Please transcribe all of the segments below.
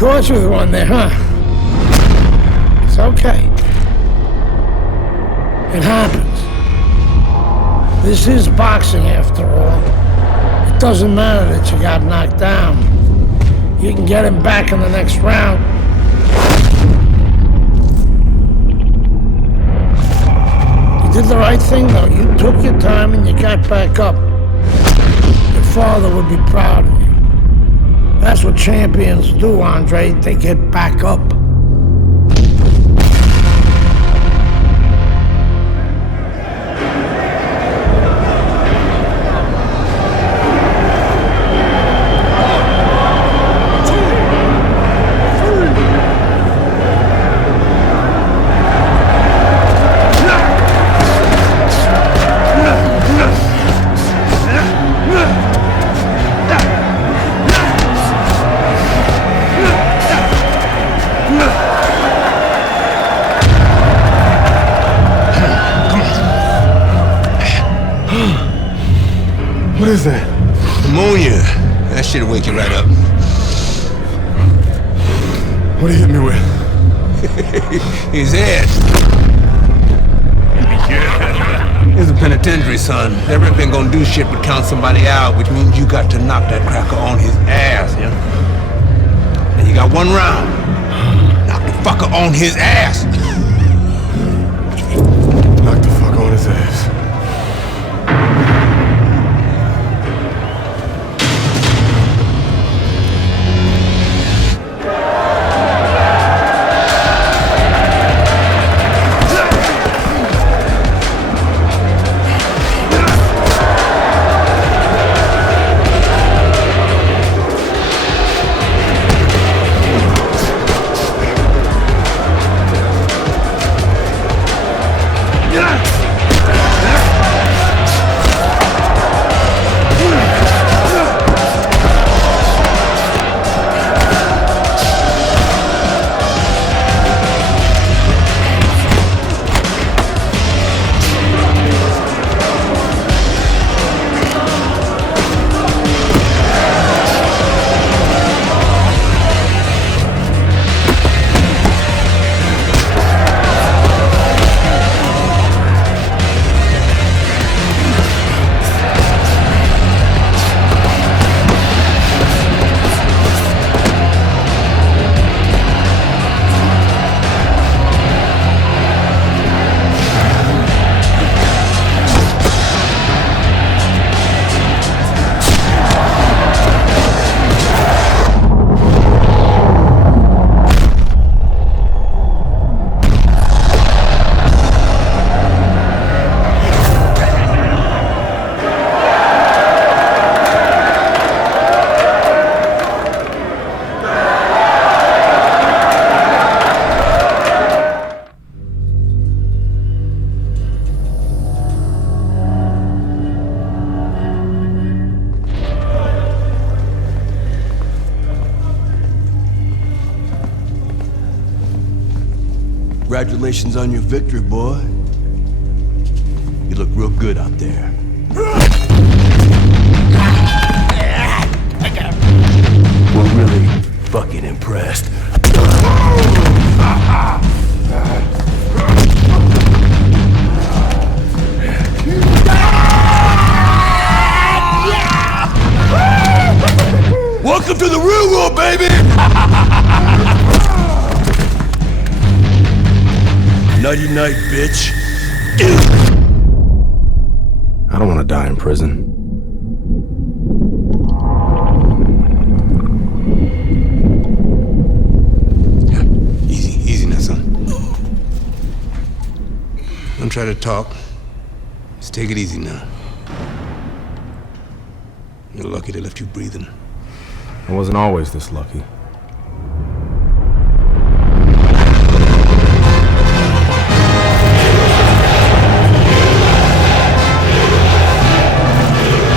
Caught you with one there, huh? It's okay. It happens. This is boxing after all. It doesn't matter that you got knocked down. You can get him back in the next round. You did the right thing though. You took your time and you got back up. Your father would be proud of you. That's what champions do, Andre. They get back up. What is that? Pneumonia. That shit'll wake you right up. What did he hit me with? His head. It's a penitentiary, son. Everett been gonna do shit but count somebody out, which means you got to knock that cracker on his ass, yeah? And you got one round. Knock the fucker on his ass. Knock the fuck on his ass. Congratulations on your victory, boy. You look real good out there. We're really fucking impressed. Welcome to the real world, baby! Nighty night, bitch. I don't want to die in prison. Yeah, easy now, son. Don't try to talk. Just take it easy now. You're lucky they left you breathing. I wasn't always this lucky.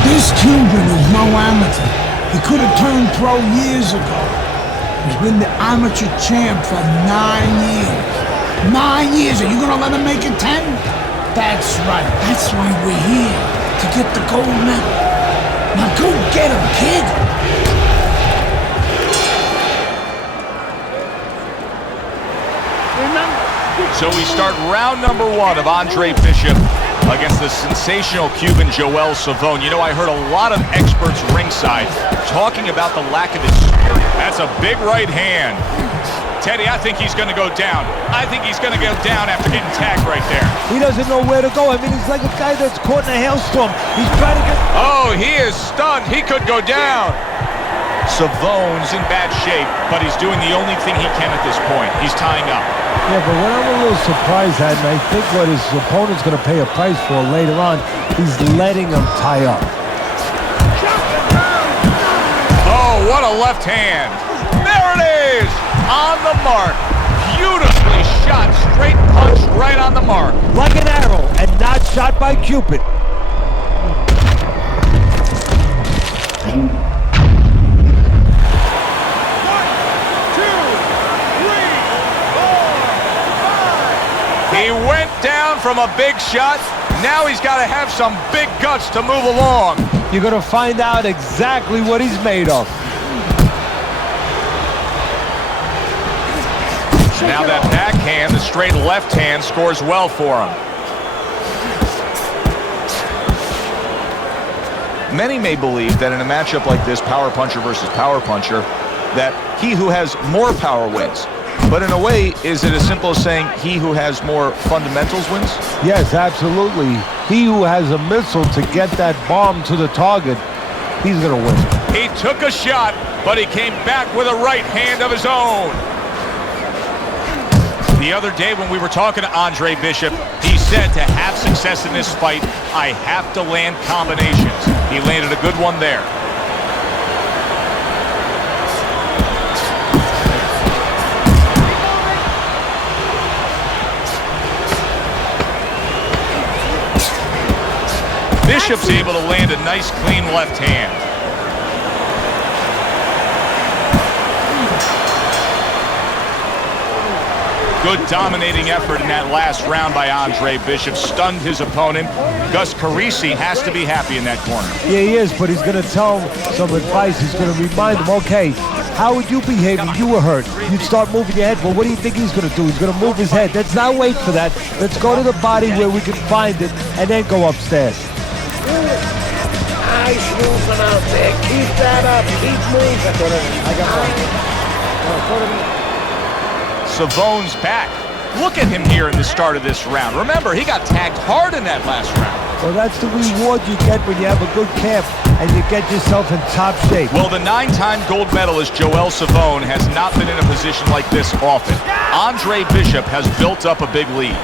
This Cuban is no amateur. He could have turned pro years ago. He's been the amateur champ for 9 years. 9 years, are you gonna let him make it 10? That's right, that's why we're here, to get the gold medal. Now go get him, kid! So we start round number 1 of Andre Bishop against the sensational Cuban Joel Savone. You know, I heard a lot of experts ringside talking about the lack of experience. That's a big right hand. Teddy, I think he's going to go down. I think he's going to go down after getting tagged right there. He doesn't know where to go. I mean, he's like a guy that's caught in a hailstorm. He's trying to get... Oh, he is stunned. He could go down. Savone's in bad shape, but he's doing the only thing he can at this point. He's tying up. Yeah, but what I'm a little surprised at, and I think what his opponent's going to pay a price for later on, he's letting him tie up. Oh, what a left hand. There it is! On the mark. Beautifully shot. Straight punch right on the mark. Like an arrow, and not shot by Cupid. He went down from a big shot. Now he's got to have some big guts to move along. You're going to find out exactly what he's made of. Now that backhand, the straight left hand, scores well for him. Many may believe that in a matchup like this, power puncher versus power puncher, that he who has more power wins. But in a way, is it as simple as saying he who has more fundamentals wins? Yes, absolutely. He who has a missile to get that bomb to the target, he's going to win. He took a shot, but he came back with a right hand of his own. The other day when we were talking to Andre Bishop, he said to have success in this fight, I have to land combinations. He landed a good one there. Bishop's able to land a nice, clean left hand. Good dominating effort in that last round by Andre Bishop. Stunned his opponent. Gus Carisi has to be happy in that corner. Yeah, he is, but he's going to tell him some advice. He's going to remind him, okay, how would you behave if you were hurt? You'd start moving your head. Well, what do you think he's going to do? He's going to move his head. Let's not wait for that. Let's go to the body where we can find it and then go upstairs. Nice movement out there. Keep that up. Keep moving. I got one. Savone's back. Look at him here in the start of this round. Remember, he got tagged hard in that last round. Well, that's the reward you get when you have a good camp and you get yourself in top shape. Well, the 9-time gold medalist Joel Savone has not been in a position like this often. Andre Bishop has built up a big lead.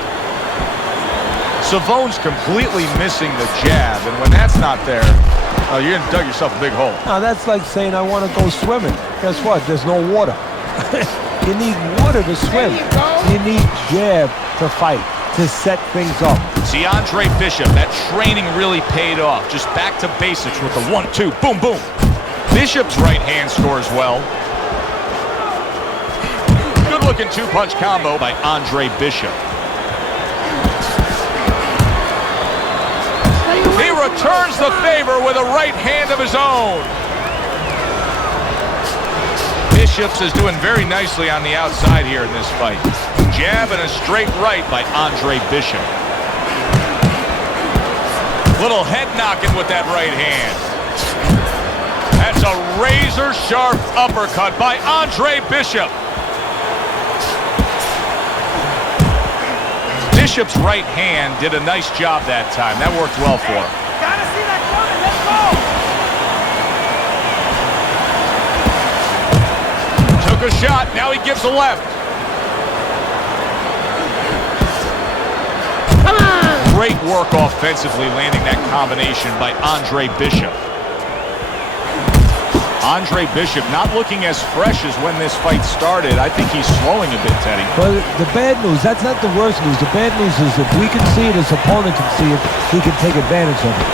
Savone's completely missing the jab, and when that's not there, you're going to dug yourself a big hole. Now, that's like saying I want to go swimming. Guess what? There's no water. You need water to swim. You need jab to fight, to set things up. See, Andre Bishop, that training really paid off. Just back to basics with the 1-2, boom, boom. Bishop's right hand scores well. Good-looking two-punch combo by Andre Bishop. He returns the favor with a right hand of his own. Bishops is doing very nicely on the outside here in this fight. Jab and a straight right by Andre Bishop. Little head knocking with that right hand. That's a razor-sharp uppercut by Andre Bishop. Bishop's right hand did a nice job that time. That worked well for him. Gotta see that coming. Let's go. Took a shot, now he gives a left. Come on! Great work offensively landing that combination by Andre Bishop. Andre Bishop not looking as fresh as when this fight started. I think he's slowing a bit, Teddy. But the bad news, that's not the worst news. The bad news is if we can see it, his opponent can see it, he can take advantage of it.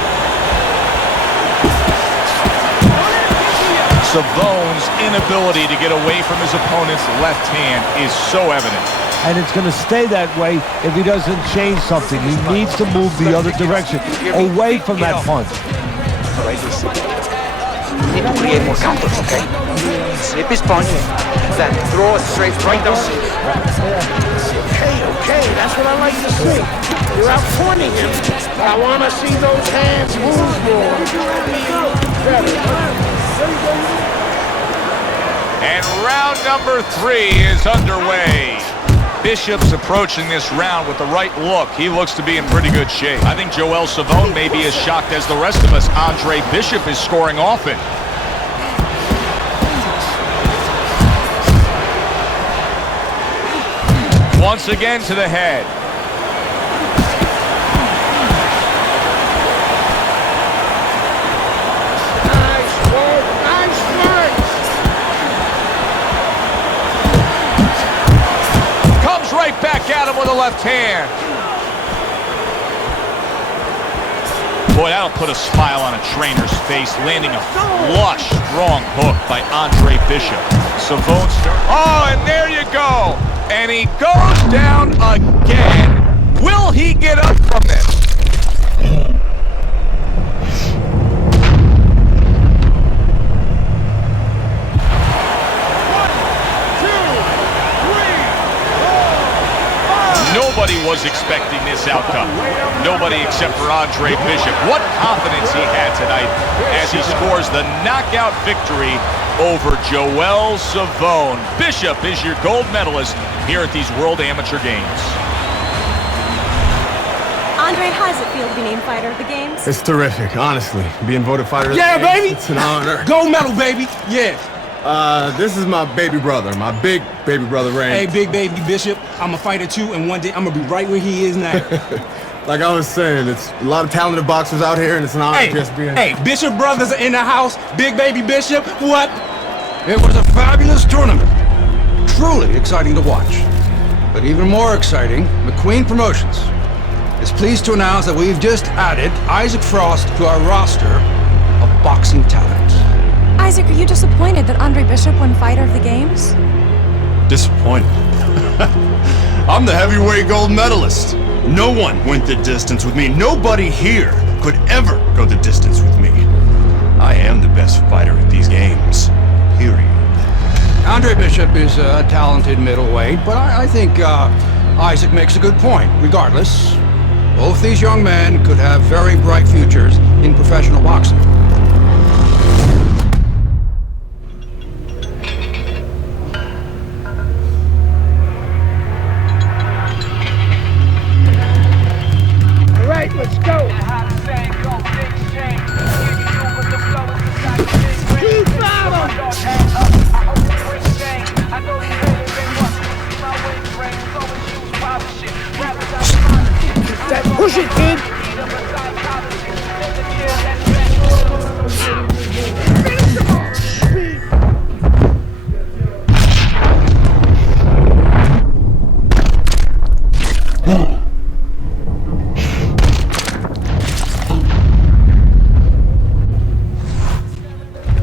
Savone's inability to get away from his opponent's left hand is so evident. And it's going to stay that way if he doesn't change something. He needs to move the other direction, away from that punch. He 28 more counters, okay? Snip his punch, then throw a straight right down. Okay, that's what I like to see. You're out pointing him, but I want to see those hands move more. And round number 3 is underway. Bishop's approaching this round with the right look. He looks to be in pretty good shape. I think Joel Savone may be as shocked as the rest of us. Andre Bishop is scoring often. Once again to the head. Nice work, nice work. Comes right back at him with a left hand. Boy, that'll put a smile on a trainer's face, landing a flush, strong hook by Andre Bishop. Savone, oh, and there you go. And he goes down again. Will he get up from this? Nobody was expecting this outcome. Nobody except for Andre Bishop. What confidence he had tonight as he scores the knockout victory over Joel Savone. Bishop is your gold medalist here at these World Amateur Games. Andre, how does it feel to be named fighter of the games? It's terrific, honestly. Being voted fighter of the Yeah, games, baby! It's an honor. Gold medal, baby! Yeah. This is my baby brother, my big baby brother, Ray. Hey, big baby Bishop, I'm a fighter too, and one day I'm gonna be right where he is now. Like I was saying, it's a lot of talented boxers out here, and it's an honor just being... Hey, Bishop brothers are in the house. Big baby Bishop, what? It was a fabulous tournament. Truly exciting to watch. But even more exciting, McQueen Promotions is pleased to announce that we've just added Isaac Frost to our roster of boxing talent. Isaac, are you disappointed that Andre Bishop won fighter of the games? Disappointed. I'm the heavyweight gold medalist. No one went the distance with me. Nobody here could ever go the distance with me. I am the best fighter at these games. Period. Andre Bishop is a talented middleweight, but I think Isaac makes a good point. Regardless, both these young men could have very bright futures in professional boxing. All right, let's go. Keep battle. Push it, kid.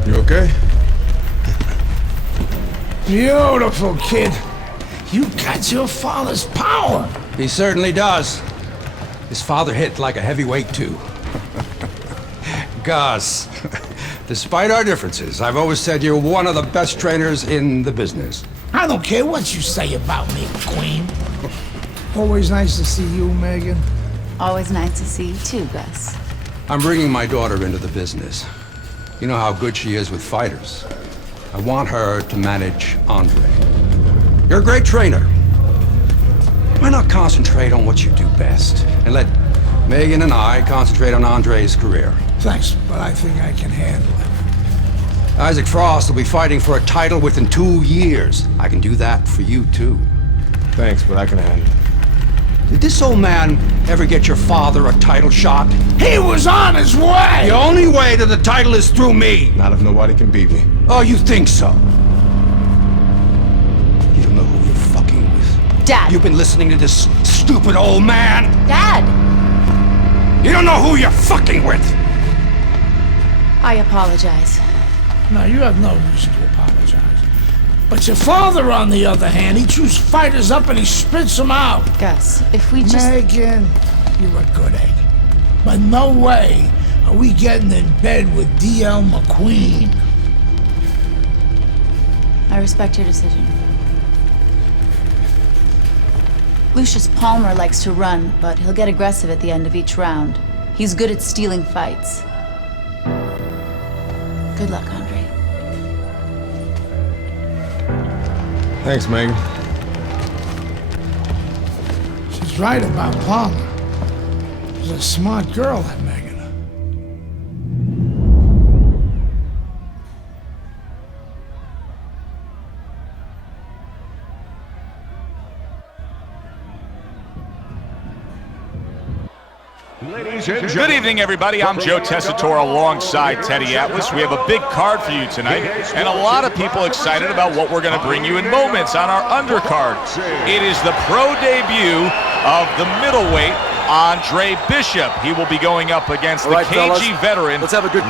You okay? Beautiful, kid. You got your father's power. He certainly does. His father hit like a heavyweight, too. Gus, despite our differences, I've always said you're one of the best trainers in the business. I don't care what you say about me, Queen. Always nice to see you, Megan. Always nice to see you too, Gus. I'm bringing my daughter into the business. You know how good she is with fighters. I want her to manage Andre. You're a great trainer. Why not concentrate on what you do best and let Megan and I concentrate on Andre's career? Thanks, but I think I can handle it. Isaac Frost will be fighting for a title within 2 years. I can do that for you, too. Thanks, but I can handle it. Did this old man ever get your father a title shot? He was on his way! The only way to the title is through me! Not if nobody can beat me. Oh, you think so? You don't know who you're fucking with. Dad! You've been listening to this stupid old man! Dad! You don't know who you're fucking with! I apologize. No, you have no reason to apologize. But your father, on the other hand, he chews fighters up and he spits them out. Gus, if we just... Megan, you're a good egg. But no way are we getting in bed with D.L. McQueen. I respect your decision. Lucius Palmer likes to run, but he'll get aggressive at the end of each round. He's good at stealing fights. Good luck, Andre. Thanks, Megan. She's right about Palmer. She's a smart girl, that Megan. Good evening, everybody. I'm Joe Tessitore alongside Teddy Atlas. We have a big card for you tonight, and a lot of people excited about what we're going to bring you in moments on our undercard. It is the pro debut of the middleweight, Andre Bishop. He will be going up against the cagey veteran,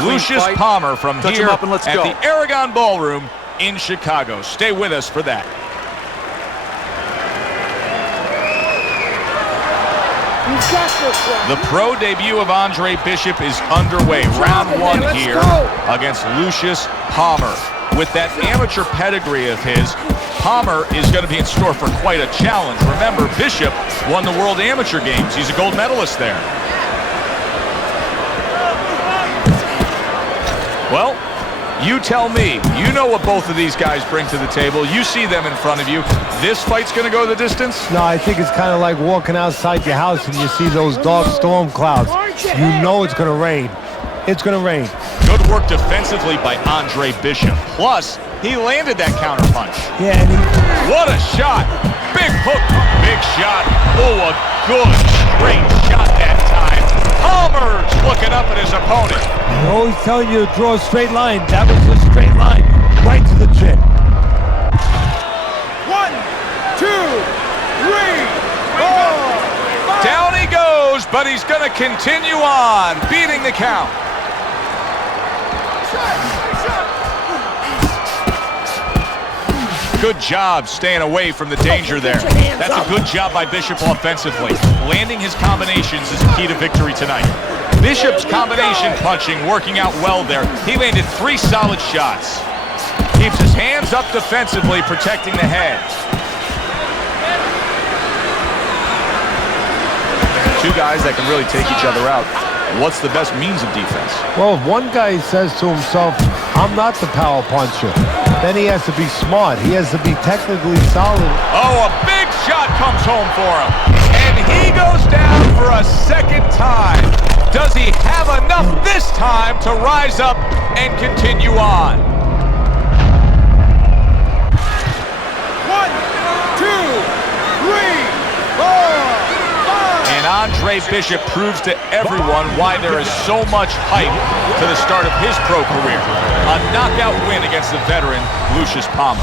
Lucius Palmer, from here at the Aragon Ballroom in Chicago. Stay with us for that. The pro debut of Andre Bishop is underway. Round one here against Lucius Palmer. With that amateur pedigree of his, Palmer is going to be in store for quite a challenge. Remember, Bishop won the World Amateur Games. He's a gold medalist there. Well, you tell me. You know what both of these guys bring to the table. You see them in front of you. This fight's going to go the distance? No, I think it's kind of like walking outside your house and you see those dark storm clouds. You know it's going to rain. It's going to rain. Good work defensively by Andre Bishop. Plus, he landed that counterpunch. Yeah, and what a shot. Big hook. Big shot. Oh, a good straight shot that time. Palmer's looking up at his opponent. I'm always telling you to draw a straight line. That was a straight line. Right to the chin. 1, 2, 3, 4, 5. Down he goes, but he's going to continue on, beating the count. Good job staying away from the danger there. That's a good job by Bishop offensively. Landing his combinations is the key to victory tonight. Bishop's combination punching working out well there. He landed 3 solid shots. Keeps his hands up defensively, protecting the head. Two guys that can really take each other out. What's the best means of defense? Well, if one guy says to himself, I'm not the power puncher, then he has to be smart. He has to be technically solid. Oh, a big shot comes home for him. And he goes down for a second time. Does he have enough this time to rise up and continue on? 1, 2, 3, 4. And Andre Bishop proves to everyone why there is so much hype to the start of his pro career. A knockout win against the veteran, Lucius Palmer.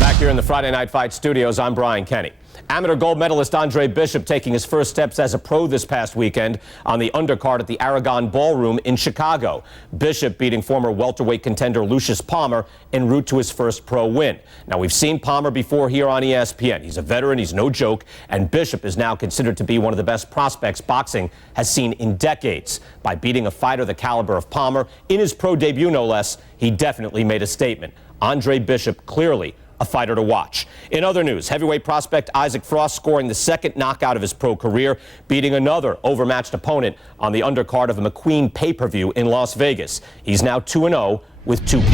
Back here in the Friday Night Fight studios, I'm Brian Kenny. Amateur gold medalist Andre Bishop taking his first steps as a pro this past weekend on the undercard at the Aragon Ballroom in Chicago. Bishop beating former welterweight contender Lucius Palmer en route to his first pro win. Now, we've seen Palmer before here on ESPN. He's a veteran, he's no joke, and Bishop is now considered to be one of the best prospects boxing has seen in decades. By beating a fighter the caliber of Palmer in his pro debut, no less, he definitely made a statement. Andre Bishop clearly a fighter to watch. In other news, heavyweight prospect Issac Frost scoring the second knockout of his pro career, beating another overmatched opponent on the undercard of a McQueen pay-per-view in Las Vegas. He's now 2-0 with 2 KOs.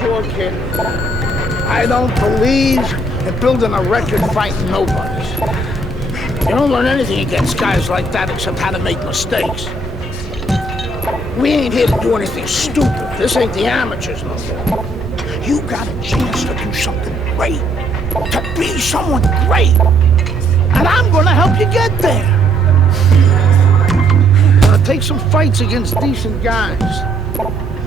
Sure, kid. I don't believe in building a record fighting nobodies. You don't learn anything against guys like that except how to make mistakes. We ain't here to do anything stupid. This ain't the amateurs no more. You got a chance to do something great, to be someone great, and I'm gonna help you get there. Gonna take some fights against decent guys,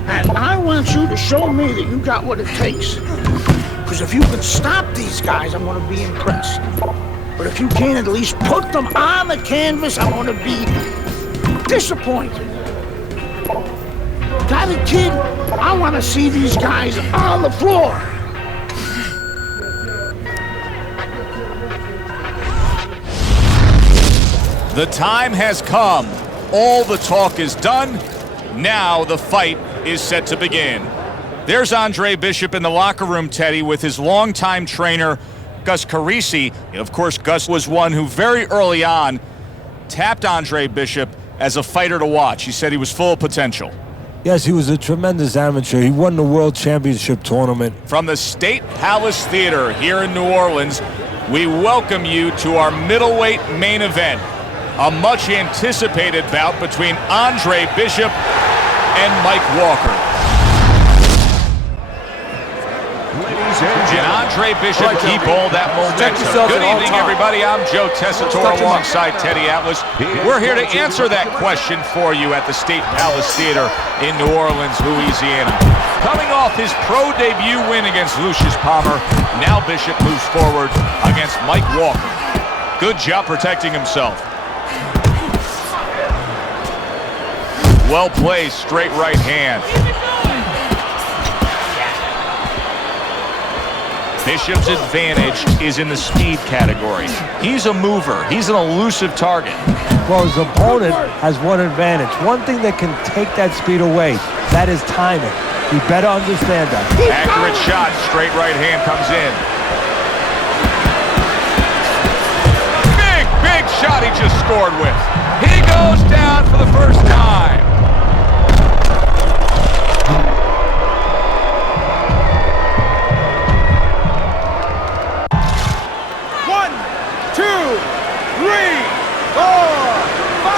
and I want you to show me that you got what it takes. Because if you can stop these guys, I'm gonna be impressed. But if you can't at least put them on the canvas, I'm gonna be disappointed. Got it, kid? I want to see these guys on the floor. The time has come. all the talk is done. Now the fight is set to begin. There's Andre Bishop in the locker room, Teddy, with his longtime trainer, Gus Carisi. Of course, Gus was one who very early on tapped Andre Bishop as a fighter to watch. He said he was full of potential. Yes, he was a tremendous amateur. He won the World Championship tournament. From the State Palace Theater here in New Orleans, we welcome you to our middleweight main event. A much anticipated bout between Andre Bishop and Mike Walker. Can Andre Bishop keep all that momentum? Good evening, everybody. I'm Joe Tessitore alongside Teddy Atlas. We're here to answer that question for you at the State Palace Theater in New Orleans, Louisiana. Coming off his pro debut win against Lucius Palmer, now Bishop moves forward against Mike Walker. Good job protecting himself. Well placed, straight right hand. Bishop's advantage is in the speed category. He's a mover. He's an elusive target. Well, his opponent has one advantage. One thing that can take that speed away, that is timing. You better understand that. Accurate shot, straight right hand comes in. Big shot he just scored with. He goes down for the first time.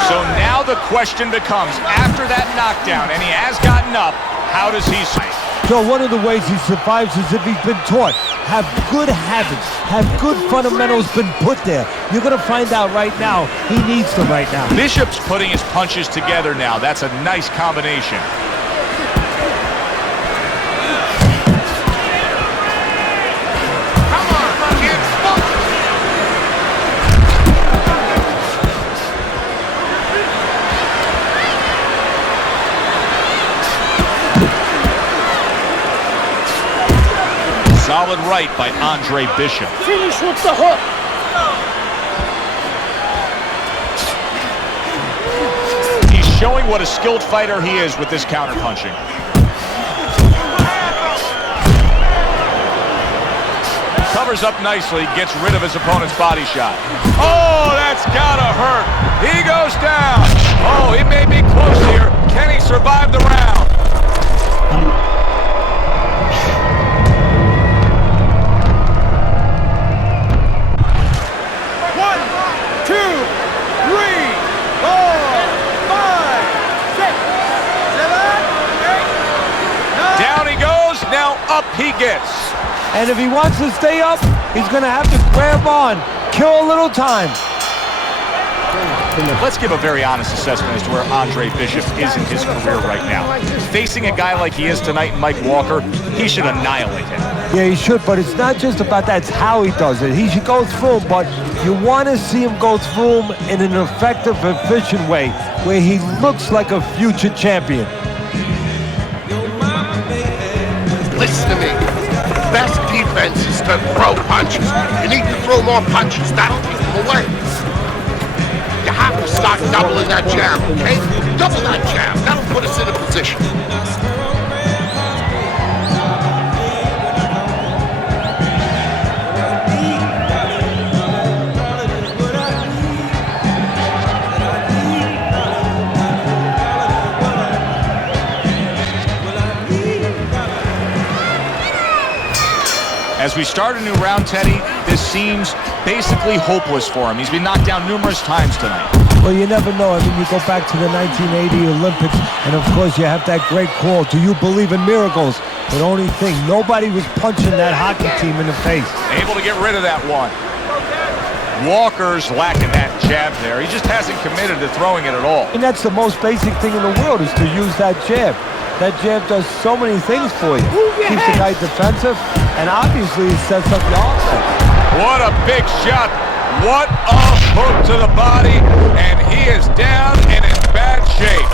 So now the question becomes, after that knockdown, and he has gotten up, how does he fight? So one of the ways he survives is if he's been taught. Have good habits, have good fundamentals been put there. You're going to find out right now, he needs them right now. Bishop's putting his punches together now. That's a nice combination. Solid right by Andre Bishop. Finish with the hook. He's showing what a skilled fighter he is with this counterpunching. Covers up nicely, gets rid of his opponent's body shot. Oh, that's gotta hurt. He goes down. Oh, he may be close here. Can he survive the round? Up he gets. And if he wants to stay up, he's going to have to grab on, kill a little time. Let's give a very honest assessment as to where Andre Bishop is in his career right now. Facing a guy like he is tonight, Mike Walker, he should annihilate him. Yeah, he should, but it's not just about that, it's how he does it. He should go through him, but you want to see him go through him in an effective, efficient way, where he looks like a future champion. Listen to me. Best defense is to throw punches. You need to throw more punches. That'll keep them away. You have to start doubling that jab, okay? Double that jab. That'll put us in a position. As we start a new round, Teddy, this seems basically hopeless for him. He's been knocked down numerous times tonight. Well, you never know. I mean, you go back to the 1980 Olympics, and of course you have that great call, "Do you believe in miracles?" But only thing, nobody was punching that hockey team in the face. Able to get rid of that one. Walker's lacking that jab there. He just hasn't committed to throwing it at all. And that's the most basic thing in the world, is to use that jab. That jab does so many things for you. Keeps the guy defensive, and obviously it sets up the offense. What a big shot. What a hook to the body, and he is down and in bad shape.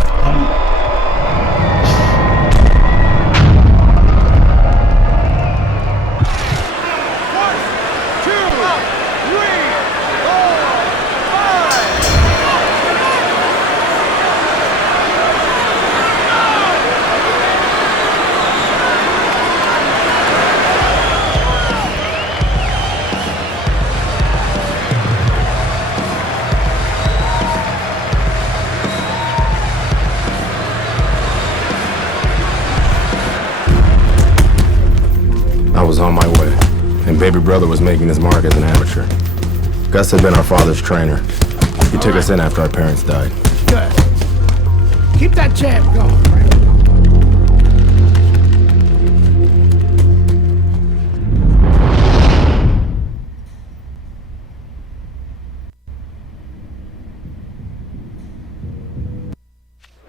baby brother was making his mark as an amateur. Gus had been our father's trainer. He took us in after our parents died. Good. Keep that jab going.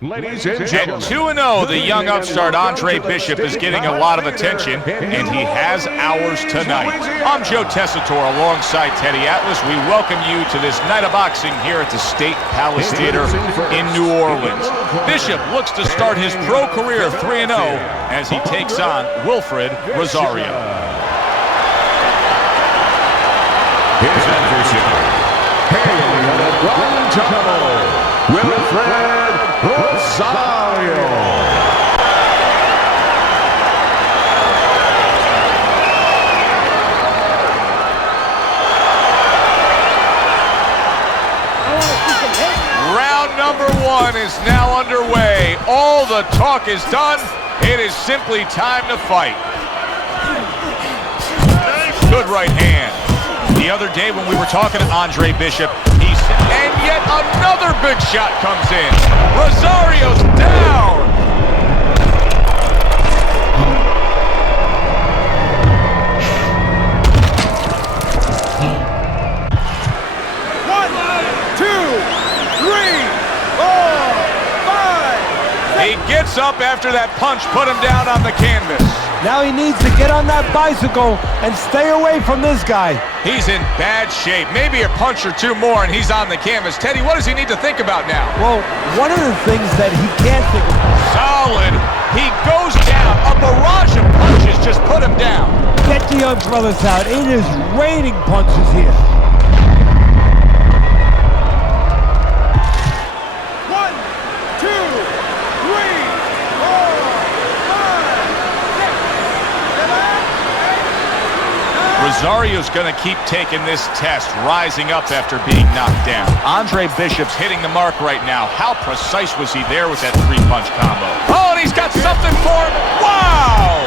Ladies and gentlemen, at 2-0, the young upstart Andre Bishop is getting a lot of attention, and he has ours tonight. I'm Joe Tessitore alongside Teddy Atlas. We welcome you to this night of boxing here at the State Palace Theater in New Orleans. Bishop looks to start his pro career 3-0 as he takes on Wilfred Rosario. His adversary, hailing out of Guantanamo, Wilfred Rosario. Round number 1 is now underway. All the talk is done. It is simply time to fight. Good right hand. The other day when we were talking to Andre Bishop, and yet another big shot comes in. Rosario's down. He gets up after that punch put him down on the canvas. Now he needs to get on that bicycle and stay away from this guy. He's in bad shape. Maybe a punch or two more and he's on the canvas. Teddy, what does he need to think about now? Well, one of the things that he can't think of. Solid. He goes down. A barrage of punches just put him down. Get the young brothers out. It is raining punches here. Rosario's going to keep taking this test, rising up after being knocked down. Andre Bishop's hitting the mark right now. How precise was he there with that 3-punch combo? Oh, and he's got something for him. Wow!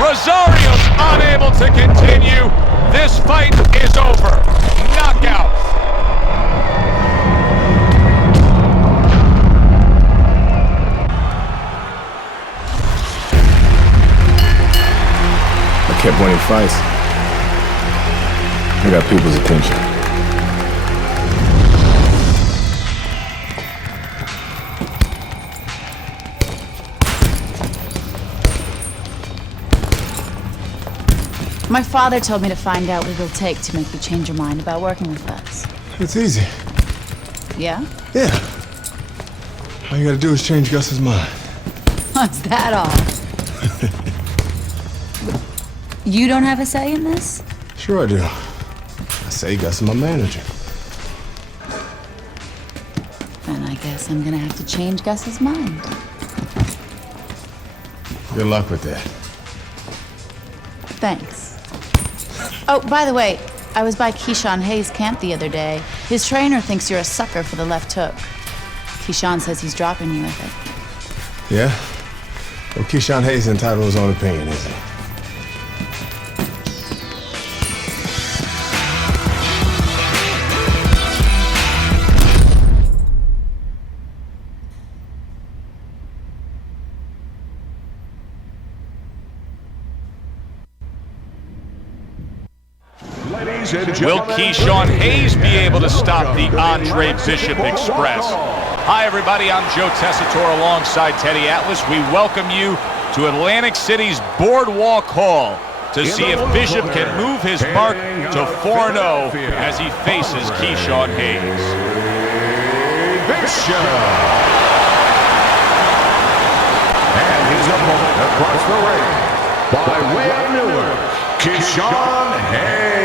Rosario's unable to continue. This fight is over. Knockout. I kept winning fights. I got people's attention. My father told me to find out what it'll take to make you change your mind about working with us. It's easy. Yeah? Yeah. All you gotta do is change Gus's mind. What's that all? You don't have a say in this? Sure I do. I say Gus is my manager. Then I guess I'm gonna have to change Gus's mind. Good luck with that. Thanks. Oh, by the way, I was by Keyshawn Hayes' camp the other day. His trainer thinks you're a sucker for the left hook. Keyshawn says he's dropping you with it. Yeah? Well, Keyshawn Hayes entitled to his own opinion, isn't he? Will Keyshawn Hayes be able to stop the Andre Bishop Express? Hi, everybody. I'm Joe Tessitore alongside Teddy Atlas. We welcome you to Atlantic City's Boardwalk Hall to see if Bishop can move his mark to 4-0 as he faces Keyshawn Hayes. Bishop. And his opponent across the ring, by way of Newark, Keyshawn Hayes.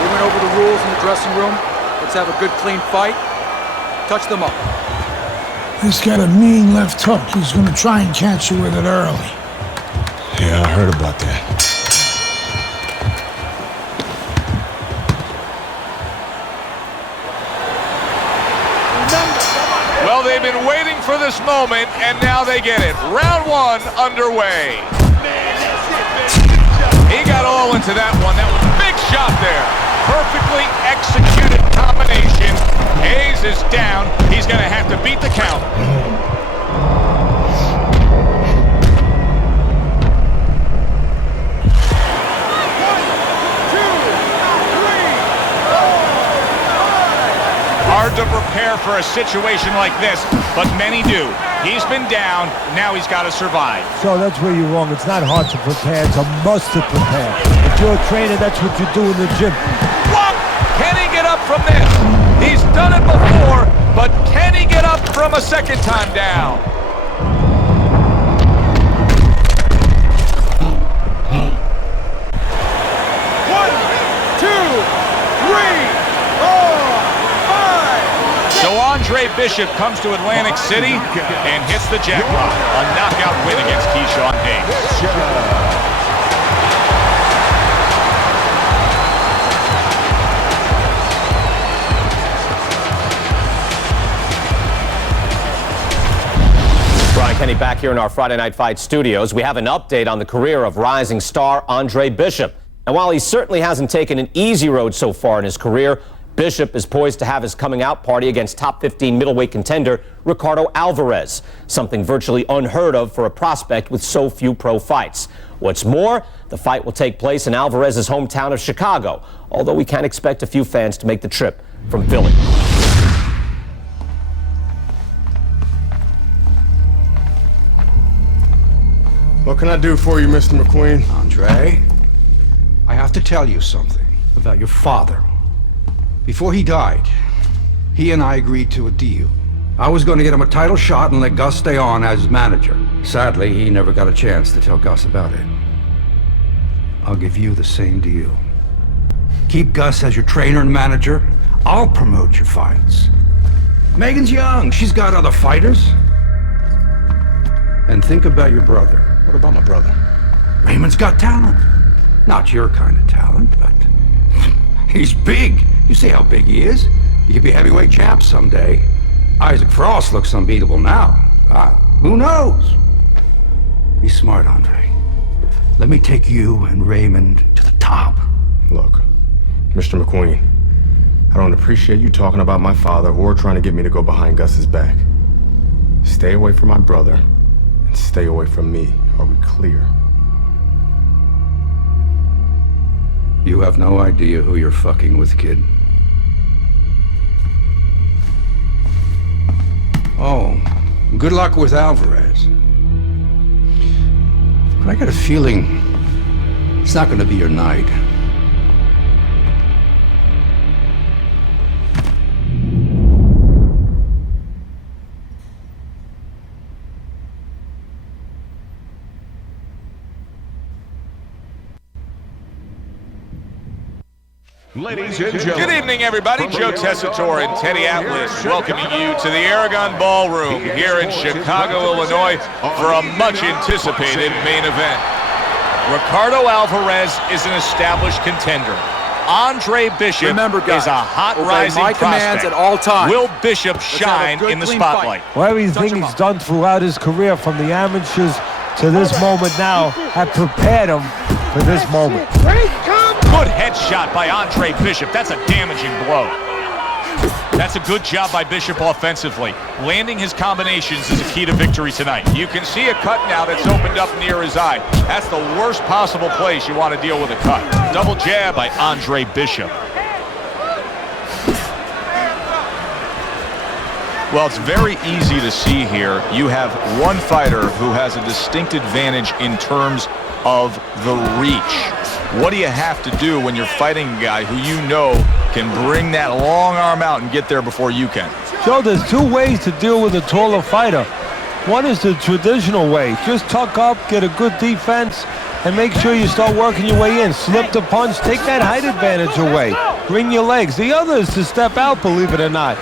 We went over the rules in the dressing room. Let's have a good, clean fight. Touch them up. He's got a mean left hook. He's gonna try and catch you with it early. Yeah, I heard about that. Well, they've been waiting for this moment, and now they get it. Round one underway. He got all into that one. That was a big shot there. Perfectly executed combination. Hayes is down. He's going to have to beat the count. Hard to prepare for a situation like this, but many do. He's been down, now he's got to survive. So that's where you're wrong. It's not hard to prepare, it's a must to prepare. If you're a trainer, that's what you do in the gym. What? Can he get up from this? He's done it before, but can he get up from a second time down? So Andre Bishop comes to Atlantic City and hits the jackpot. A knockout win against Keyshawn Hayes. Brian Kenny back here in our Friday Night Fight studios. We have an update on the career of rising star Andre Bishop. And while he certainly hasn't taken an easy road so far in his career, Bishop is poised to have his coming out party against top 15 middleweight contender Ricardo Alvarez, something virtually unheard of for a prospect with so few pro fights. What's more, the fight will take place in Alvarez's hometown of Chicago, although we can expect a few fans to make the trip from Philly. What can I do for you, Mr. McQueen? Andre, I have to tell you something about your father. Before he died, he and I agreed to a deal. I was going to get him a title shot and let Gus stay on as his manager. Sadly, he never got a chance to tell Gus about it. I'll give you the same deal. Keep Gus as your trainer and manager. I'll promote your fights. Megan's young. She's got other fighters. And think about your brother. What about my brother? Raymond's got talent. Not your kind of talent, but he's big. You see how big he is? He could be heavyweight champ someday. Isaac Frost looks unbeatable now. Who knows? Be smart, Andre. Let me take you and Raymond to the top. Look, Mr. McQueen, I don't appreciate you talking about my father or trying to get me to go behind Gus's back. Stay away from my brother and stay away from me. Are we clear? You have no idea who you're fucking with, kid. Oh, good luck with Alvarez. But I got a feeling it's not gonna be your night. Ladies and gentlemen. Good evening, everybody. Joe Tessitore and Teddy Atlas welcoming you to the Aragon Ballroom here in Chicago, Illinois for a much-anticipated main event. Ricardo Alvarez is an established contender. Andre Bishop is a hot rising prospect. At all times. Will Bishop shine in the spotlight? Well, everything he's done throughout his career, from the amateurs to this moment now, have prepared him for this moment. Good headshot by Andre Bishop. That's a damaging blow. That's a good job by Bishop offensively. Landing his combinations is a key to victory tonight. You can see a cut now that's opened up near his eye. That's the worst possible place you want to deal with a cut. Double jab by Andre Bishop. Well, it's very easy to see here. You have one fighter who has a distinct advantage in terms of the reach. What do you have to do when you're fighting a guy who you know can bring that long arm out and get there before you can? Joe, there's two ways to deal with a taller fighter. One is the traditional way. Just tuck up, get a good defense, and make sure you start working your way in. Slip the punch, take that height advantage away. Bring your legs. The other is to step out, believe it or not.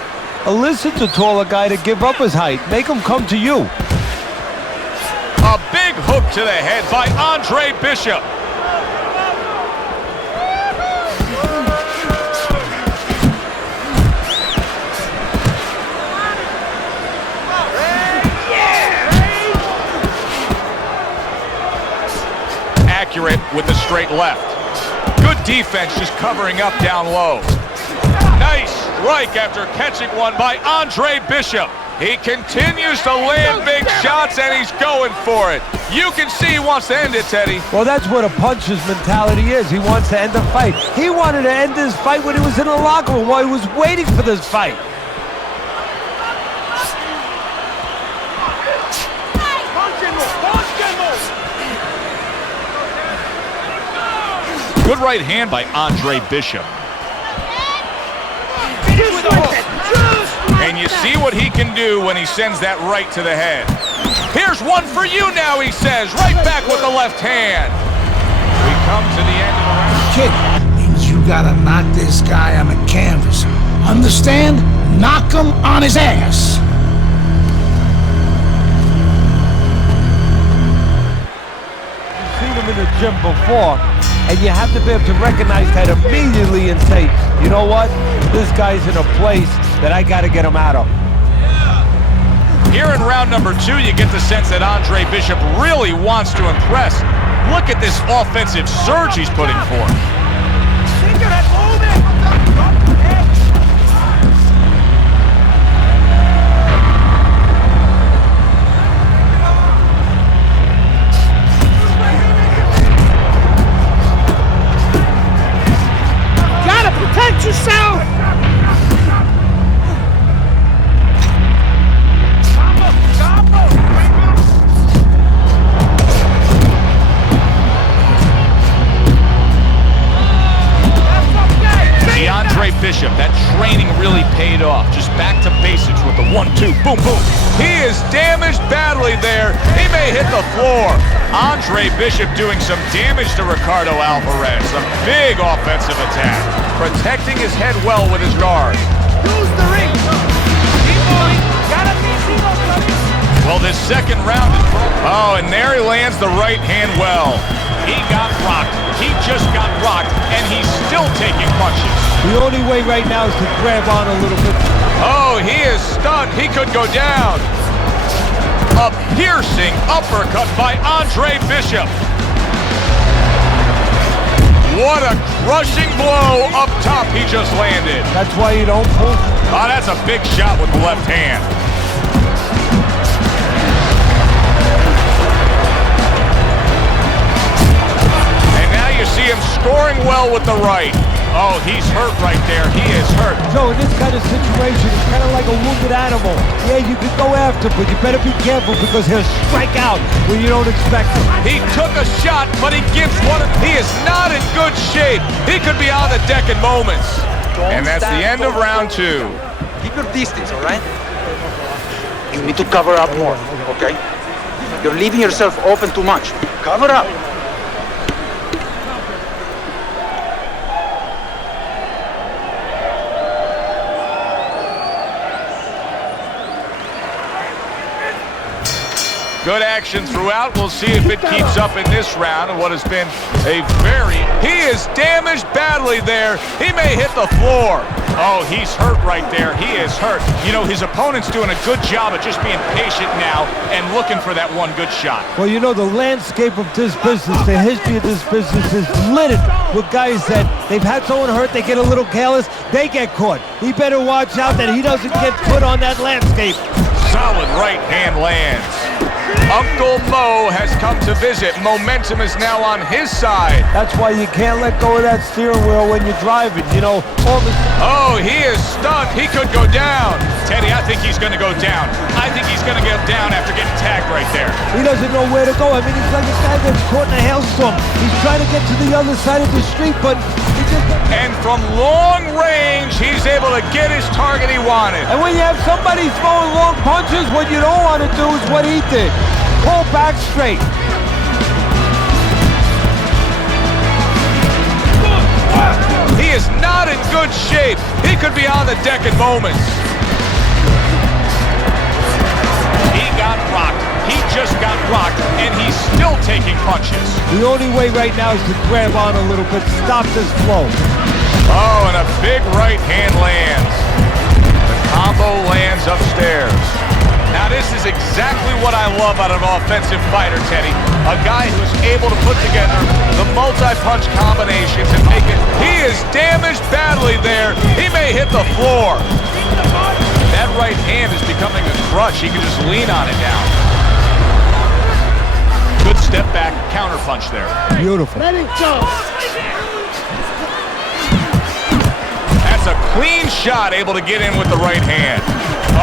Elicit the taller guy to give up his height. Make him come to you. A big hook to the head by Andre Bishop. straight left. Good defense just covering up down low. Nice strike after catching one by Andre Bishop. He continues to land big shots, and he's going for it. You can see he wants to end it, Teddy. Well, that's what a puncher's mentality is. He wants to end the fight. He wanted to end this fight when he was in the locker room, while he was waiting for this fight. Good right hand by Andre Bishop. And you see what he can do when he sends that right to the head. Here's one for you now, he says. Right back with the left hand. We come to the end of the round. Kid, means you gotta knock this guy on the canvas. Understand? Knock him on his ass. You've seen him in the gym before, and you have to be able to recognize that immediately and say, you know what? This guy's in a place that I gotta get him out of. Here in round number 2, you get the sense that Andre Bishop really wants to impress. Look at this offensive surge he's putting forth. Gotta protect yourself! Bishop, that training really paid off. Just back to basics with the 1-2, boom, boom. He is damaged badly there. He may hit the floor. Andre Bishop doing some damage to Ricardo Alvarez. A big offensive attack. Protecting his head well with his guard. Lose the ring. Keep moving. Gotta be Well, this second round is... Oh, and there he lands the right hand well. He got rocked. He just got rocked, and he's still taking punches. The only way right now is to grab on a little bit. Oh, he is stunned. He could go down. A piercing uppercut by Andre Bishop. What a crushing blow up top he just landed. That's why you don't pull. Oh, that's a big shot with the left hand. You see him scoring well with the right. Oh, he's hurt right there. He is hurt. Joe, in this kind of situation, it's kind of like a wounded animal. Yeah, you can go after, but you better be careful because he'll strike out when you don't expect it. He took a shot, but he gives one. He is not in good shape. He could be on the deck in moments. And that's the end of round 2. Keep your distance, all right? You need to cover up more, okay? You're leaving yourself open too much. Cover up. Good action throughout. We'll see if it keeps up in this round and what has been a He is damaged badly there. He may hit the floor. Oh, he's hurt right there. He is hurt. You know, his opponent's doing a good job of just being patient now and looking for that one good shot. Well, you know, the landscape of this business, the history of this business is littered with guys that they've had someone hurt, they get a little careless, they get caught. He better watch out that he doesn't get put on that landscape. Solid right hand lands. Uncle Mo has come to visit. Momentum is now on his side. That's why you can't let go of that steering wheel when you're driving, you know. Oh, he is stunned. He could go down. Teddy, I think he's going to go down. I think he's going to get down after getting tagged right there. He doesn't know where to go. I mean, he's like a guy that's caught in a hailstorm. He's trying to get to the other side of the street, but he just... And from long range, he's able to get his target he wanted. And when you have somebody throwing long punches, what you don't want to do is what he did. Pull back straight. He is not in good shape. He could be on the deck in moments. He got rocked. He just got rocked, and he's still taking punches. The only way right now is to grab on a little bit, stop this flow. Oh, and a big right hand lands. The combo lands upstairs. Now this is exactly what I love out of an offensive fighter, Teddy. A guy who's able to put together the multi-punch combinations and make it. He is damaged badly there. He may hit the floor. That right hand is becoming a crutch. He can just lean on it now. Good step back counter punch there. Beautiful. Let it go. That's a clean shot, able to get in with the right hand.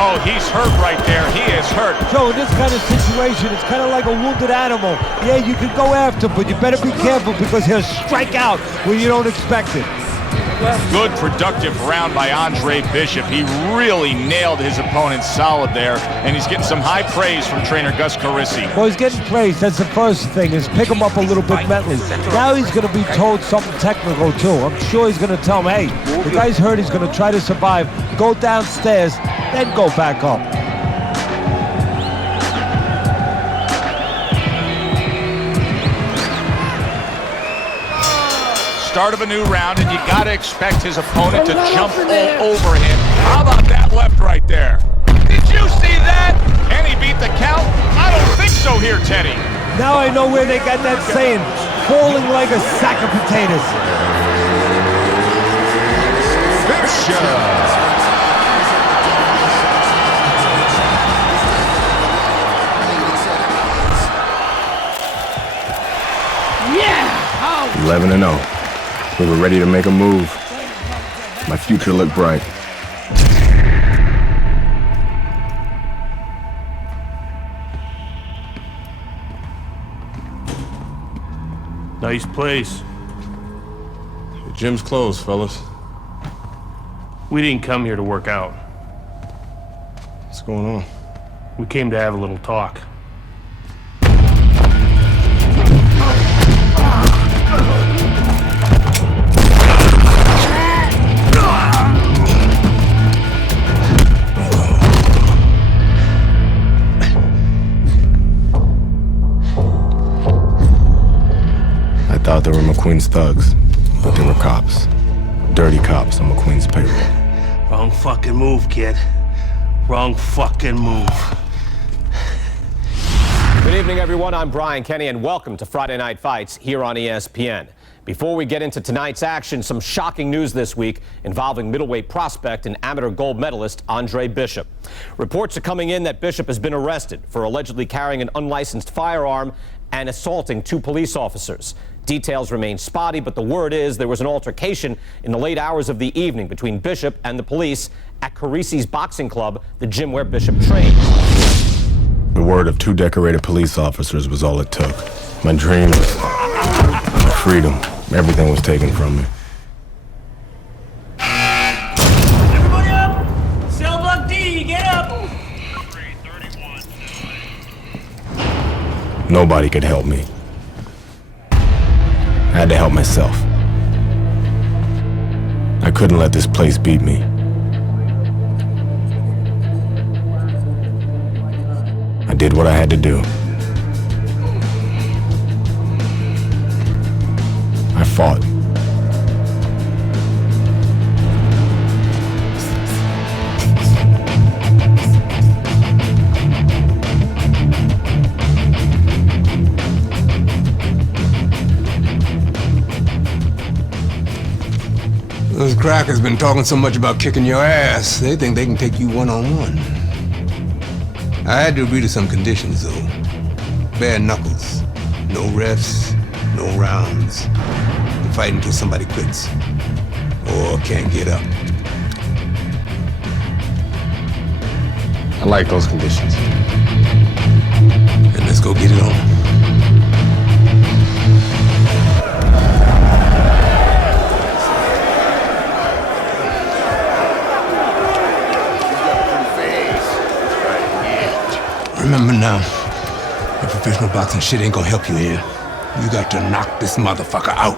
Oh, he's hurt right there. He is hurt. Joe, in this kind of situation, it's kind of like a wounded animal. Yeah, you can go after him, but you better be careful because he'll strike out when you don't expect it. Good productive round by Andre Bishop. He really nailed his opponent solid there, and he's getting some high praise from trainer Gus Carisi. Well, he's getting praised. That's the first thing, is pick him up a little bit mentally. Now he's going to be told something technical, too. I'm sure he's going to tell him, hey, the guy's hurt. He's going to try to survive. Go downstairs, then go back up. Start of a new round, and you got to expect his opponent to jump all over him. How about that left right there? Did you see that? Can he beat the count? I don't think so here, Teddy. Now I know where they got that saying, falling like a sack of potatoes. Bishop. 11-0. We were ready to make a move. My future looked bright. Nice place. The gym's closed, fellas. We didn't come here to work out. What's going on? We came to have a little talk. I thought they were McQueen's thugs, but they were cops. Dirty cops on McQueen's payroll. Wrong fucking move, kid. Wrong fucking move. Good evening, everyone. I'm Brian Kenny, and welcome to Friday Night Fights here on ESPN. Before we get into tonight's action, some shocking news this week involving middleweight prospect and amateur gold medalist Andre Bishop. Reports are coming in that Bishop has been arrested for allegedly carrying an unlicensed firearm and assaulting 2 police officers. Details remain spotty, but the word is there was an altercation in the late hours of the evening between Bishop and the police at Carisi's boxing club, the gym where Bishop trains. The word of 2 decorated police officers was all it took. My dreams, my freedom, everything was taken from me. Everybody up! Cell block D, get up! Nobody could help me. I had to help myself. I couldn't let this place beat me. I did what I had to do. I fought. Those crackers been talking so much about kicking your ass, they think they can take you one-on-one. I had to agree to some conditions, though. Bare knuckles. No refs, no rounds. You fight until somebody quits. Or can't get up. I like those conditions. And let's go get it on. Remember now, the professional boxing shit ain't gonna help you here. You got to knock this motherfucker out.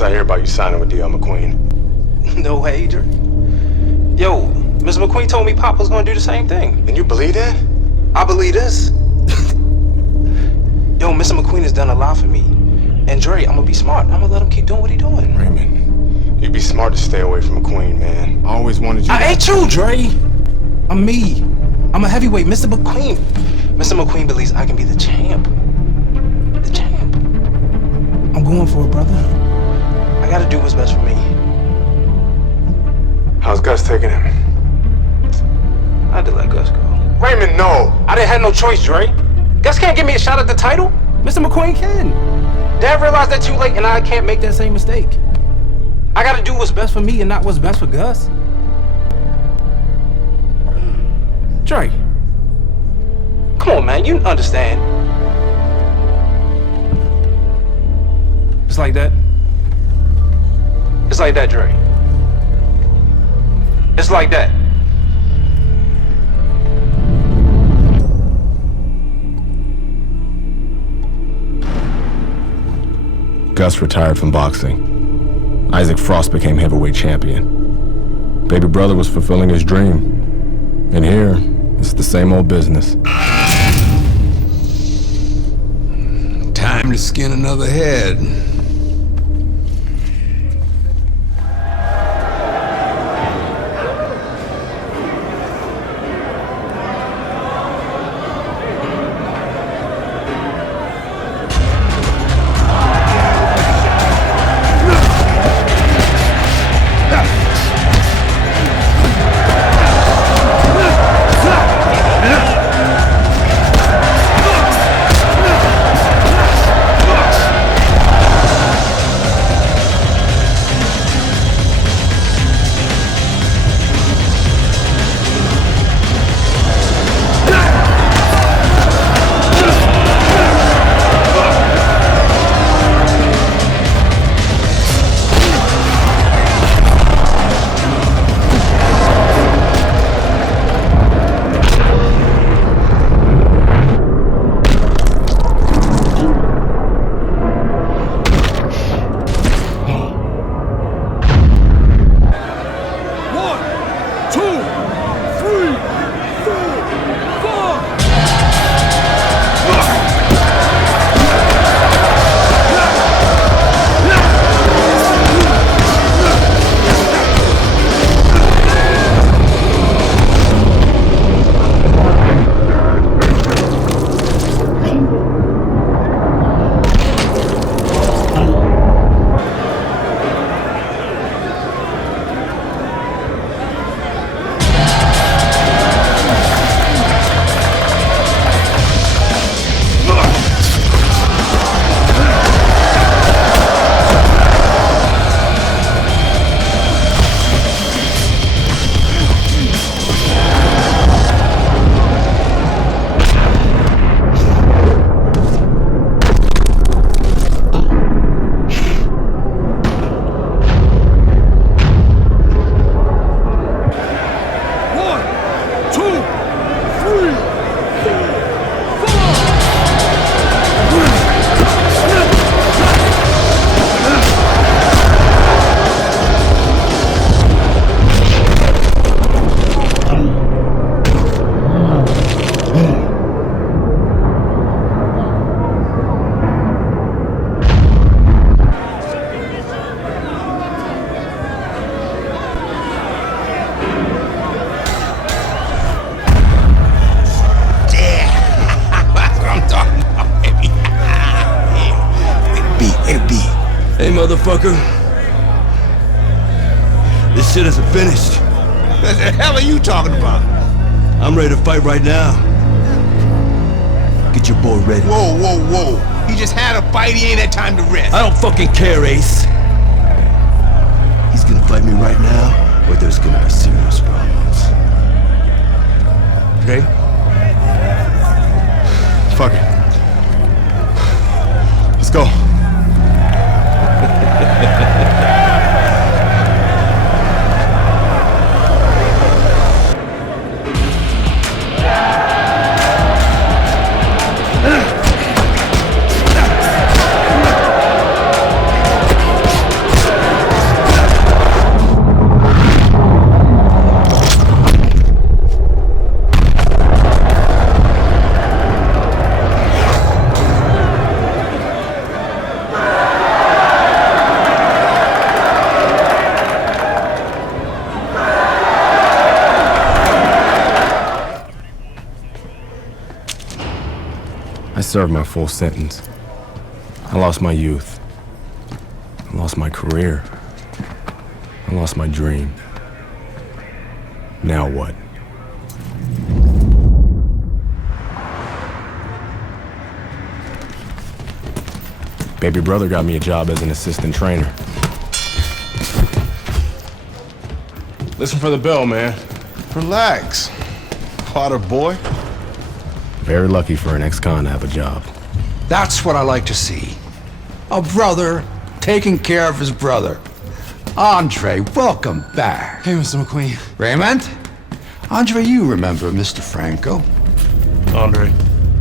as I hear about you signing with D.L. McQueen. No way, Dre. Yo, Mr. McQueen told me Pop was gonna do the same thing. And you believe that? I believe this. Yo, Mr. McQueen has done a lot for me. And Dre, I'm gonna be smart. I'm gonna let him keep doing what he doing. Raymond, you'd be smart to stay away from McQueen, man. I always wanted you I ain't you, Dre. I'm me. I'm a heavyweight, Mr. McQueen. Mr. McQueen believes I can be the champ. The champ. I'm going for it, brother. I gotta do what's best for me. How's Gus taking him? I had to let Gus go. Raymond, no! I didn't have no choice, Dre. Gus can't give me a shot at the title. Mr. McQueen can. Dad realized that too late, and I can't make that same mistake. I gotta do what's best for me and not what's best for Gus. Dre. Come on, man, you understand. It's like that. It's like that, Dre. It's like that. Gus retired from boxing. Isaac Frost became heavyweight champion. Baby brother was fulfilling his dream. And here, it's the same old business. Time to skin another head. Motherfucker. This shit isn't finished. What the hell are you talking about? I'm ready to fight right now. Get your boy ready. Whoa, whoa, whoa. He just had a fight, he ain't had time to rest. I don't fucking care, Ace. He's gonna fight me right now, or there's gonna be serious problems. Okay? Fuck it. Let's go. I served my full sentence. I lost my youth. I lost my career. I lost my dream. Now what? Baby brother got me a job as an assistant trainer. Listen for the bell, man. Relax. Potter boy. Very lucky for an ex-con to have a job. That's what I like to see. A brother taking care of his brother. Andre, welcome back. Hey, Mr. McQueen. Raymond? Andre, you remember Mr. Franco? Andre.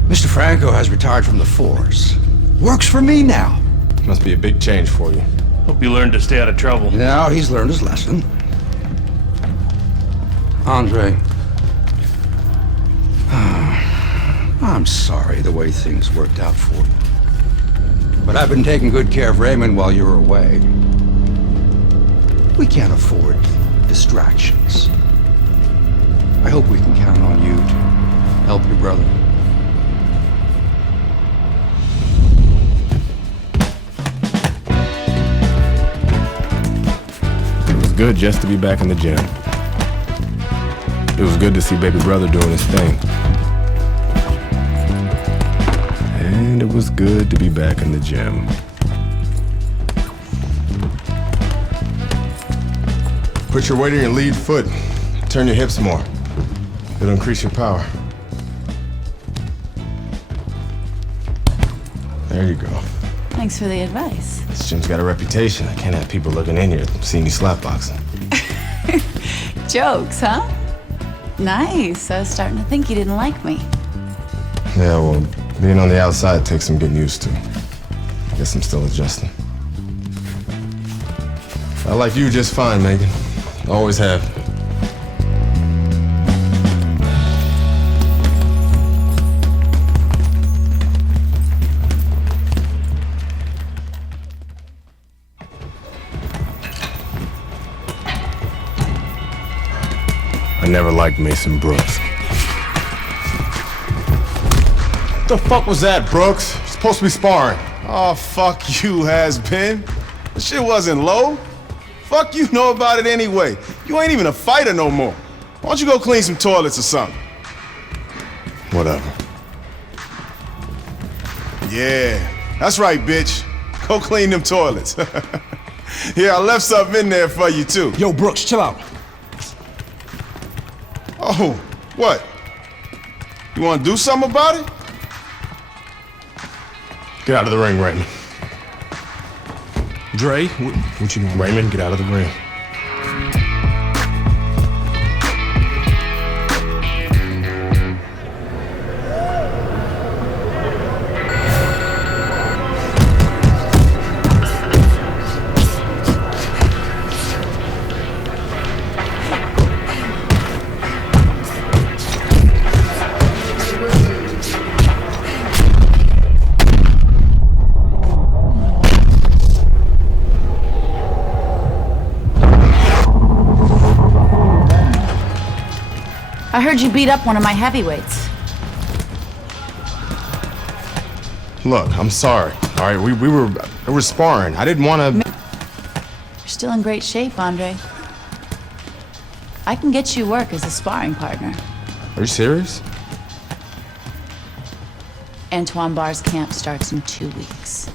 Mr. Franco has retired from the force. Works for me now. Must be a big change for you. Hope you learned to stay out of trouble. Now he's learned his lesson. Andre, I'm sorry the way things worked out for you. But I've been taking good care of Raymond while you were away. We can't afford distractions. I hope we can count on you to help your brother. It was good just to be back in the gym. It was good to see baby brother doing his thing. And it was good to be back in the gym. Put your weight on your lead foot. Turn your hips more. It'll increase your power. There you go. Thanks for the advice. This gym's got a reputation. I can't have people looking in here seeing me slapboxing. Jokes, huh? Nice. I was starting to think you didn't like me. Yeah, well, being on the outside takes some getting used to. Guess I'm still adjusting. I like you just fine, Megan. Always have. I never liked Mason Brooks. What the fuck was that, Brooks? You're supposed to be sparring. Oh, fuck you, has-been. This shit wasn't low. Fuck you know about it anyway. You ain't even a fighter no more. Why don't you go clean some toilets or something? Whatever. Yeah, that's right, bitch. Go clean them toilets. Here, I left something in there for you, too. Yo, Brooks, chill out. Oh, what? You want to do something about it? Get out of the ring, Raymond. Dre, what you doing? Raymond, get out of the ring. I heard you beat up one of my heavyweights. Look, I'm sorry. All right, we were sparring. I didn't want to. You're still in great shape, Andre. I can get you work as a sparring partner. Are you serious? Antoine Barr's camp starts in 2 weeks.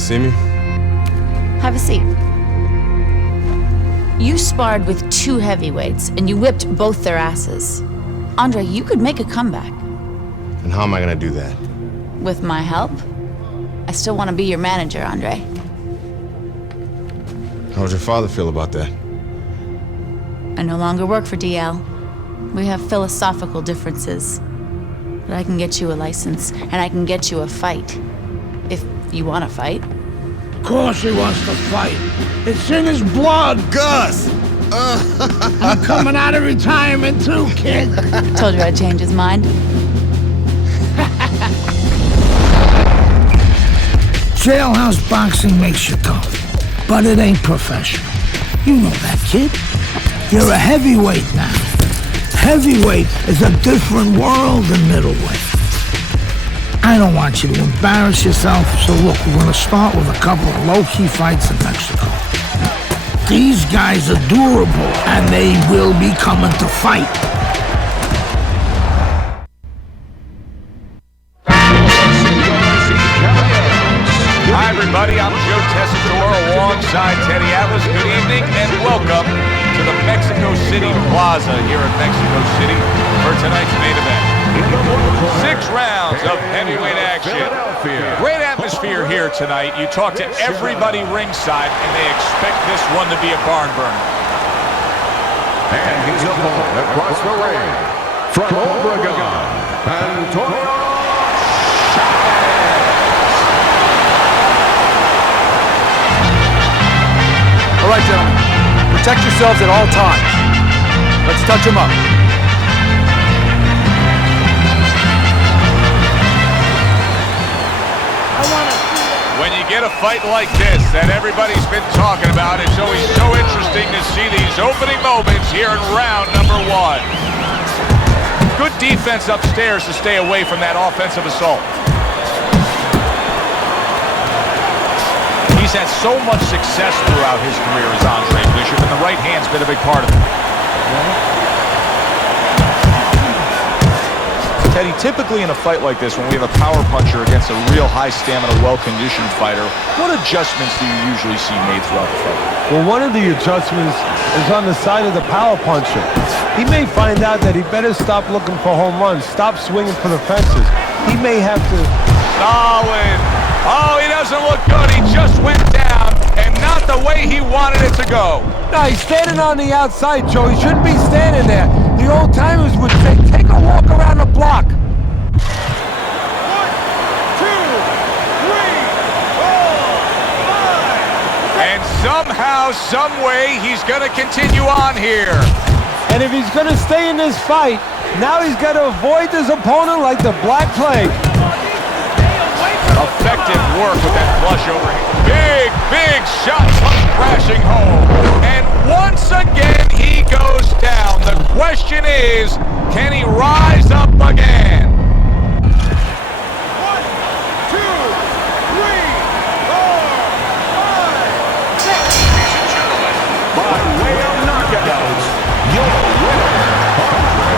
see me? Have a seat. You sparred with 2 heavyweights, and you whipped both their asses. Andre, you could make a comeback. And how am I gonna do that? With my help? I still want to be your manager, Andre. How would your father feel about that? I no longer work for DL. We have philosophical differences. But I can get you a license, and I can get you a fight. If you want to fight. Of course he wants to fight. It's in his blood. Gus! I'm coming out of retirement too, kid. Told you I'd change his mind. Jailhouse boxing makes you tough, but it ain't professional. You know that, kid. You're a heavyweight now. Heavyweight is a different world than middleweight. I don't want you to embarrass yourself, so look, we're gonna start with a couple of low-key fights in Mexico. These guys are durable, and they will be coming to fight. Hi, everybody. I'm Joe Tessitore alongside Teddy Atlas. Good evening and welcome to the Mexico City Plaza here in Mexico City for tonight's main event. 6 rounds of heavyweight action. Great atmosphere here tonight. You talk to everybody ringside and they expect this one to be a barn burner. And his opponent across the ring, from Obregon, Antonio. All right, gentlemen. Protect yourselves at all times. Let's touch them up. When you get a fight like this that everybody's been talking about, it's always so interesting to see these opening moments here in round number 1. Good defense upstairs to stay away from that offensive assault. He's had so much success throughout his career as Andre Bishop, and the right hand's been a big part of it. Teddy, typically in a fight like this, when we have a power puncher against a real high-stamina, well-conditioned fighter, what adjustments do you usually see made throughout the fight? Well, one of the adjustments is on the side of the power puncher. He may find out that he better stop looking for home runs, stop swinging for the fences. He may have to... Solid. Oh, he doesn't look good. He just went down, and not the way he wanted it to go. No, he's standing on the outside, Joe. He shouldn't be standing there. The old-timers would say, take a walk around the block. 1, 2, 3, 4, 5. And somehow, some way, he's going to continue on here. And if he's going to stay in this fight, now he's got to avoid his opponent like the Black Plague. Effective work with that flush overhand. Big shot comes crashing home. And once again, he goes down. The question is, can he rise up again? 1, 2, 3, 4, 5. Ladies and gentlemen, by way of knockouts, your winner, Andre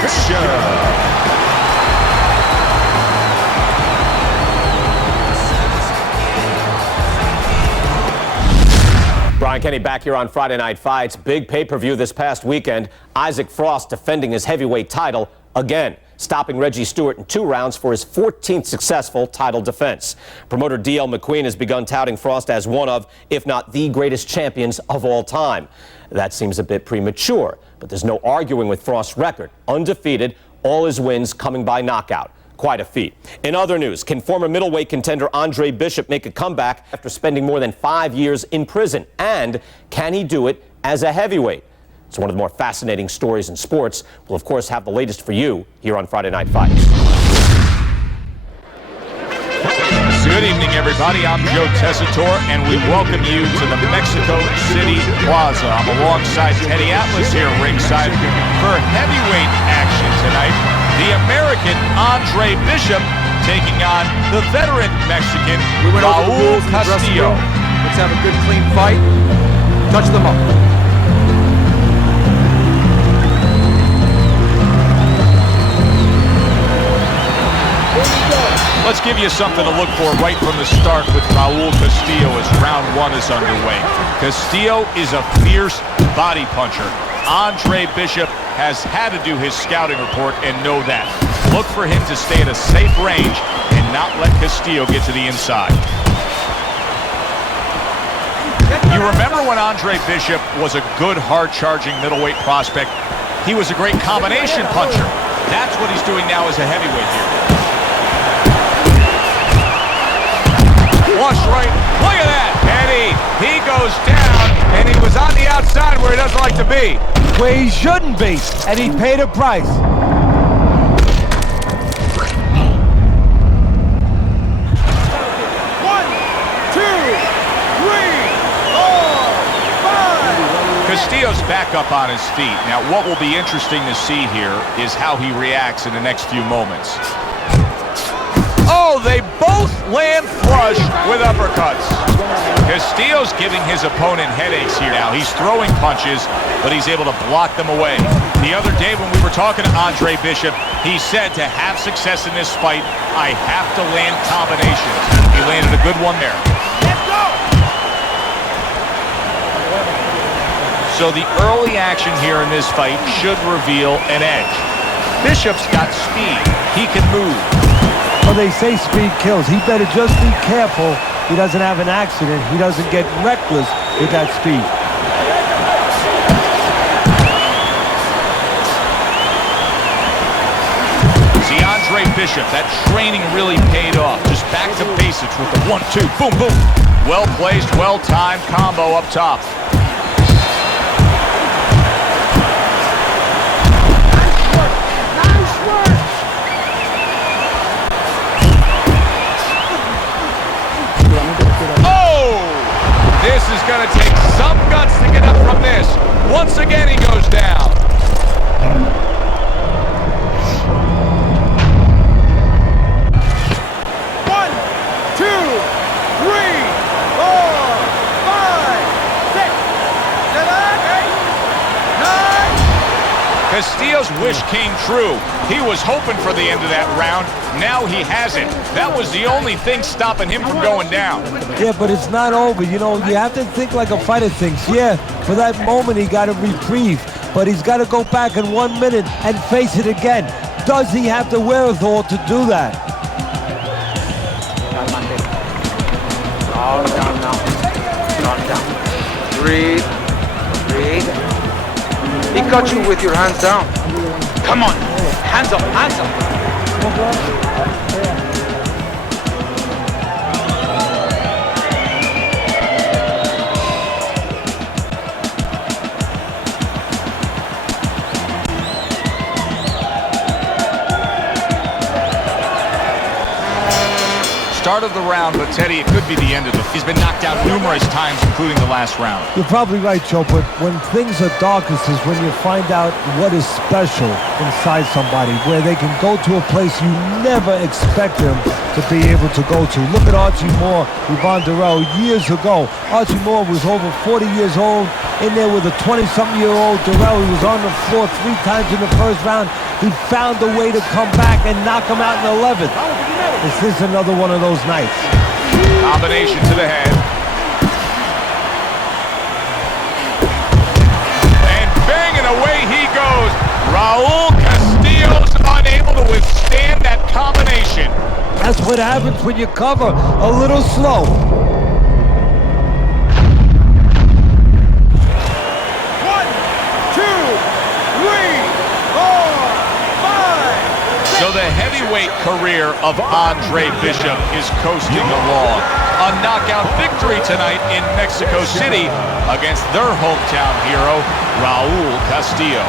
Bishop. Brian Kenny back here on Friday Night Fights. Big pay-per-view this past weekend. Isaac Frost defending his heavyweight title again, stopping Reggie Stewart in 2 rounds for his 14th successful title defense. Promoter D.L. McQueen has begun touting Frost as one of, if not the greatest champions of all time. That seems a bit premature, but there's no arguing with Frost's record. Undefeated, all his wins coming by knockout. Quite a feat. In other news, can former middleweight contender Andre Bishop make a comeback after spending more than 5 years in prison? And can he do it as a heavyweight? It's one of the more fascinating stories in sports. We'll, of course, have the latest for you here on Friday Night Fights. Good evening, everybody. I'm Joe Tessitore, and we welcome you to the Mexico City Plaza. I'm alongside Teddy Atlas here ringside for heavyweight action tonight. The American Andre Bishop taking on the veteran Mexican Raul Castillo. Let's have a good, clean fight. Touch them up. Here we go. Let's give you something to look for right from the start with Raul Castillo as round one is underway. Castillo is a fierce body puncher. Andre Bishop has had to do his scouting report and know that. Look for him to stay at a safe range and not let Castillo get to the inside. You remember when Andre Bishop was a good, hard-charging middleweight prospect? He was a great combination puncher. That's what he's doing now as a heavyweight here. Flush right. Look at that. Eddie, he goes down, and he was on the outside where he doesn't like to be. Where he shouldn't be, and he paid a price. Castillo's back up on his feet. Now, what will be interesting to see here is how he reacts in the next few moments. Oh, they both land flush with uppercuts. Castillo's giving his opponent headaches here now. He's throwing punches, but he's able to block them away. The other day when we were talking to Andre Bishop, he said to have success in this fight, I have to land combinations. He landed a good one there. So the early action here in this fight should reveal an edge. Bishop's got speed. He can move. Well, they say speed kills. He better just be careful he doesn't have an accident. He doesn't get reckless with that speed. See, Andre Bishop, that training really paid off. Just back to basics with the 1-2, boom, boom. Well-placed, well-timed combo up top. This is going to take some guts to get up from this. Once again, he goes down. One, two, three, 4, 5, 6, 7, 8, 9. Castillo's wish came true. He was hoping for the end of that round. Now he has it. That was the only thing stopping him from going down. Yeah, but it's not over. You know, you have to think like a fighter thinks. Yeah, for that moment he got a reprieve, but he's got to go back in 1 minute and face it again. Does he have the wherewithal to do that? Calm down now. Calm down. Breathe. Breathe. He got you with your hands down. Come on. Hands up. Hands up. Start of the round, but Teddy, it could be the end of it. He's been knocked out numerous times, including the last round. You're probably right, Joe, but when things are darkest is when you find out what is special inside somebody, where they can go to a place you never expect them to be able to go to. Look at Archie Moore, Yvonne Durrell, years ago. Archie Moore was over 40 years old, in there with a 20-something-year-old Durrell. He was on the floor 3 times in the first round. He found a way to come back and knock him out in the 11th. Is this another one of those nights? Combination to the head. And banging away he goes. Raul Castillo's unable to withstand that combination. That's what happens when you cover a little slow. So the heavyweight career of Andre Bishop is coasting along. A knockout victory tonight in Mexico City against their hometown hero, Raul Castillo.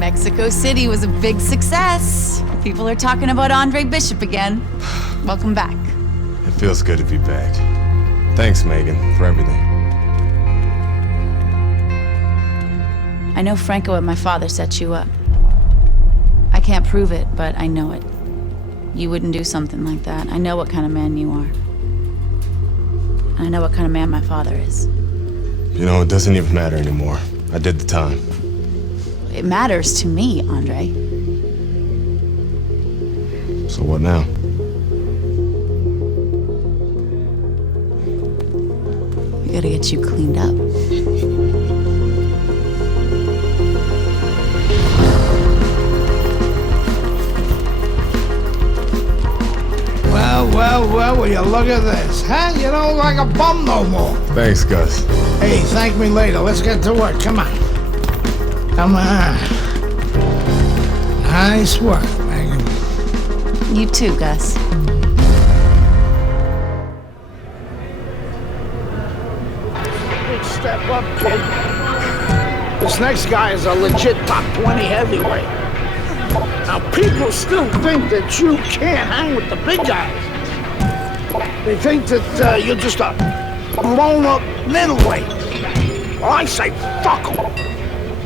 Mexico City was a big success. People are talking about Andre Bishop again. Welcome back. It feels good to be back. Thanks, Megan, for everything. I know Franco and my father set you up. I can't prove it, but I know it. You wouldn't do something like that. I know what kind of man you are. And I know what kind of man my father is. You know, it doesn't even matter anymore. I did the time. It matters to me, Andre. So what now? We gotta get you cleaned up. Well, will you look at this, huh? You don't look like a bum no more. Thanks, Gus. Hey, thank me later. Let's get to work. Come on. Come on. Nice work, Megan. You too, Gus. Big step up, kid. This next guy is a legit top 20 heavyweight. Now, people still think that you can't hang with the big guys. They think that you're just a blown-up middleweight. Well, I say fuck them.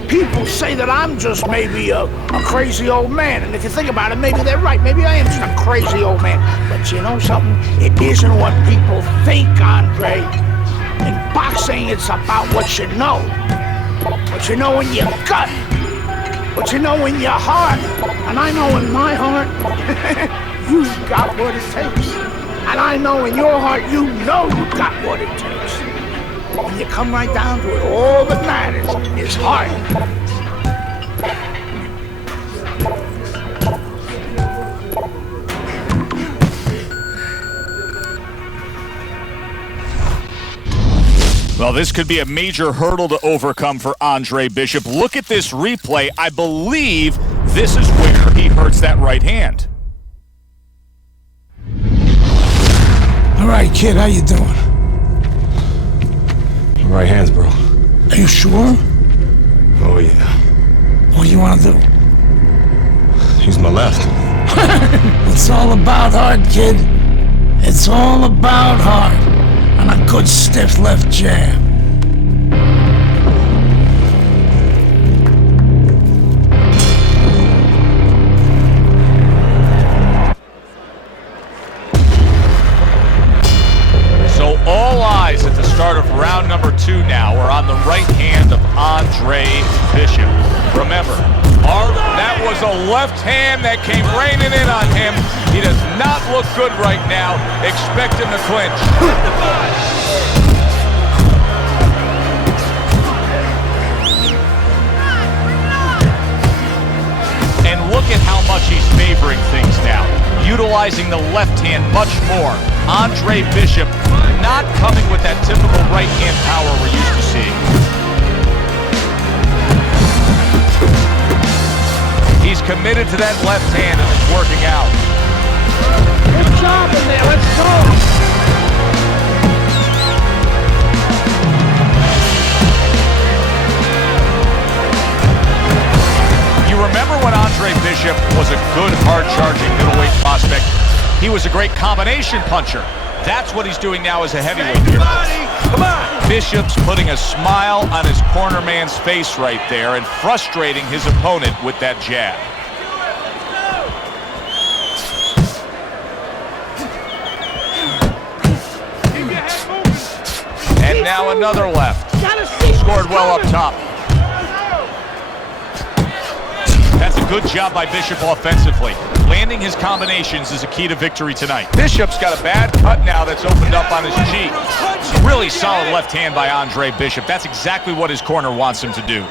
People say that I'm just maybe a crazy old man, and if you think about it, maybe they're right. Maybe I am just a crazy old man. But you know something? It isn't what people think, Andre. In boxing, it's about what you know. What you know in your gut. What you know in your heart. And I know in my heart, you've got what it takes. And I know in your heart, you know you've got what it takes. When you come right down to it, all that matters is heart. Well, this could be a major hurdle to overcome for Andre Bishop. Look at this replay. I believe this is where he hurts that right hand. All right, kid, how you doing? Right hands, bro. Are you sure? Oh, yeah. What do you want to do? Use my left. It's all about heart, kid. It's all about heart. And a good stiff left jab. So all eyes at the start of round number 2 now are on the right hand of Andre Bishop. Remember, that was a left hand that came raining in on him. He does not look good right now. Expect him to clinch. And look at how much he's favoring things now. Utilizing the left hand much more. Andre Bishop not coming with that typical right hand power we're used to seeing. He's committed to that left hand and it's working out. Good job in there. Let's go. You remember when Andre Bishop was a good, hard-charging middleweight prospect? He was a great combination puncher. That's what he's doing now as a heavyweight here. Come on. Bishop's putting a smile on his corner man's face right there and frustrating his opponent with that jab. And now another left. Scored well up top. That's a good job by Bishop offensively. Landing his combinations is a key to victory tonight. Bishop's got a bad cut now that's opened up on his cheek. Really solid left hand by Andre Bishop. That's exactly what his corner wants him to do.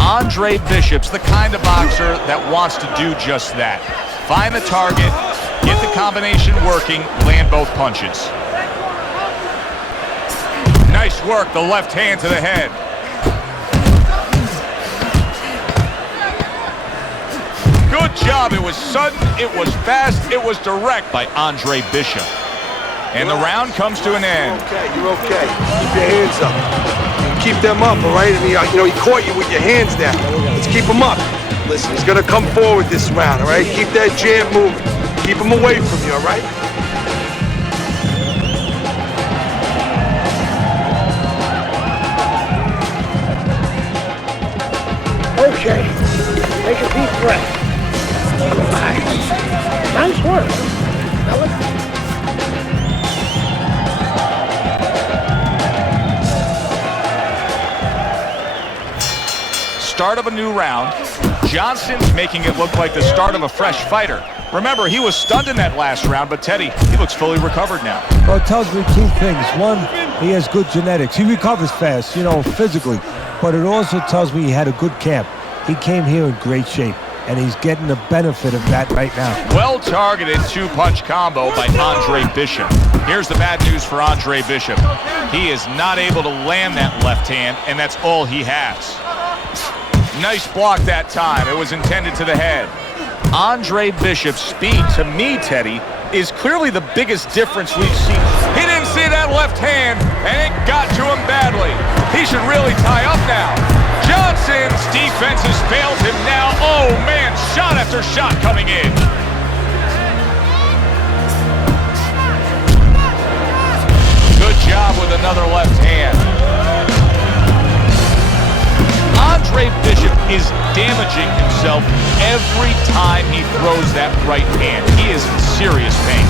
Andre Bishop's the kind of boxer that wants to do just that. Find the target, get the combination working, land both punches. Nice work, the left hand to the head. Good job. It was sudden, it was fast, it was direct by Andre Bishop. And the round comes to an end. You're okay. Keep your hands up. Keep them up, all right? I mean, you know, he caught you with your hands down. Let's keep him up. Listen, he's gonna come forward this round, all right? Keep that jab moving. Keep him away from you, all right? Okay. Take a deep breath. Nice work. start of a new round. Johnson's making it look like the start of a fresh fighter. Remember, he was stunned in that last round, but Teddy, he looks fully recovered now. Well, it tells me two things. One, he has good genetics. He recovers fast, you know, physically. But it also tells me he had a good camp. He came here in great shape, and he's getting the benefit of that right now. Well-targeted two-punch combo by Andre Bishop. Here's the bad news for Andre Bishop. He is not able to land that left hand, and that's all he has. Nice block that time. It was intended to the head. Andre Bishop's speed, to me, Teddy, is clearly the biggest difference we've seen. He didn't see that left hand, and it got to him badly. He should really tie up now. Johnson's defense has failed him now. Oh, man, shot after shot coming in. Good job with another left hand. Andre Bishop is damaging himself every time he throws that right hand. He is in serious pain.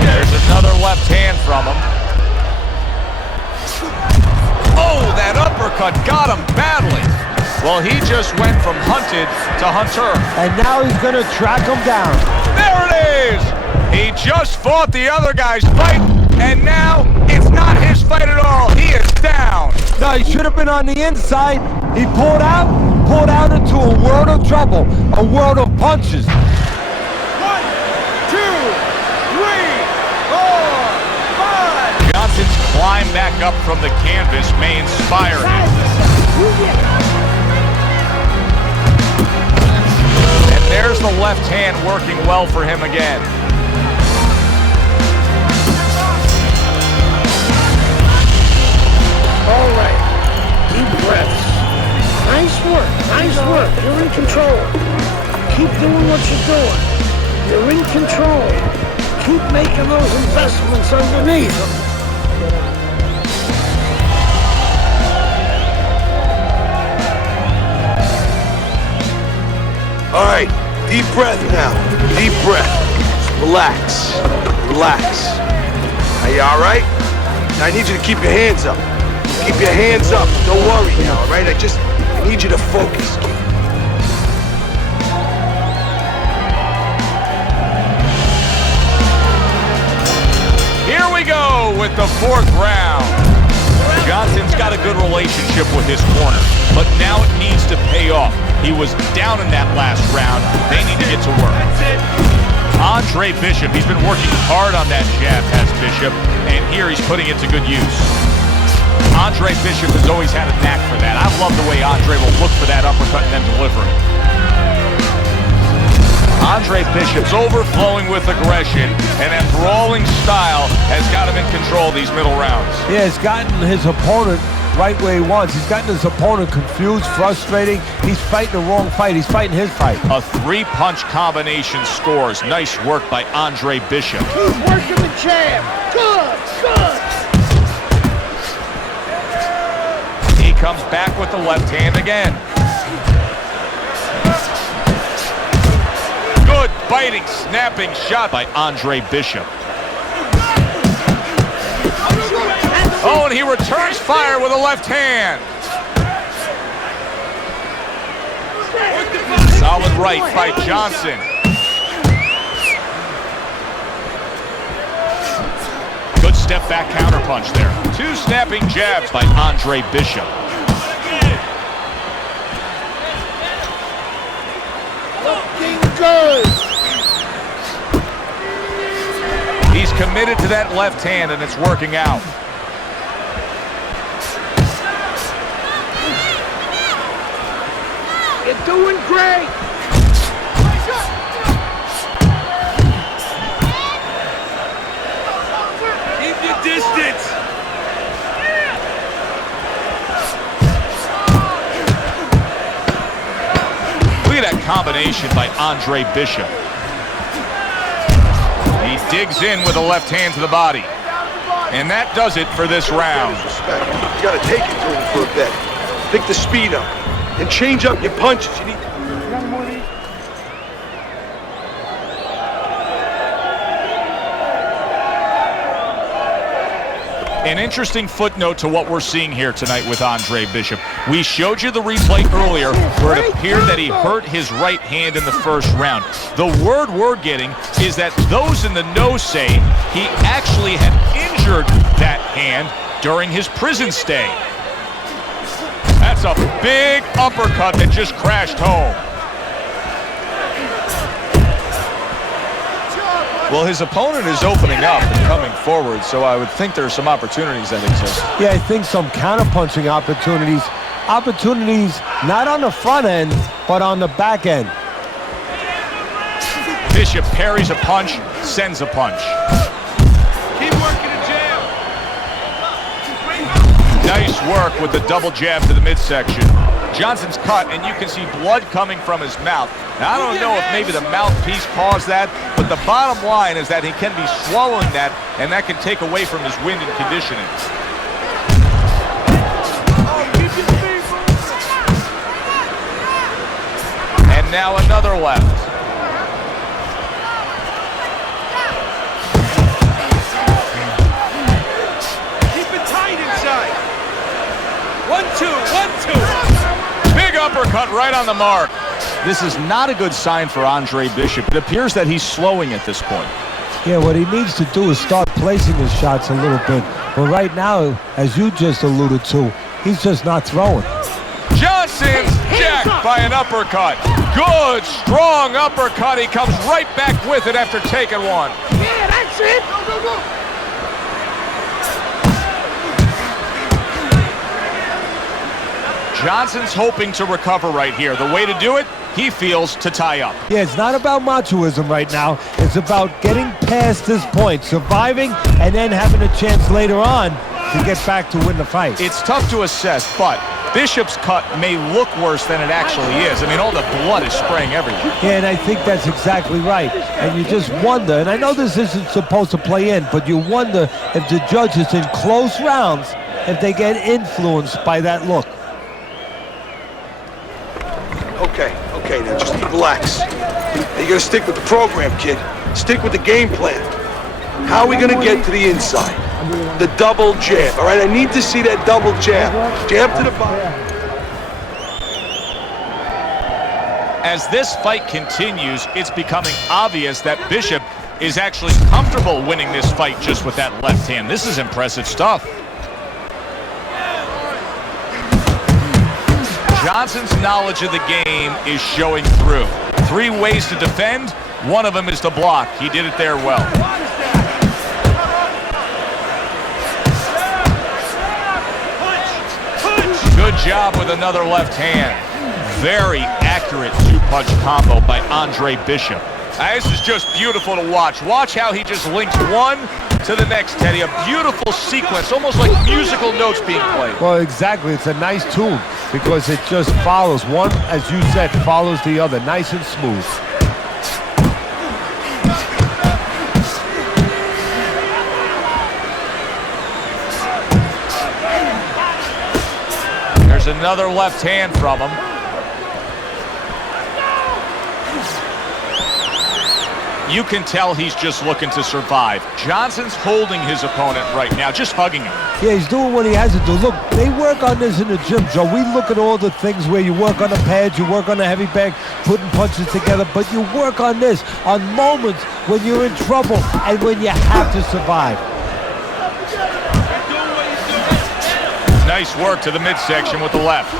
There's another left hand from him. Oh, that uppercut got him badly. Well, he just went from hunted to hunter. And now he's going to track him down. There it is! He just fought the other guy's fight, and now it's not his fight at all. He is down. No, he should have been on the inside. He pulled out into a world of trouble, a world of punches. 1, 2, 3, 4, 5. Johnson's climb back up from the canvas may inspire him. And there's the left hand working well for him again. All right, deep breaths. Nice work, nice work. You're in control. Keep doing what you're doing. You're in control. Keep making those investments underneath them. All right, deep breath now. Deep breath. Relax. Relax. Are you all right? Now I need you to keep your hands up. Keep your hands up. Don't worry now, all right? I need you to focus. Here we go with the 4th round. Johnson's got a good relationship with his corner, but now it needs to pay off. He was down in that last round. They need to get to work. Andre Bishop, he's been working hard on that jab, has Bishop, and here he's putting it to good use. Andre Bishop has always had a knack for that. I love the way Andre will look for that uppercut and then deliver it. Andre Bishop's overflowing with aggression, and that brawling style has got him in control these middle rounds. Yeah, he's gotten his opponent right where he wants. He's gotten his opponent confused, frustrating. He's fighting the wrong fight. He's fighting his fight. A 3-punch combination scores. Nice work by Andre Bishop. Keep working the jab. Good, good. He comes back with the left hand again. Good biting, snapping shot by Andre Bishop. Oh, and he returns fire with a left hand. Solid right by Johnson. Good step back counterpunch there. 2 snapping jabs by Andre Bishop. Looking good. He's committed to that left hand, and it's working out. You're doing great. Keep your distance. Look at that combination by Andre Bishop. He digs in with a left hand to the body. And that does it for this round. You gotta take it to him for a bit. Pick the speed up. And change up your punches. You need to... An interesting footnote to what we're seeing here tonight with Andre Bishop. We showed you the replay earlier where it appeared that he hurt his right hand in the first round. The word we're getting is that those in the know say he actually had injured that hand during his prison stay. That's a big uppercut that just crashed home. Well, his opponent is opening up and coming forward, so I would think there are some opportunities that exist. Yeah, I think some counterpunching opportunities. Opportunities not on the front end, but on the back end. Bishop parries a punch, sends a punch. Keep working the jab. Nice work with the double jab to the midsection. Johnson's cut, and you can see blood coming from his mouth. Now, I don't know if maybe the mouthpiece caused that, but the bottom line is that he can be swallowing that, and that can take away from his wind and conditioning. And now another left. Keep it tight inside. 1-2, 1-2. Big uppercut right on the mark. This is not a good sign for Andre Bishop. It appears that he's slowing at this point. Yeah, what he needs to do is start placing his shots a little bit. But right now, as you just alluded to, he's just not throwing. Johnson's jacked by an uppercut. Good, strong uppercut. He comes right back with it after taking one. Yeah, that's it. Go, go, go. Johnson's hoping to recover right here. The way to do it, he feels, to tie up. Yeah, it's not about machoism right now. It's about getting past this point, surviving, and then having a chance later on to get back to win the fight. It's tough to assess, but Bishop's cut may look worse than it actually is. I mean, all the blood is spraying everywhere. Yeah, and I think that's exactly right. And you just wonder, and I know this isn't supposed to play in, but you wonder if the judges in close rounds, if they get influenced by that look. Okay, now just relax. You gotta stick with the program, kid. Stick with the game plan. How are we gonna get to the inside? The double jab, all right? I need to see that double jab. Jab to the body. As this fight continues, it's becoming obvious that Bishop is actually comfortable winning this fight just with that left hand. This is impressive stuff. Johnson's knowledge of the game is showing through. 3 ways to defend. One of them is to block. He did it there well. Good job with another left hand. Very accurate 2-punch combo by Andre Bishop. This is just beautiful to watch. Watch how he just links one to the next, Teddy. A beautiful sequence, almost like musical notes being played. Well, exactly. It's a nice tune because it just follows. One, as you said, follows the other. Nice and smooth. There's another left hand from him. You can tell he's just looking to survive. Johnson's holding his opponent right now, just hugging him. Yeah, he's doing what he has to do. Look, they work on this in the gym, Joe. We look at all the things where you work on the pads, you work on the heavy bag, putting punches together, but you work on this on moments when you're in trouble and when you have to survive. Nice work to the midsection with the left.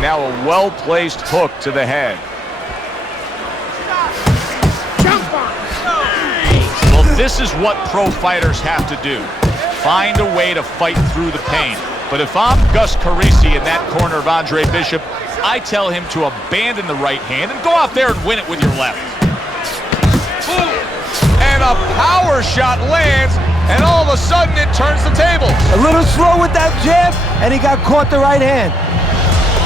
Now a well-placed hook to the head. Well, this is what pro fighters have to do. Find a way to fight through the pain. But if I'm Gus Carisi in that corner of Andre Bishop, I tell him to abandon the right hand and go out there and win it with your left. And a power shot lands, and all of a sudden it turns the tables. A little slow with that jab, and he got caught the right hand.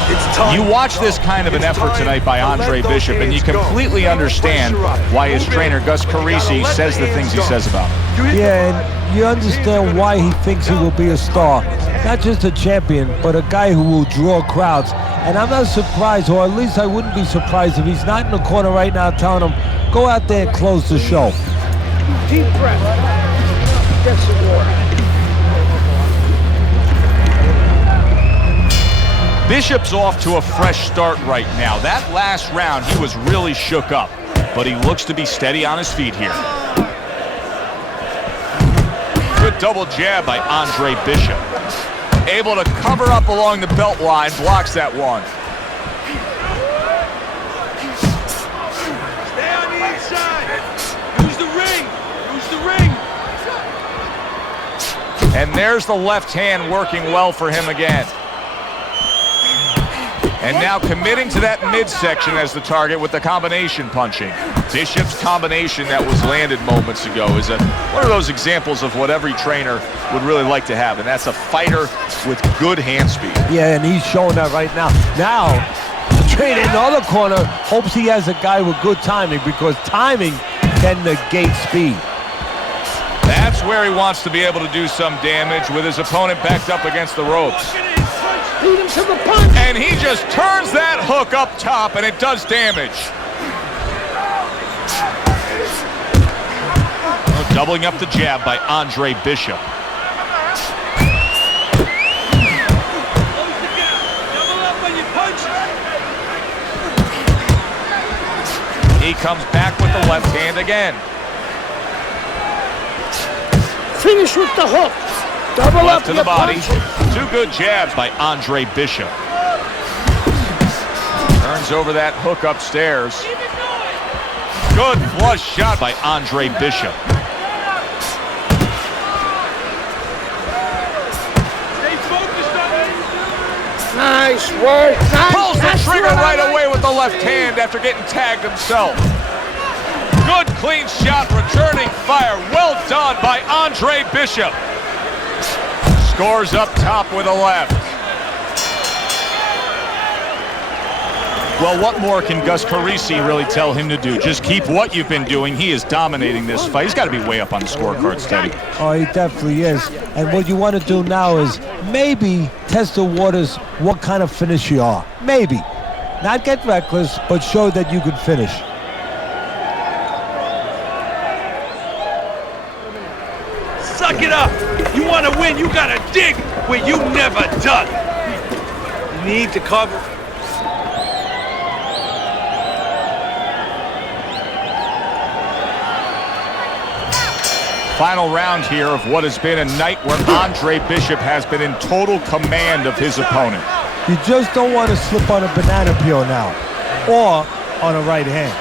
It's You watch this kind of an effort tonight by Andre Bishop, and you completely understand why his trainer, Gus Carisi, says the things he says about him. Yeah, and you understand why he thinks he will be a star. Not just a champion, but a guy who will draw crowds. And I'm not surprised, or at least I wouldn't be surprised if he's not in the corner right now telling him, go out there and close the show. Deep breath. Get some water. Bishop's off to a fresh start right now. That last round, he was really shook up, but he looks to be steady on his feet here. Good double jab by Andre Bishop. Able to cover up along the belt line, blocks that one. Stay on the inside. Use the ring. Use the ring. And there's the left hand working well for him again. And now committing to that midsection as the target with the combination punching. Bishop's combination that was landed moments ago is one of those examples of what every trainer would really like to have, and that's a fighter with good hand speed. Yeah, and he's showing that right now. Now, the trainer in the other corner hopes he has a guy with good timing, because timing can negate speed. That's where he wants to be able to do some damage with his opponent backed up against the ropes. Lead him to the punch. And he just turns that hook up top, and it does damage. Oh, doubling up the jab by Andre Bishop. He comes back with the left hand again. Finish with the hook. Double left up to the body. Two good jabs by Andre Bishop. Turns over that hook upstairs. Good flush shot by Andre Bishop. Stay focused on it. Nice work. Nice. Pulls the trigger right away with the left hand after getting tagged himself. Good clean shot, returning fire. Well done by Andre Bishop. Scores up top with a left. Well, what more can Gus Carisi really tell him to do? Just keep what you've been doing. He is dominating this fight. He's got to be way up on the scorecard, Teddy. Oh, he definitely is. And what you want to do now is maybe test the waters what kind of finish you are. Maybe. Not get reckless, but show that you can finish. Suck it up. You want to win, you got to dig where you never dug. You need to cover. Final round here of what has been a night where Andre Bishop has been in total command of his opponent. You just don't want to slip on a banana peel now, or on a right hand.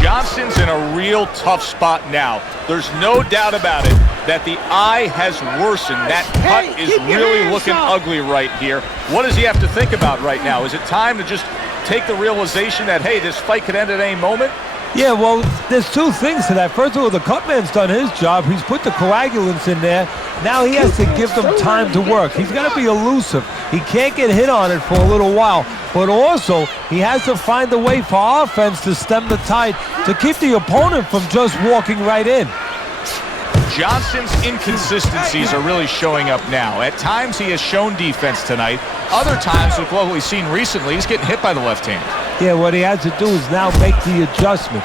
Johnson's in a real tough spot now. There's no doubt about it that the eye has worsened. That cut is really looking ugly right here. What does he have to think about right now? Is it time to just take the realization that, hey, this fight could end at any moment? Yeah, well, there's two things to that. First of all, the cutman's done his job. He's put the coagulants in there. Now he has to give them time to work. He's got to be elusive. He can't get hit on it for a little while. But also, he has to find a way for offense to stem the tide, to keep the opponent from just walking right in. Johnson's inconsistencies are really showing up now. At times, he has shown defense tonight. Other times, with what we've seen recently, he's getting hit by the left hand. Yeah, what he has to do is now make the adjustment.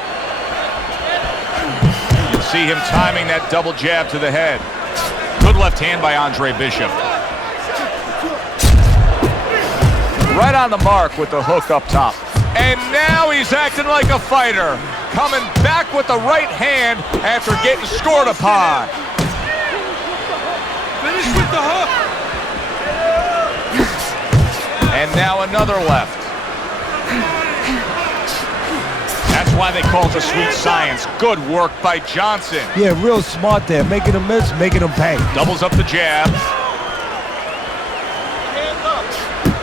You can see him timing that double jab to the head. Good left hand by Andre Bishop. Right on the mark with the hook up top. And now he's acting like a fighter. Coming back with the right hand after getting scored upon. Finish with the hook. And now another left. That's why they call it the sweet science. Good work by Johnson. Yeah, real smart there. Making him miss, making him pay. Doubles up the jab. Hands up.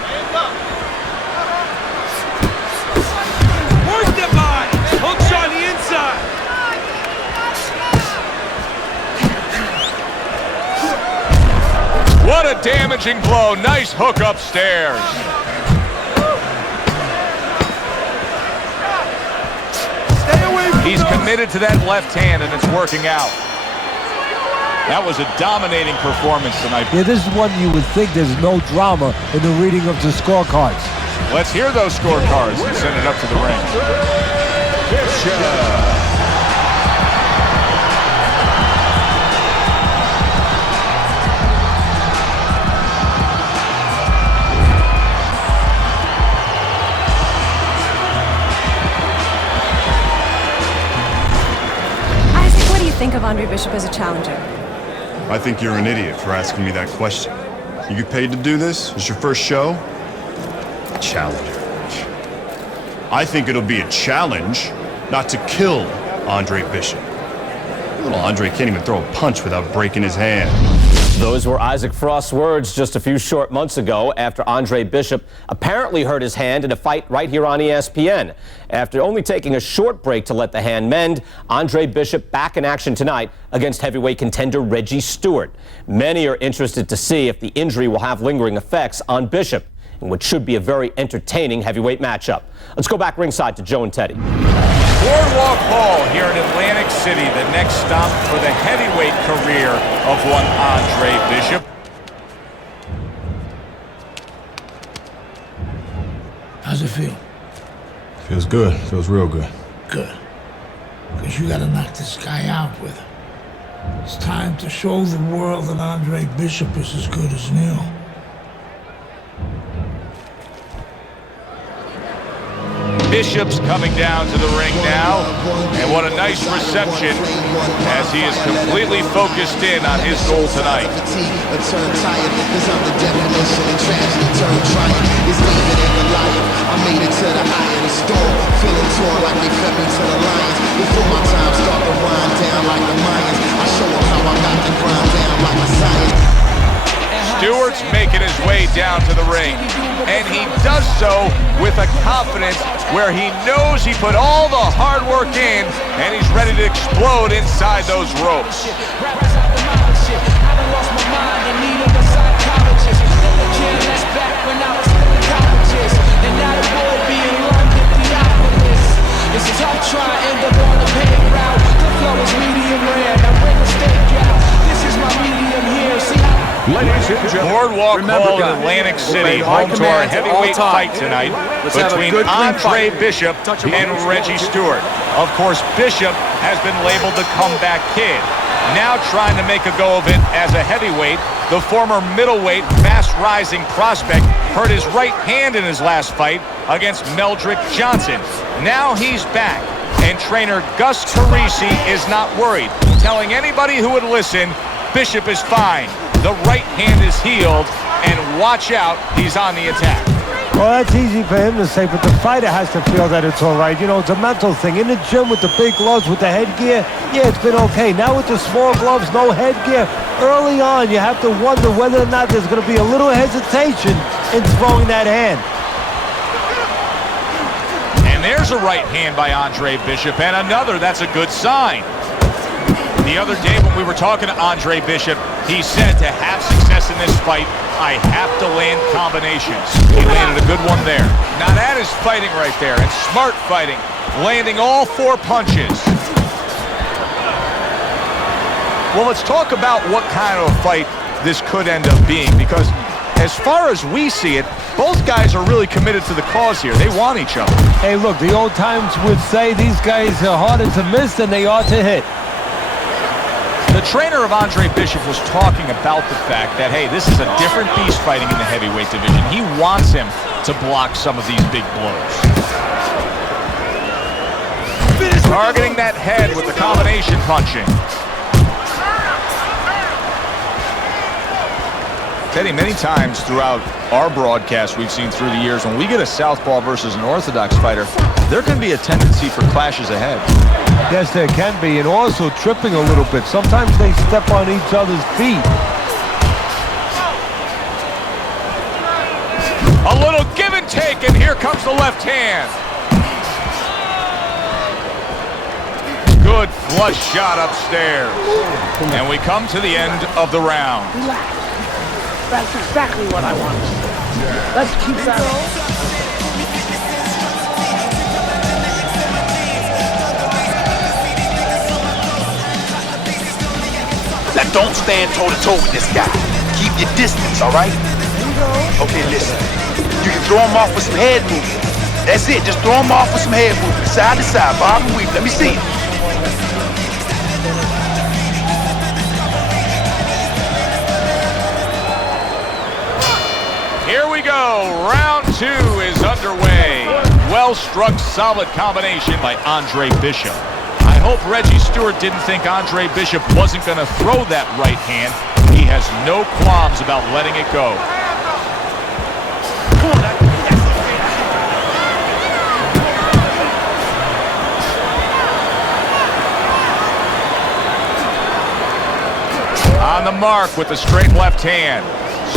Hands up. Work the body. Hooks on the inside. What a damaging blow. Nice hook upstairs. He's committed to that left hand, and it's working out. That was a dominating performance tonight. Yeah, this is one you would think there's no drama in the reading of the scorecards. Let's hear those scorecards and send it up to the ring. Isaac, what do you think of Andre Bishop as a challenger? I think you're an idiot for asking me that question. You get paid to do this? It's your first show? Challenger. I think it'll be a challenge not to kill Andre Bishop. Little Andre can't even throw a punch without breaking his hand. Those were Isaac Frost's words just a few short months ago after Andre Bishop apparently hurt his hand in a fight right here on ESPN. After only taking a short break to let the hand mend, Andre Bishop back in action tonight against heavyweight contender Reggie Stewart. Many are interested to see if the injury will have lingering effects on Bishop in what should be a very entertaining heavyweight matchup. Let's go back ringside to Joe and Teddy. Boardwalk Hall here in Atlantic City, the next stop for the heavyweight career of one Andre Bishop. How's it feel? Feels good. Feels real good. Good. Because you gotta knock this guy out with him. It's time to show the world that Andre Bishop is as good as new. Bishop's coming down to the ring now, and what a nice reception as he is completely focused in on his goal tonight. I made it to the eye of the storm, feeling torn like they fed me to the lions. Before my time start to wind down like the Mayans, I show them how I got the grind down like a science. Stewart's making his way down to the ring, and he does so with a confidence where he knows he put all the hard work in, and he's ready to explode inside those ropes. It's tough trying to end up on the paved route. The flow is medium rare. Now bring the steak out. This is my medium here. See how Ladies and gentlemen, Boardwalk Hall in Atlantic City, home to our heavyweight fight tonight between Andre Bishop and Reggie Stewart. Of course, Bishop has been labeled the comeback kid. Now trying to make a go of it as a heavyweight, the former middleweight, fast-rising prospect hurt his right hand in his last fight against Meldrick Johnson. Now he's back, and trainer Gus Carisi is not worried, telling anybody who would listen, Bishop is fine. The right hand is healed, and watch out, he's on the attack. Well, that's easy for him to say, but the fighter has to feel that it's all right. You know, it's a mental thing. In the gym with the big gloves, with the headgear, yeah, it's been okay. Now with the small gloves, no headgear, early on, you have to wonder whether or not there's going to be a little hesitation in throwing that hand. And there's a right hand by Andre Bishop, and another, that's a good sign. The other day when we were talking to Andre Bishop, he said to have success in this fight, I have to land combinations. He landed a good one there. Now that is fighting right there, and smart fighting, landing all 4 punches. Well, let's talk about what kind of a fight this could end up being, because as far as we see it, both guys are really committed to the cause here. They want each other. Hey, look, the old times would say these guys are harder to miss than they are to hit. The trainer of Andre Bishop was talking about the fact that, hey, this is a different beast fighting in the heavyweight division. He wants him to block some of these big blows. Targeting that head with the combination punching. Teddy, many times throughout our broadcast we've seen through the years, when we get a southpaw versus an orthodox fighter, there can be a tendency for clashes ahead. Yes, there can be, and also tripping a little bit. Sometimes they step on each other's feet. A little give and take, and here comes the left hand. Good flush shot upstairs. And we come to the end of the round. That's exactly what I want. Let's keep that up. Don't stand toe-to-toe with this guy. Keep your distance, all right? Okay, listen. You can throw him off with some head movement. That's it. Just throw him off with some head movement. Side to side, bob and weave. Let me see it. Here we go. Round 2 is underway. Well-struck, solid combination by Andre Bishop. I hope Reggie Stewart didn't think Andre Bishop wasn't going to throw that right hand. He has no qualms about letting it go. On the mark with the straight left hand.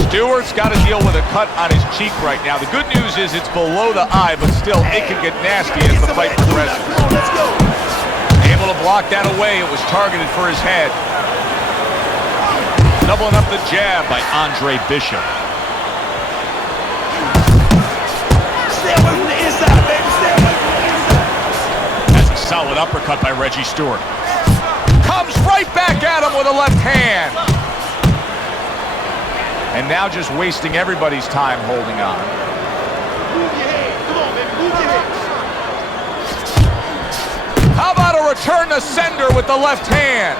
Stewart's got to deal with a cut on his cheek right now. The good news is it's below the eye, but still it can get nasty as the fight progresses. Able to block that away. It was targeted for his head. Doubling up the jab by Andre Bishop. Stay away from the inside, baby. Stay away from the inside. That's a solid uppercut by Reggie Stewart. Comes right back at him with a left hand. And now just wasting everybody's time holding on. Move your head. Come on, baby. Move your head. How about a return to sender with the left hand?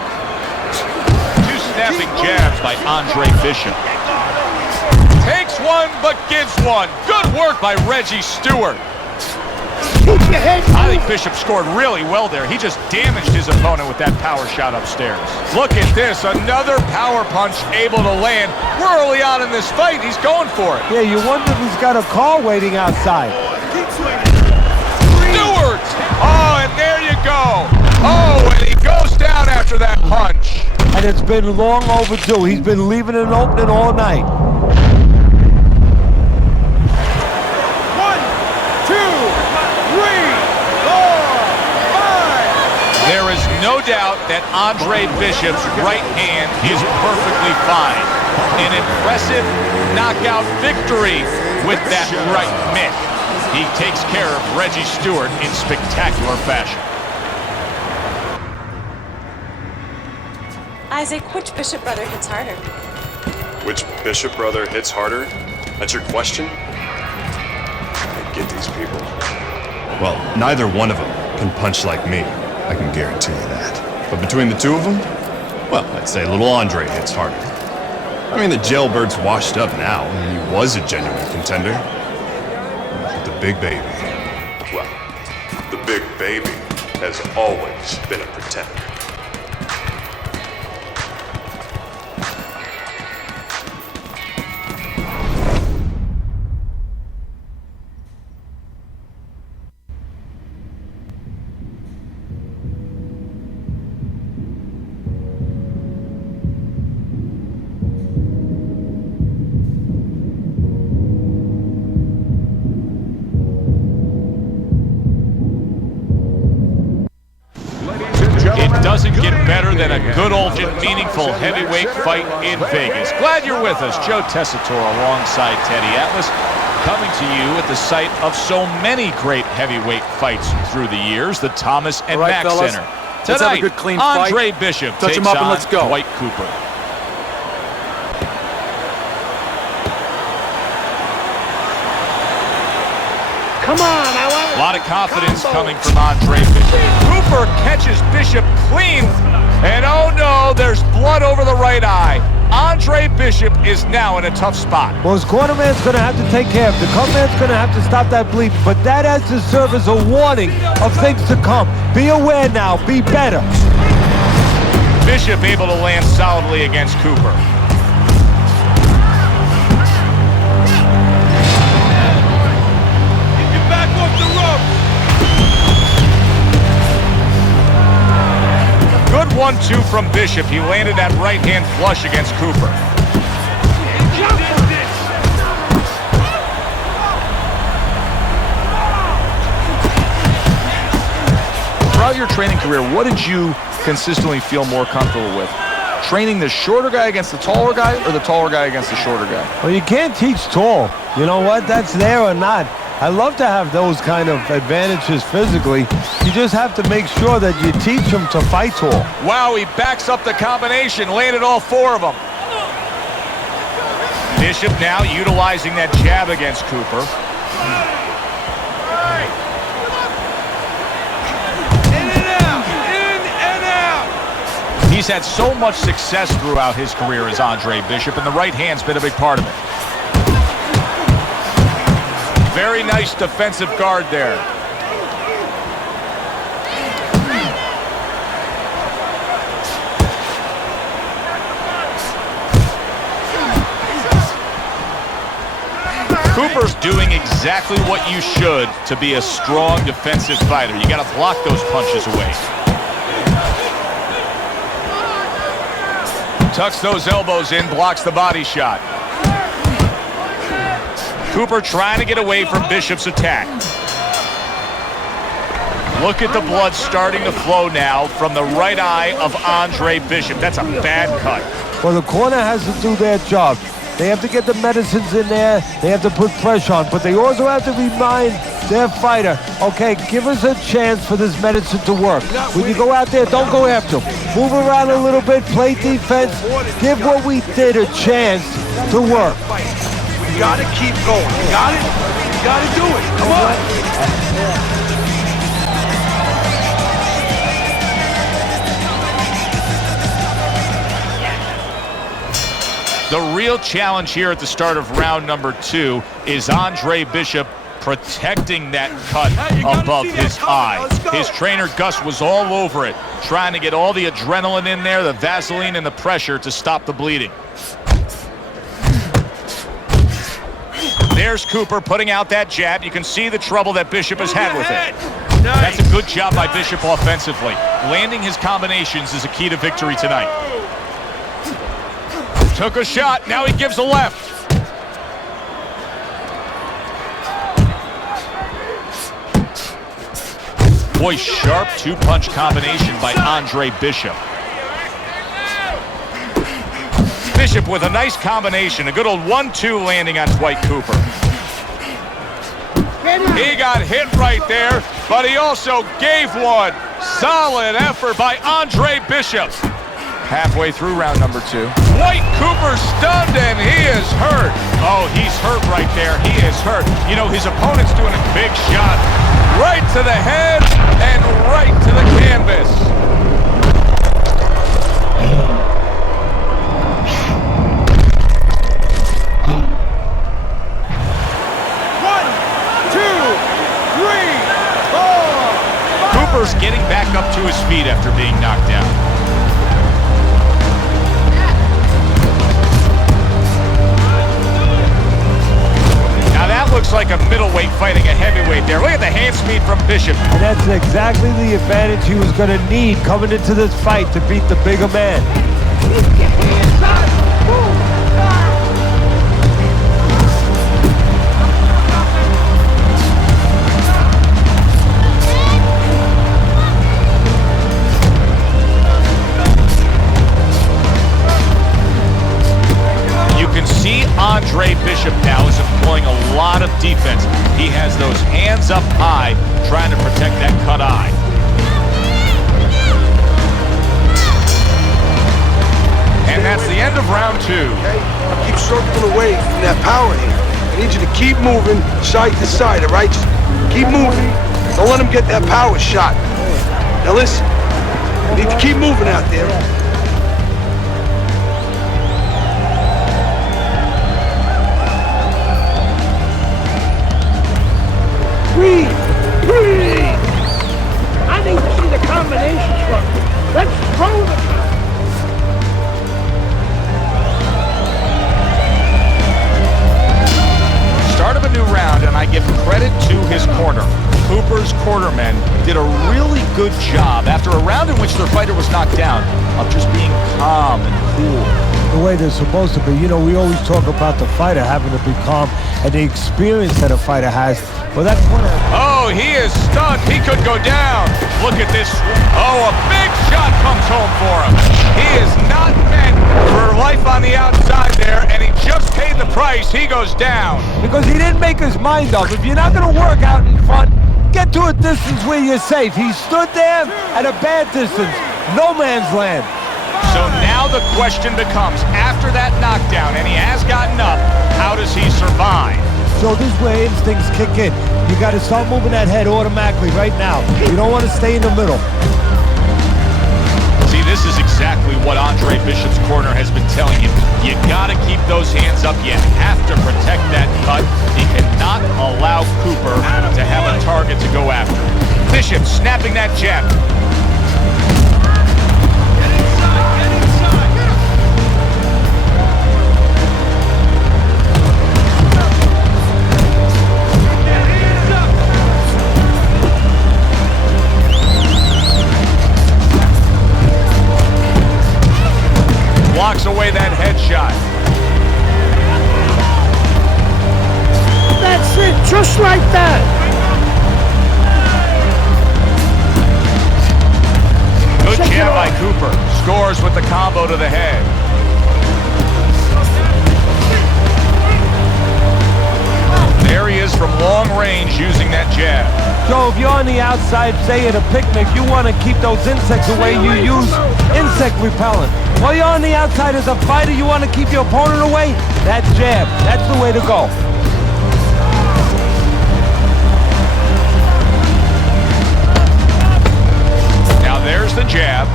Two snapping jabs by Andre Bishop. Takes one, but gives one. Good work by Reggie Stewart. I think Bishop scored really well there. He just damaged his opponent with that power shot upstairs. Look at this, another power punch able to land. We're early on in this fight. He's going for it. Yeah, you wonder if he's got a car waiting outside. Stewart! Oh, and there you go. Oh, and he goes down after that punch. And it's been long overdue. He's been leaving an opening all night. 1, 2, 3, 4, 5. There is no doubt that Andre Bishop's right hand is perfectly fine. An impressive knockout victory with that right mitt. He takes care of Reggie Stewart in spectacular fashion. Isaac, which Bishop brother hits harder? Which Bishop brother hits harder? That's your question? I get these people. Well, neither one of them can punch like me. I can guarantee you that. But between the two of them, well, I'd say little Andre hits harder. I mean, the jailbird's washed up now, and he was a genuine contender. But the big baby, well, the big baby has always been a pretender. It doesn't get better than a good old meaningful heavyweight fight in Vegas. Glad you're with us. Joe Tessitore alongside Teddy Atlas, coming to you at the site of so many great heavyweight fights through the years, the Thomas and All right, Mack fellas, Center. let's have a Tonight, good, clean Andre fight. Bishop Touch takes him up and on let's go. Dwight Cooper. Come on, I want A lot of confidence coming from Andre Bishop. Cooper catches Bishop clean, and oh no, there's blood over the right eye. Andre Bishop is now in a tough spot. Well, his cornerman's going to have to take care of it. The cornerman's going to have to stop that bleeding, but that has to serve as a warning of things to come. Be aware now. Be better. Bishop able to land solidly against Cooper. Back off the rope. Good 1-2 from Bishop. He landed that right hand flush against Cooper. Throughout your training career, what did you consistently feel more comfortable with? Training the shorter guy against the taller guy, or the taller guy against the shorter guy? Well, you can't teach tall. You know what? That's there or not. I love to have those kind of advantages physically. You just have to make sure that you teach them to fight tall. Wow, he backs up the combination, landed all 4 of them. Bishop now utilizing that jab against Cooper. In and out, in and out. He's had so much success throughout his career as Andre Bishop, and the right hand's been a big part of it. Very nice defensive guard there. Cooper's doing exactly what you should to be a strong defensive fighter. You got to block those punches away. Tucks those elbows in, blocks the body shot. Cooper trying to get away from Bishop's attack. Look at the blood starting to flow now from the right eye of Andre Bishop. That's a bad cut. Well, the corner has to do their job. They have to get the medicines in there. They have to put pressure on. But they also have to remind their fighter, okay, give us a chance for this medicine to work. When you go out there, don't go after them. Move around a little bit, play defense. Give what we did a chance to work. You gotta keep going. You got it? You gotta do it. Come on. The real challenge here at the start of round number 2 is Andre Bishop protecting that cut above his eye. His trainer Gus was all over it, trying to get all the adrenaline in there, the Vaseline and the pressure to stop the bleeding. There's Cooper putting out that jab. You can see the trouble that Bishop has had with it. That's a good job by Bishop offensively. Landing his combinations is a key to victory tonight. Took a shot, now he gives a left. Boy, sharp 2-punch combination by Andre Bishop. Bishop with a nice combination, a good old 1-2 landing on Dwight Cooper. He got hit right there, but he also gave one. Solid effort by Andre Bishop. Halfway through round number 2. Dwight Cooper stunned and he is hurt. Oh, he's hurt right there. He is hurt. You know, his opponent's doing a big shot. Right to the head and right to the canvas. Cooper's getting back up to his feet after being knocked down. Now that looks like a middleweight fighting a heavyweight there. Look at the hand speed from Bishop. And that's exactly the advantage he was going to need coming into this fight to beat the bigger man. Andre Bishop now is employing a lot of defense. He has those hands up high, trying to protect that cut eye. And that's the end of round 2. Okay? Keep circling away from that power here. I need you to keep moving side to side, all right? Just keep moving. Don't let him get that power shot. Now listen, you need to keep moving out there. Breathe! Breathe! I need to see the combinations from you. Let's throw the... Start of a new round, and I give credit to his corner. Cooper's cornermen did a really good job after a round in which their fighter was knocked down of just being calm and cool. The way they're supposed to be. You know, we always talk about the fighter having to be calm and the experience that a fighter has. Well, that corner... Oh, he is stunned. He could go down. Look at this. Oh, a big shot comes home for him. He is not meant for life on the outside there, and he just paid the price He goes down. Because he didn't make his mind up. If you're not going to work out in front, get to a distance where you're safe. He stood there at a bad distance. No man's land. So now the question becomes, after that knockdown, and he has gotten up, how does he survive? So this is where instincts kick in. You got to start moving that head automatically right now. You don't want to stay in the middle. See, this is exactly what Andre Bishop's corner has been telling you. You got to keep those hands up. You have to protect that cut. He cannot allow Cooper to have a target to go after. Bishop snapping that jab. Blocks away that headshot. That's it, just like that. Good jab by Cooper. Scores with the combo to the head. There he is from long range using that jab. So if you're on the outside, say at a picnic, you want to keep those insects away, you use insect repellent. While you're on the outside as a fighter, you want to keep your opponent away, that jab, that's the way to go. Now there's the jab.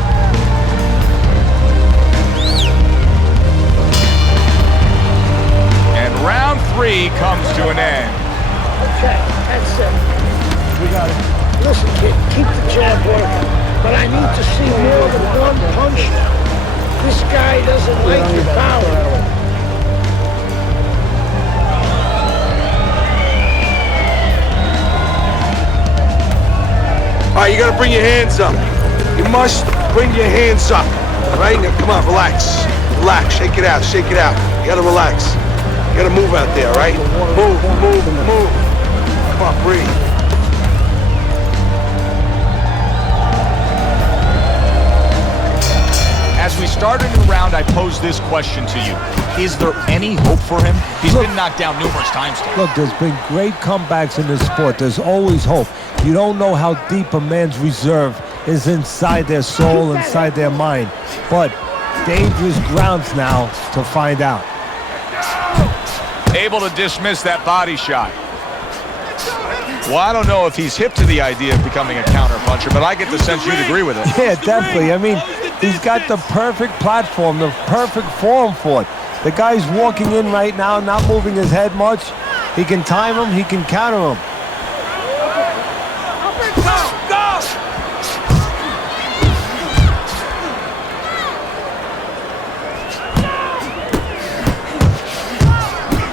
And round 3 comes to an end. Okay, that's it. We got it. Listen, kid, keep the jab working. But I need to see more than one punch now. This guy doesn't like your power. All right, you gotta bring your hands up. You must bring your hands up. All right, now come on, relax. Relax, shake it out, shake it out. You gotta relax. You gotta move out there, all right? Move, move, move. Come on, breathe. As we start a new round, I pose this question to you. Is there any hope for him? He's been knocked down numerous times today. Look, there's been great comebacks in this sport. There's always hope. You don't know how deep a man's reserve is inside their soul, inside their mind. But dangerous grounds now to find out. Able to dismiss that body shot. Well, I don't know if he's hip to the idea of becoming a counterpuncher, but I get the sense you'd agree with it. Yeah, definitely. I mean, he's got the perfect platform, the perfect form for it. The guy's walking in right now, not moving his head much. He can time him, he can counter him.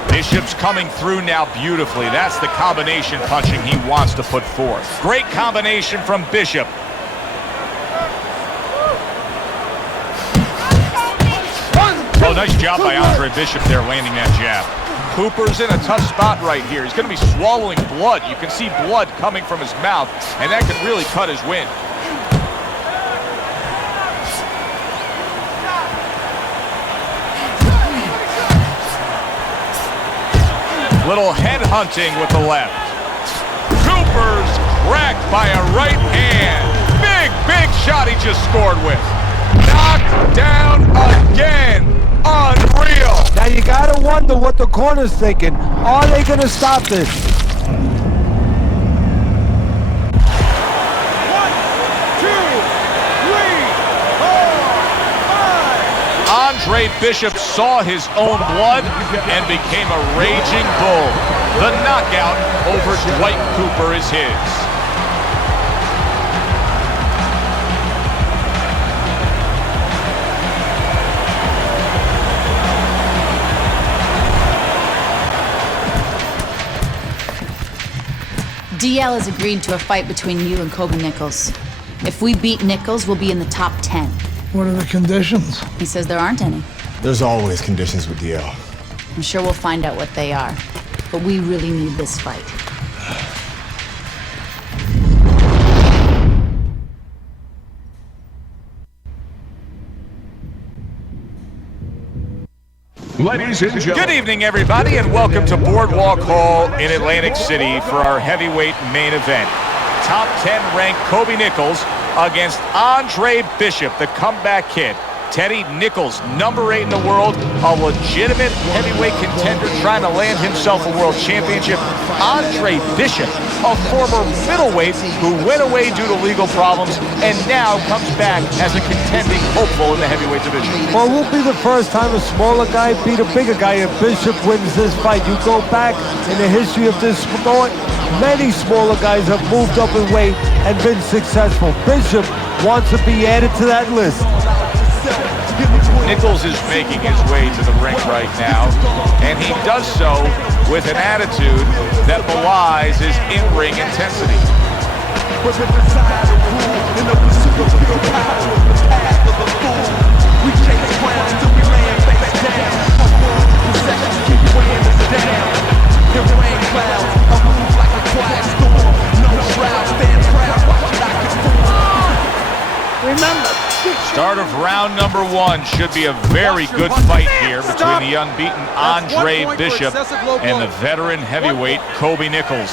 Bishop's coming through now beautifully. That's the combination punching he wants to put forth. Great combination from Bishop. Oh, nice job by Andre Bishop there landing that jab. Cooper's in a tough spot right here. He's going to be swallowing blood. You can see blood coming from his mouth, and that can really cut his wind. Little head hunting with the left. Cooper's cracked by a right hand. Big, big shot he just scored with. Knocked down again. Unreal. Now you gotta wonder what the corner's thinking. Are they gonna stop this? Andre Bishop saw his own blood and became a raging bull. The knockout over Dwight Cooper is his. DL has agreed to a fight between you and Coben Nichols. If we beat Nichols, we'll be in the top 10. What are the conditions? He says there aren't any. There's always conditions with DL. I'm sure we'll find out what they are. But we really need this fight. Ladies and gentlemen. Good evening, everybody, and welcome to Boardwalk Hall in Atlantic City for our heavyweight main event. Top 10 ranked Kobe Nichols against Andre Bishop, the comeback kid. Teddy Nichols, number 8 in the world, a legitimate heavyweight contender trying to land himself a world championship. Andre Bishop, a former middleweight who went away due to legal problems and now comes back as a contending hopeful in the heavyweight division. Well, it won't be the first time a smaller guy beat a bigger guy if Bishop wins this fight. You go back in the history of this sport, many smaller guys have moved up in weight and been successful. Bishop wants to be added to that list. Nichols is making his way to the ring right now, and he does so with an attitude that belies his in-ring intensity. Remember, start of round number 1 should be a very good fight here between the unbeaten Andre Bishop and the veteran heavyweight Kobe Nichols.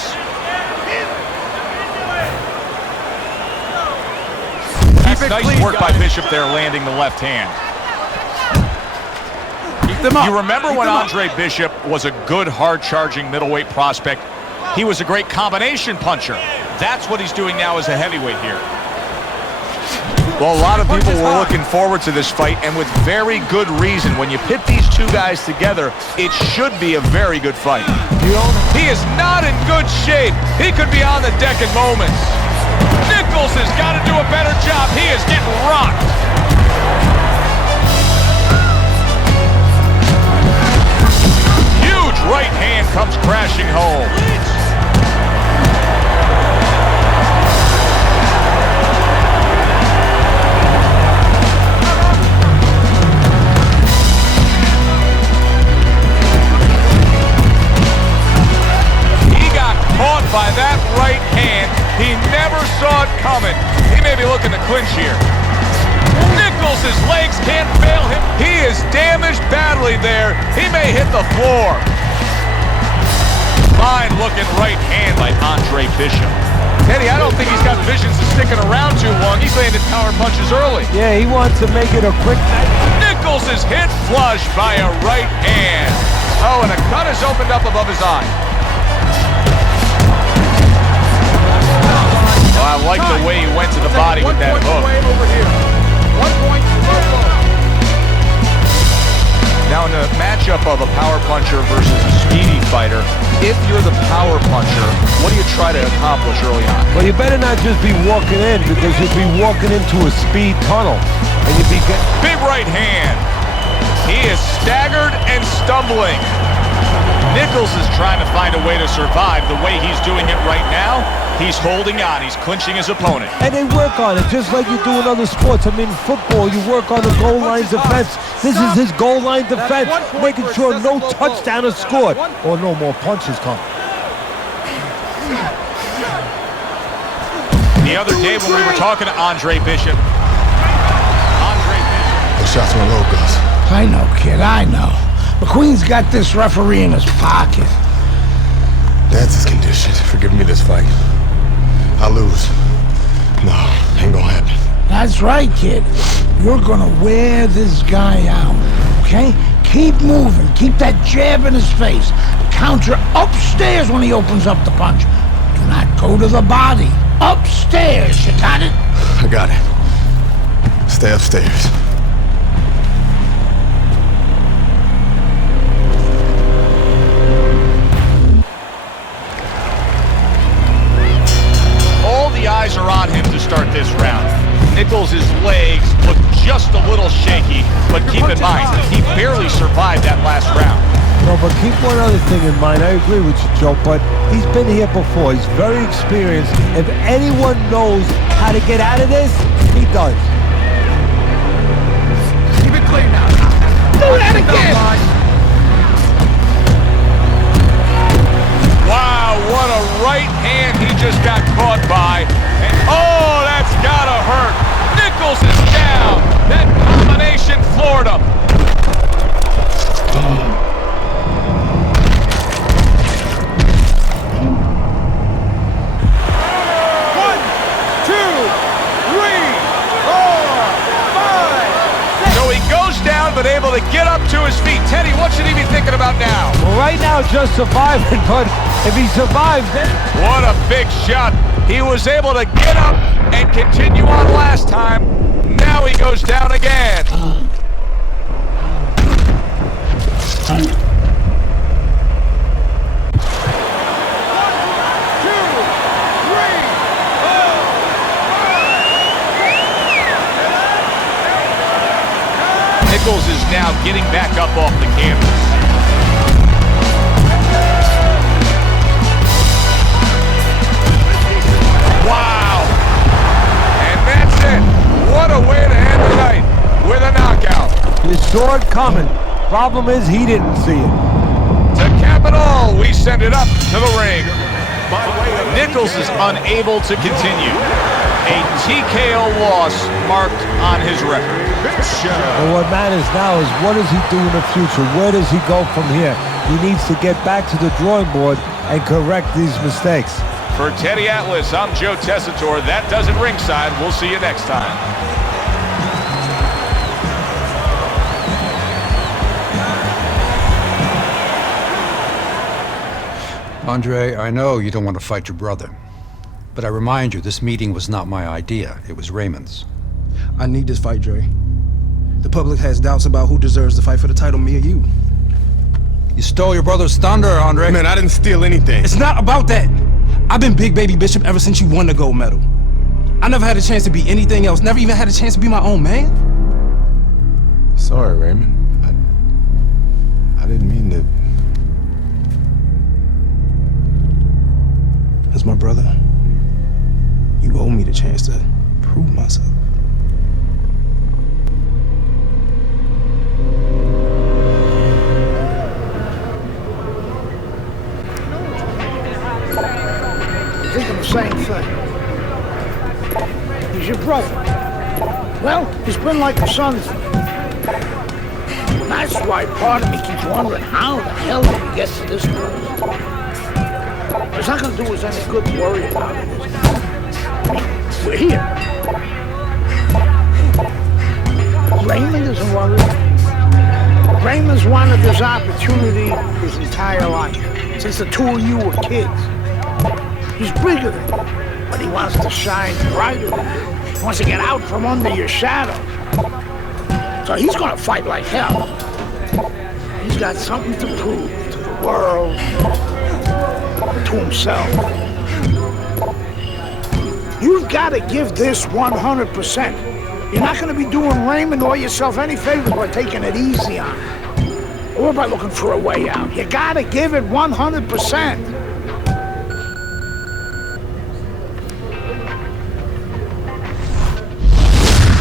That's nice work by Bishop there, landing the left hand. You remember when Andre Bishop was a good, hard-charging middleweight prospect? He was a great combination puncher. That's what he's doing now as a heavyweight here. Well, a lot of people were looking forward to this fight, and with very good reason. When you pit these two guys together, it should be a very good fight. He is not in good shape. He could be on the deck in moments. Nichols has got to do a better job. He is getting rocked. Huge right hand comes crashing home. Caught by that right hand. He never saw it coming. He may be looking to clinch here. Nichols' legs can't fail him. He is damaged badly there. He may hit the floor. Fine looking right hand by Andre Bishop. Teddy, I don't think he's got visions of sticking around too long. He's landed power punches early. Yeah, he wants to make it a quick night. Nichols is hit flush by a right hand. Oh, and a cut is opened up above his eye. I like the way he went to the body with that hook. Now in a matchup of a power puncher versus a speedy fighter, if you're the power puncher, what do you try to accomplish early on? Well, you better not just be walking in, because you'll be walking into a speed tunnel. And you'll be getting... Big right hand. He is staggered and stumbling. Nichols is trying to find a way to survive. The way he's doing it right now, he's holding on. He's clinching his opponent. And they work on it just like you do in other sports. I mean, football, you work on the goal line defense. This is his goal line defense, making sure no touchdown is scored or no more punches come. The other day when we were talking to Andre Bishop. Those shots were locals. I know, kid, I know. McQueen's got this referee in his pocket. That's his condition for giving me this fight. I'll lose. No, ain't gonna happen. That's right, kid. You're gonna wear this guy out, okay? Keep moving. Keep that jab in his face. Counter upstairs when he opens up the punch. Do not go to the body. Upstairs, you got it? I got it. Stay upstairs. The eyes are on him to start this round. Nichols' legs look just a little shaky, but keep in mind, he barely survived that last round. No, but keep one other thing in mind. I agree with you, Joe, but he's been here before. He's very experienced. If anyone knows how to get out of this, he does. Keep it clean now. Do that again! Wow, what a right hand he just got caught by. And oh, that's gotta hurt. Nichols is down. That combination floored him. but able to get up to his feet. Teddy, what should he be thinking about now? Well, right now, just surviving, but if he survives, then... What a big shot. He was able to get up and continue on last time. Now he goes down again. Nichols is now getting back up off the canvas. Wow! And that's it. What a way to end the night with a knockout. You saw it coming. Problem is, he didn't see it. To cap it all, we send it up to the ring. Nichols is unable to continue. A TKO loss marked on his record. But what matters now is what does he do in the future? Where does he go from here? He needs to get back to the drawing board and correct these mistakes. For Teddy Atlas, I'm Joe Tessitore. That does it ringside. We'll see you next time. Andre, I know you don't want to fight your brother. But I remind you, this meeting was not my idea. It was Raymond's. I need this fight, Dre. The public has doubts about who deserves the fight for the title, me or you. You stole your brother's thunder, Andre. Man, I didn't steal anything. It's not about that. I've been Big Baby Bishop ever since you won the gold medal. I never had a chance to be anything else. Never even had a chance to be my own man. Sorry, Raymond. I didn't mean to... As my brother, you owe me the chance to prove myself. Thinking the same thing. He's your brother. Well, he's been like a son to me. That's why part of me keeps wondering how the hell did he get to this point? It's not going to do us any good to worry about it. We're here. Raymond isn't worried. Raymond's wanted this opportunity his entire life, since the two of you were kids. He's bigger than you, but he wants to shine brighter than you. He wants to get out from under your shadow. So he's going to fight like hell. He's got something to prove to the world, to himself. You've got to give this 100%. You're not going to be doing Raymond or yourself any favors by taking it easy on him, or by looking for a way out. You got to give it 100%.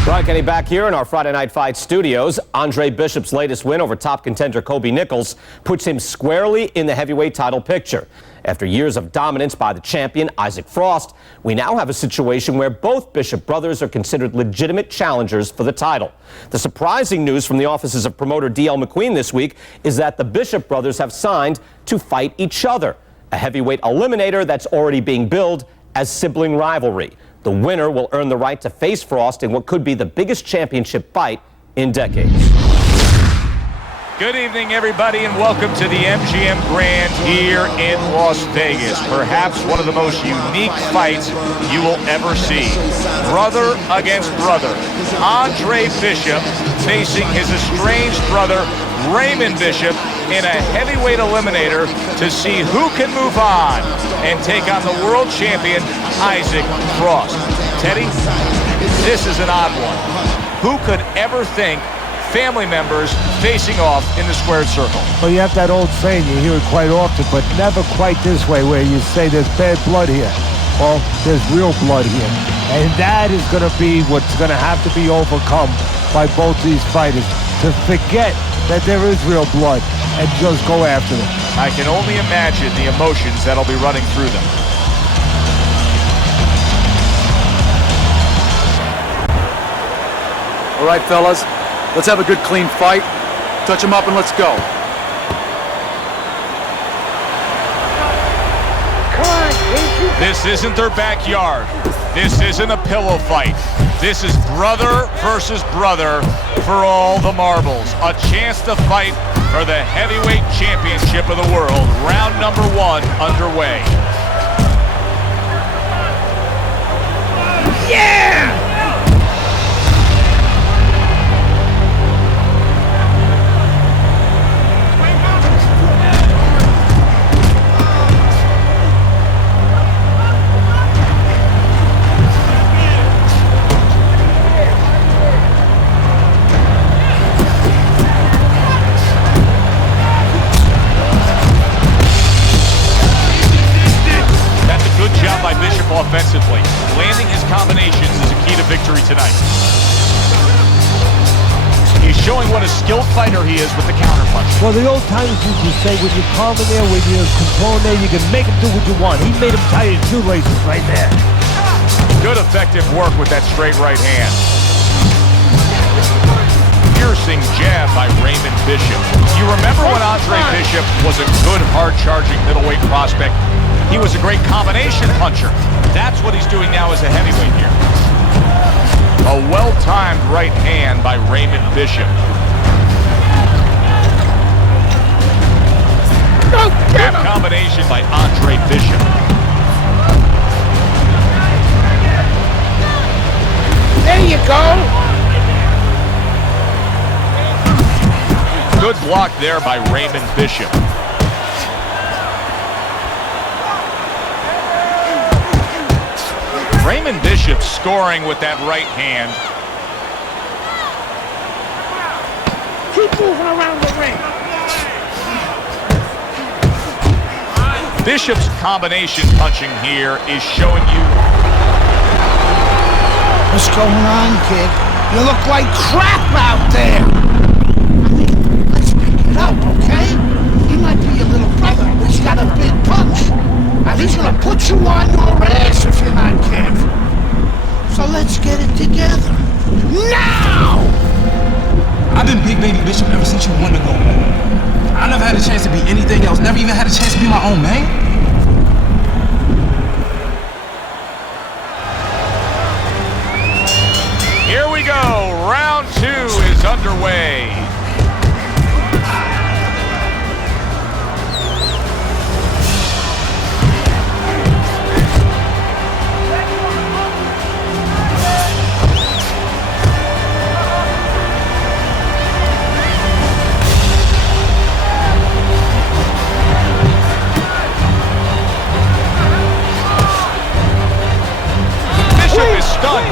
Brian Kenny back here in our Friday Night Fight studios. Andre Bishop's latest win over top contender Kobe Nichols puts him squarely in the heavyweight title picture. After years of dominance by the champion, Issac Frost, we now have a situation where both Bishop brothers are considered legitimate challengers for the title. The surprising news from the offices of promoter D.L. McQueen this week is that the Bishop brothers have signed to fight each other, a heavyweight eliminator that's already being billed as sibling rivalry. The winner will earn the right to face Frost in what could be the biggest championship fight in decades. Good evening, everybody, and welcome to the MGM Grand here in Las Vegas. Perhaps one of the most unique fights you will ever see. Brother against brother. Andre Bishop facing his estranged brother, Raymond Bishop, in a heavyweight eliminator to see who can move on and take on the world champion, Issac Frost. Teddy, this is an odd one. Who could ever think family members facing off in the squared circle? Well, you have that old saying, you hear it quite often, but never quite this way, where you say there's bad blood here. Well, there's real blood here. And that is going to be what's going to have to be overcome by both these fighters, to forget that there is real blood and just go after them. I can only imagine the emotions that'll be running through them. All right, fellas, let's have a good, clean fight. Touch them up and let's go. This isn't their backyard. This isn't a pillow fight. This is brother versus brother for all the marbles. A chance to fight for the heavyweight championship of the world. Round number 1 underway. Yeah! Offensively, landing his combinations is a key to victory tonight. He's showing what a skilled fighter he is with the counterpunch. Well, the old timers used to say, when you're calm in there, when you're controlling there, you can make him do what you want. He made him tie his shoelaces right there. Good effective work with that straight right hand. Piercing jab by Raymond Bishop. You remember when Andre Bishop was a good, hard-charging middleweight prospect? He was a great combination puncher. That's what he's doing now as a heavyweight here. A well-timed right hand by Raymond Bishop. Good combination by Andre Bishop. There you go. Good block there by Raymond Bishop. Raymond Bishop scoring with that right hand. Keep moving around the ring. Bishop's combination punching here is showing you. What's going on, kid? You look like crap out there. I mean, let's pick it up, okay? He might be your little brother, but he's got a big punch. And he's gonna put you on your ass if you're not careful. So let's get it together. Now! I've been Big Baby Bishop ever since you wanted to go home. I never had a chance to be anything else. Never even had a chance to be my own man. Here we go. Round 2 is underway.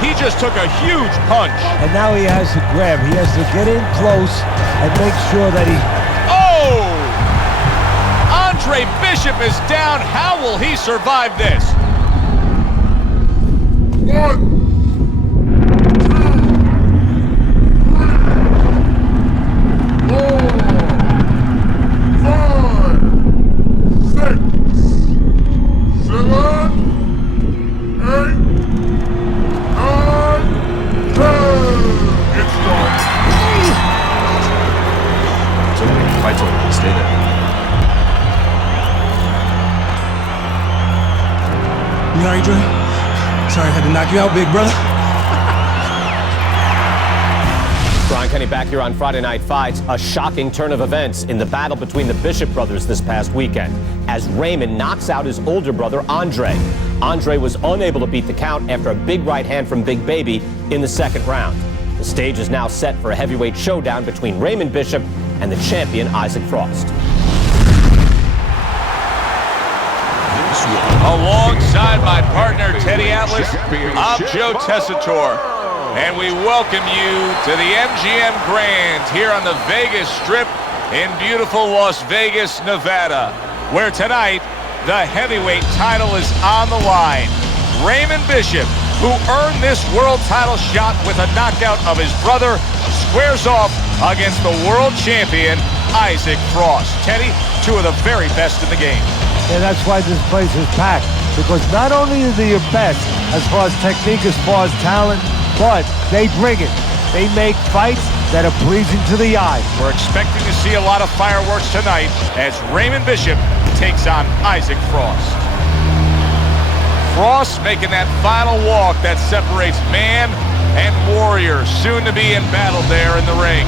He just took a huge punch. And now he has to grab. He has to get in close and make sure that he... Oh! Andre Bishop is down. How will he survive this? 1, You alright, Dre? Sorry I had to knock you out, big brother. Brian Kenny back here on Friday Night Fights. A shocking turn of events in the battle between the Bishop brothers this past weekend as Raymond knocks out his older brother, Andre. Andre was unable to beat the count after a big right hand from Big Baby in the second round. The stage is now set for a heavyweight showdown between Raymond Bishop and the champion, Issac Frost. Alongside my partner, Teddy Atlas, I'm Joe Tessitore, and we welcome you to the MGM Grand here on the Vegas Strip in beautiful Las Vegas, Nevada, where tonight the heavyweight title is on the line. Raymond Bishop, who earned this world title shot with a knockout of his brother, squares off against the world champion, Issac Frost. Teddy, two of the very best in the game. And that's why this place is packed. Because not only are they your best as far as technique, as far as talent, but they bring it. They make fights that are pleasing to the eye. We're expecting to see a lot of fireworks tonight as Raymond Bishop takes on Issac Frost. Frost making that final walk that separates man and warrior soon to be in battle there in the ring.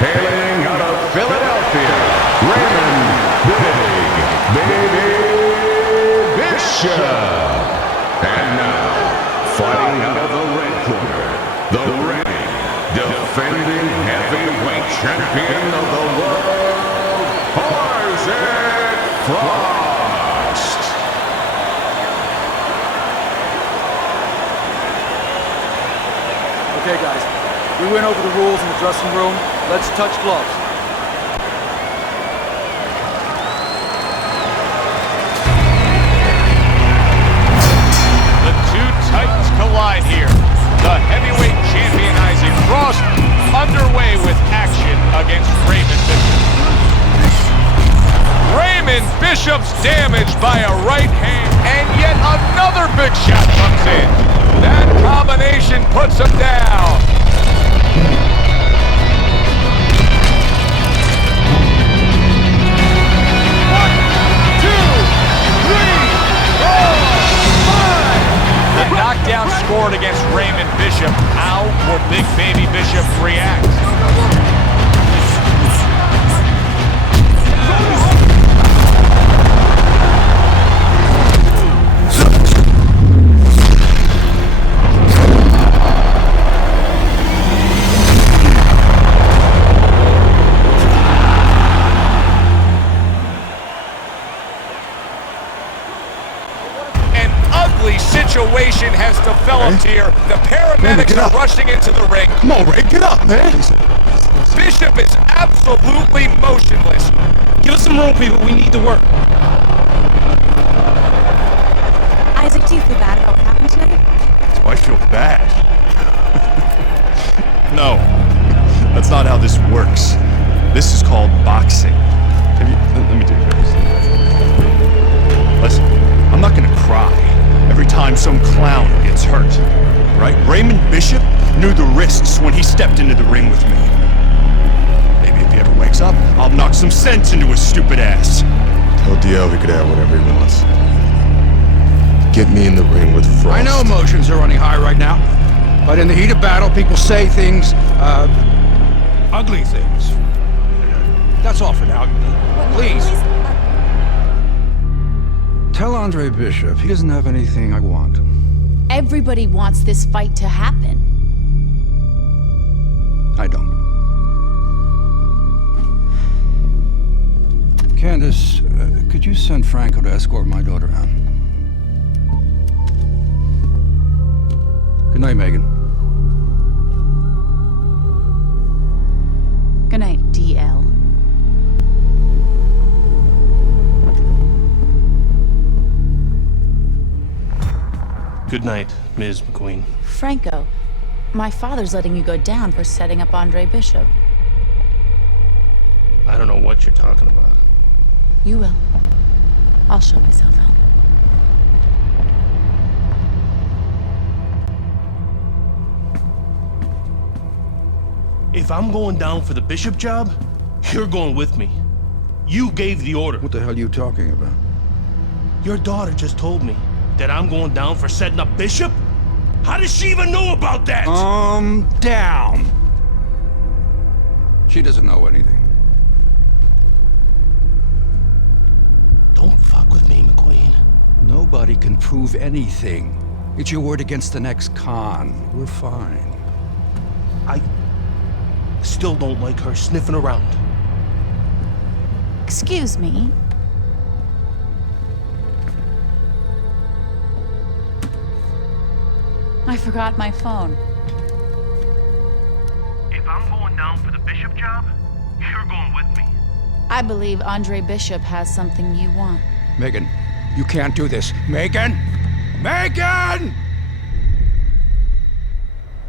Hailing out of Philadelphia, Raymond Big Baby Bishop. And now, fighting out of the red corner, the reigning, defending heavyweight champion of the world, Issac Frost. Okay, guys. We went over the rules in the dressing room. Let's touch gloves. The two titans collide here. The heavyweight champion Issac Frost underway with action against Raymond Bishop. Raymond Bishop's damaged by a right hand, and yet another big shot comes in. That combination puts him down. The knockdown scored against Raymond Bishop. How will Big Baby Bishop react? Situation has developed here. The paramedics are rushing into the ring. Come on, Ray, get up, man. Bishop is absolutely motionless. Give us some room, people. We need to work. Isaac, do you feel bad about what happened tonight? So I feel bad. No, that's not how this works. This is called boxing. Let me do this. Listen, I'm not gonna cry every time some clown gets hurt, right? Raymond Bishop knew the risks when he stepped into the ring with me. Maybe if he ever wakes up, I'll knock some sense into his stupid ass. Tell DL he could have whatever he wants. Get me in the ring with Frost. I know emotions are running high right now, but in the heat of battle, people say things, ugly things. That's all for now. Please. Tell Andre Bishop he doesn't have anything I want. Everybody wants this fight to happen. I don't. Candace, could you send Franco to escort my daughter out? Good night, Megan. Good night, DL. Good night, Ms. McQueen. Franco, my father's letting you go down for setting up Andre Bishop. I don't know what you're talking about. You will. I'll show myself out. If I'm going down for the Bishop job, you're going with me. You gave the order. What the hell are you talking about? Your daughter just told me that I'm going down for setting up Bishop? How does she even know about that? Down. She doesn't know anything. Don't fuck with me, McQueen. Nobody can prove anything. It's your word against the next con. We're fine. I still don't like her sniffing around. Excuse me. I forgot my phone. If I'm going down for the Bishop job, you're going with me. I believe Andre Bishop has something you want. Megan, you can't do this. Megan! Megan!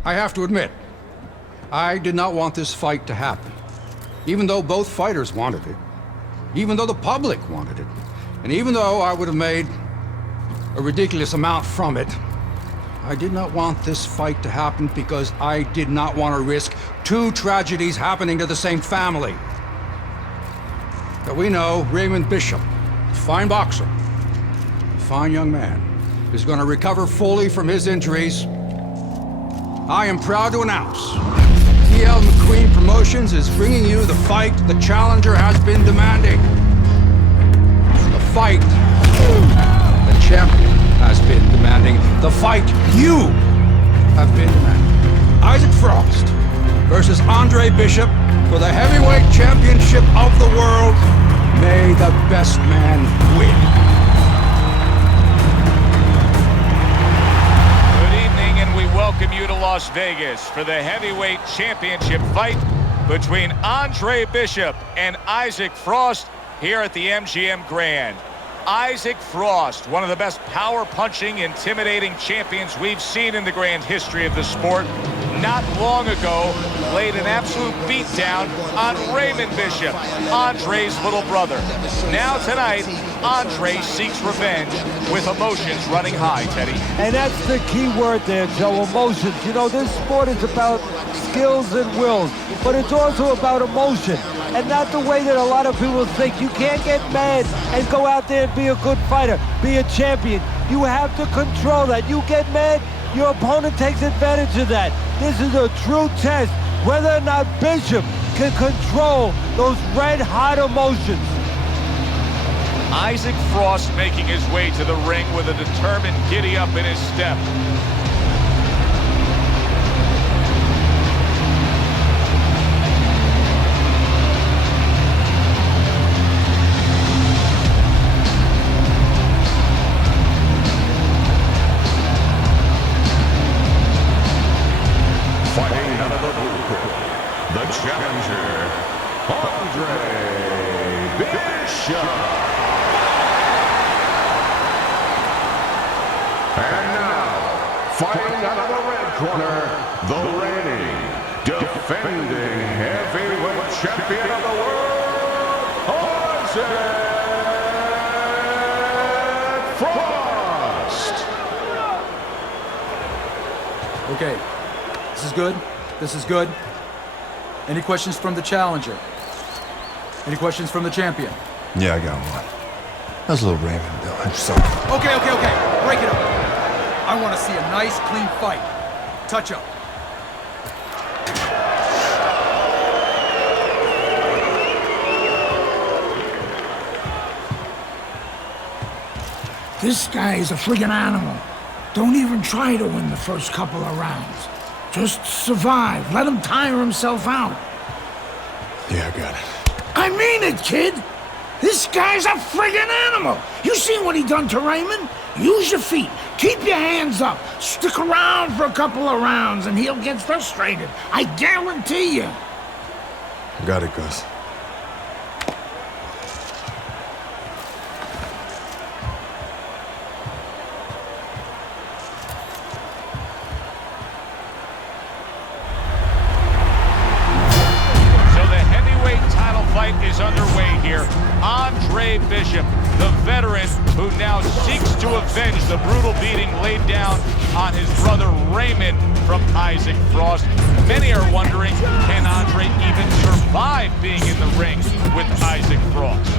I have to admit, I did not want this fight to happen. Even though both fighters wanted it. Even though the public wanted it. And even though I would have made a ridiculous amount from it, I did not want this fight to happen because I did not want to risk two tragedies happening to the same family. But we know Raymond Bishop, a fine boxer, a fine young man, is going to recover fully from his injuries. I am proud to announce TL McQueen Promotions is bringing you the fight the challenger has been demanding. The fight the champion has been demanding. The fight you have been demanding. Isaac Frost versus Andre Bishop for the heavyweight championship of the world. May the best man win. Welcome you to Las Vegas for the heavyweight championship fight between Andre Bishop and Isaac Frost here at the MGM Grand. Isaac Frost, one of the best power-punching, intimidating champions we've seen in the grand history of the sport, not long ago laid an absolute beatdown on Raymond Bishop, Andre's little brother. Now tonight, Andre seeks revenge with emotions running high, Teddy. And that's the key word there, Joe, emotions. You know, this sport is about skills and wills, but it's also about emotion. And not the way that a lot of people think. You can't get mad and go out there and be a good fighter, be a champion. You have to control that. You get mad, your opponent takes advantage of that. This is a true test, whether or not Bishop can control those red-hot emotions. Isaac Frost making his way to the ring with a determined giddy-up in his step. Fighting out of the blue, the challenger, Andre Bishop. And now, fighting out of the red corner, the reigning, defending heavyweight champion of the world, Isaac Frost. Okay. This is good. This is good. Any questions from the challenger? Any questions from the champion? Yeah, I got one. How's little Raymond doing? So. Okay. Break it up. I want to see a nice, clean fight. Touch up. This guy is a friggin' animal. Don't even try to win the first couple of rounds. Just survive. Let him tire himself out. Yeah, I got it. I mean it, kid. This guy's a friggin' animal. You seen what he done to Raymond? Use your feet. Keep your hands up. Stick around for a couple of rounds and he'll get frustrated. I guarantee you. Got it, Gus. Is underway here. Andre Bishop, the veteran who now seeks to avenge the brutal beating laid down on his brother Raymond from Isaac Frost. Many are wondering, can Andre even survive being in the ring with Isaac Frost?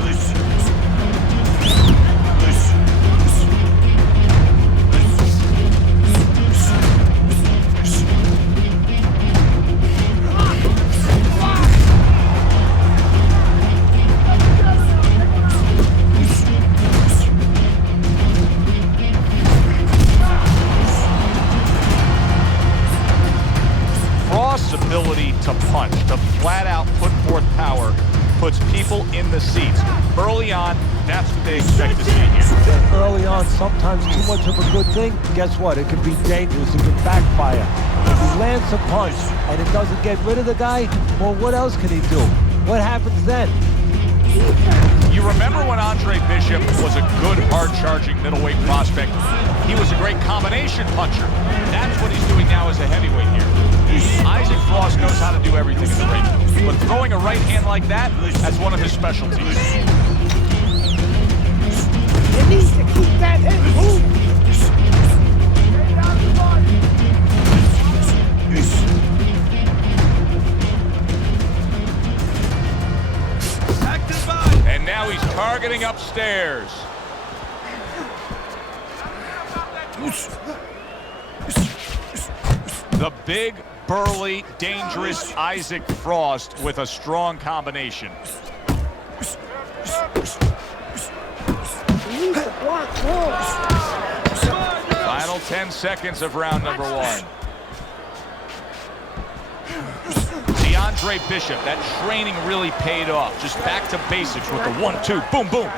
Ability to punch, to flat out put forth power, puts people in the seats. Early on, that's what they expect to see here. Early on, sometimes too much of a good thing, guess what? It can be dangerous, it can backfire. If he lands a punch and it doesn't get rid of the guy, well, what else can he do? What happens then? You remember when Andre Bishop Bishop was a good, hard-charging middleweight prospect. He was a great combination puncher. That's what he's doing now as a heavyweight here. Issac Frost knows how to do everything in the ring, but throwing a right hand like that, that's one of his specialties. You need to keep that head moving. And now he's targeting upstairs. The big, burly, dangerous Issac Frost with a strong combination. Final 10 seconds of round number 1. Andre Bishop, that training really paid off. Just back to basics with the 1-2, boom, boom.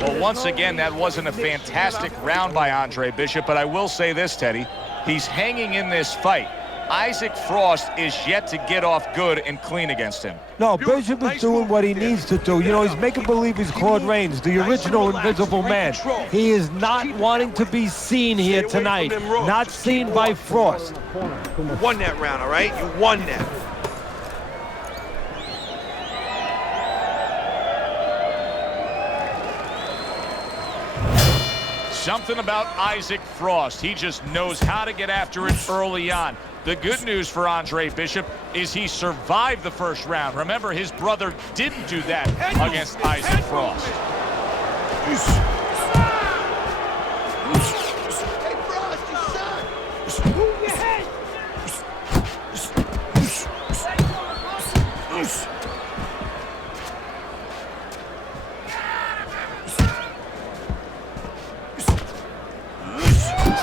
Well, once again, that wasn't a fantastic round by Andre Bishop, but I will say this, Teddy. He's hanging in this fight. Issac Frost is yet to get off good and clean against him. No, Bishop is doing what he needs to do. You know, he's making believe he's Claude Rains, the original Invisible Man. He is not wanting to be seen here tonight. Not seen by Frost. You won that round, all right? You won that. Something about Issac Frost. He just knows how to get after it early on. The good news for Andre Bishop is he survived the first round. Remember, his brother didn't do that against Issac Frost.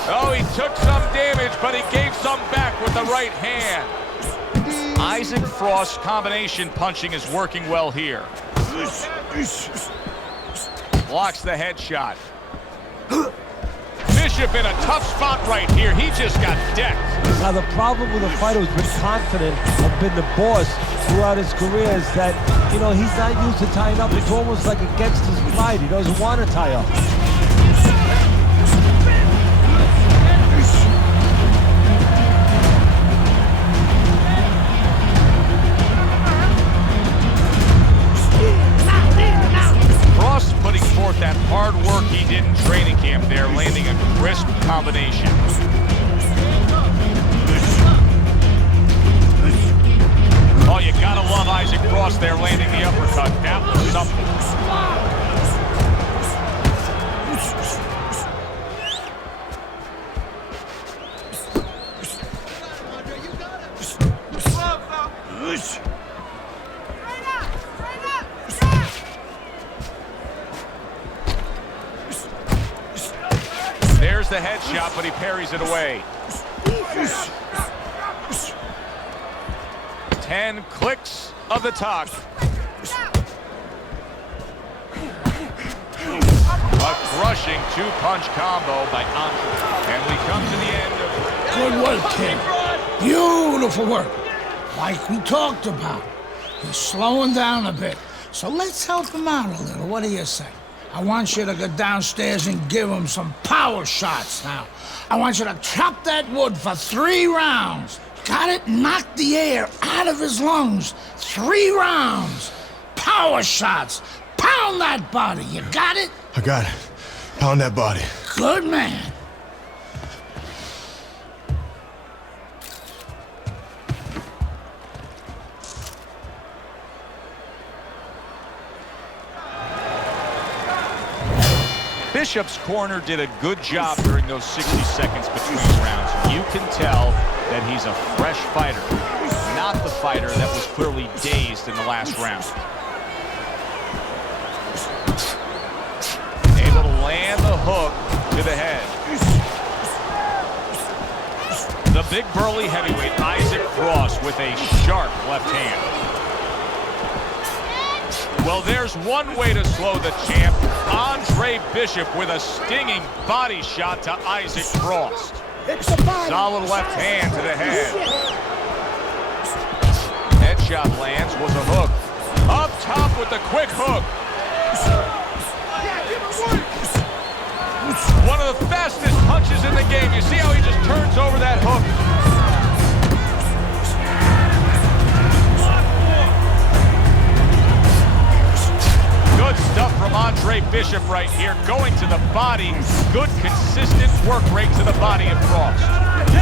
Oh, he took some damage, but he gave some back with the right hand. Issac Frost's combination punching is working well here. Blocks the headshot. Bishop in a tough spot right here. He just got decked. Now, the problem with a fighter who's been confident and been the boss throughout his career is that, you know, he's not used to tying up. It's almost like against his pride. He doesn't want to tie up. Putting forth that hard work he did in training camp there, landing a crisp combination. Oh, you gotta love Issac Frost there landing the uppercut. That was something. There's the headshot, but he parries it away. 10 clicks of the talk. A crushing two-punch combo by Andre. And we come to the end of... Good work, kid. Beautiful work. Like we talked about. He's slowing down a bit. So let's help him out a little. What do you say? I want you to go downstairs and give him some power shots now. I want you to chop that wood for 3 rounds. Got it? Knock the air out of his lungs. 3 rounds. Power shots. Pound that body. You got it? I got it. Pound that body. Good man. Bishop's corner did a good job during those 60 seconds between rounds. You can tell that he's a fresh fighter, not the fighter that was clearly dazed in the last round. Able to land the hook to the head. The big burly heavyweight Issac Frost with a sharp left hand. Well, there's one way to slow the champ. Andre Bishop with a stinging body shot to Issac Frost. Solid left hand to the head. Headshot lands, was a hook. Up top with the quick hook. fastest punches in the game. You see how he just turns over that hook? Good stuff from Andre Bishop right here. Going to the body. Good, consistent work rate to the body of Frost.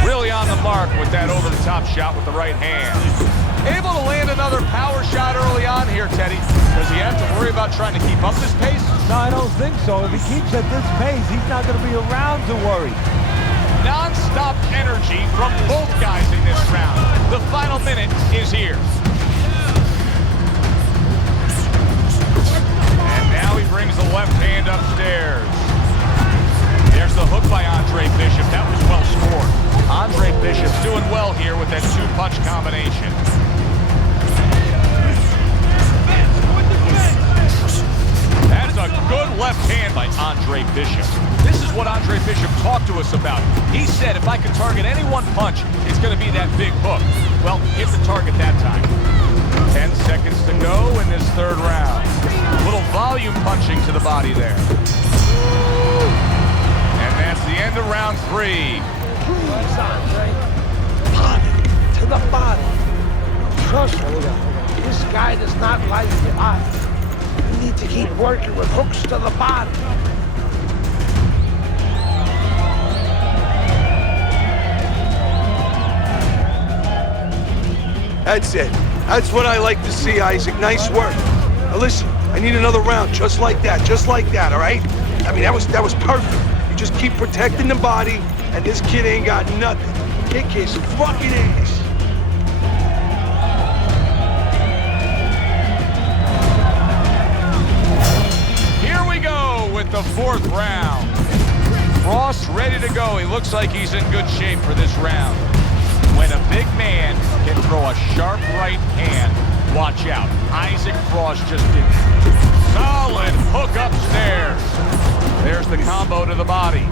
Really on the mark with that over-the-top shot with the right hand. Able to land another power shot early on here, Teddy. Does he have to worry about trying to keep up this pace? No, I don't think so. If he keeps at this pace, he's not going to be around to worry. Non-stop energy from both guys in this round. The final minute is here. And now he brings the left hand upstairs. There's the hook by Andre Bishop. That was well scored. Andre Bishop's doing well here with that two-punch combination. That's a good left hand by Andre Bishop. This is what Andre Bishop talked to us about. He said, if I could target any one punch, it's going to be that big hook. Well, hit the target that time. 10 seconds to go in this third round. A little volume punching to the body there. And that's the end of round 3. Please, Andre. Body to the body. Trust me, this guy does not like the eye. You need to keep working with hooks to the body. That's it. That's what I like to see, Isaac. Nice work. Now listen, I need another round just like that, all right? I mean, that was perfect. You just keep protecting the body, and this kid ain't got nothing. Kick his fucking ass. Here we go with the 4th round. Frost ready to go. He looks like he's in good shape for this round. When a big man can throw a sharp right hand, watch out. Isaac Frost just did solid hook upstairs. There's the combo to the body.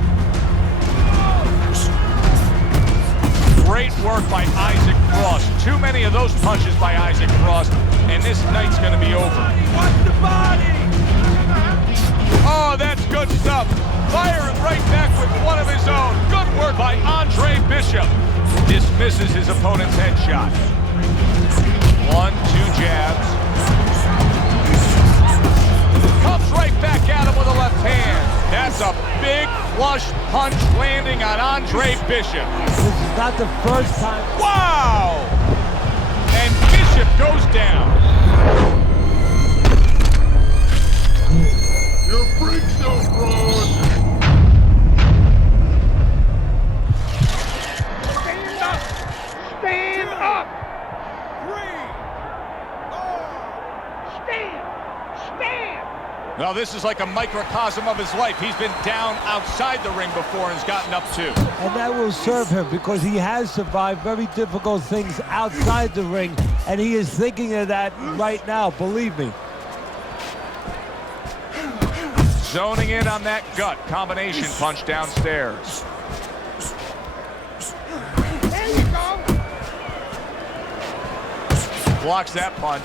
Great work by Isaac Frost. Too many of those punches by Isaac Frost, and this night's gonna be over. Watch the body! Oh, that's good stuff. Firing right back with one of his own. Good work by Andre Bishop. Dismisses his opponent's headshot. 1-2 jabs. Comes right back at him with a left hand. That's a big flush punch landing on Andre Bishop. This is not the first time. Wow! And Bishop goes down. Your brakes don't run. Stand up! Stand! Well, this is like a microcosm of his life. He's been down outside the ring before and has gotten up too. And that will serve him because he has survived very difficult things outside the ring, and he is thinking of that right now, believe me. Zoning in on that gut combination punch downstairs. There you go! Blocks that punch.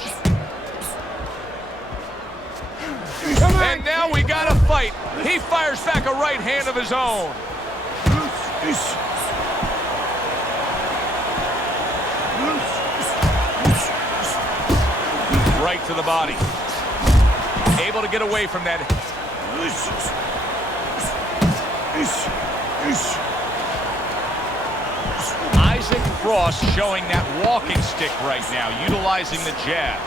And now we got a fight. He fires back a right hand of his own. Right to the body. Able to get away from that. Isaac Frost showing that walking stick right now, utilizing the jab.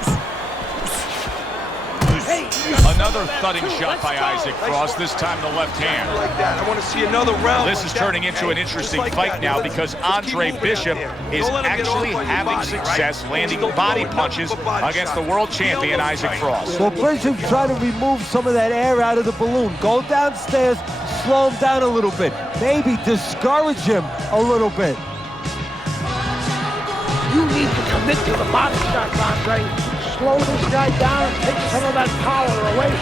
Another thudding shot by Isaac Frost, this time the left hand. Like that. I want to see another round. This is turning into an interesting fight now because Andre Bishop is actually having success landing body punches against the world champion Isaac Frost. Well, Bishop tried to remove some of that air out of the balloon. Go downstairs, slow him down a little bit. Maybe discourage him a little bit. You need to commit to the body shots, Andre. Slow this guy down and take some of that power away.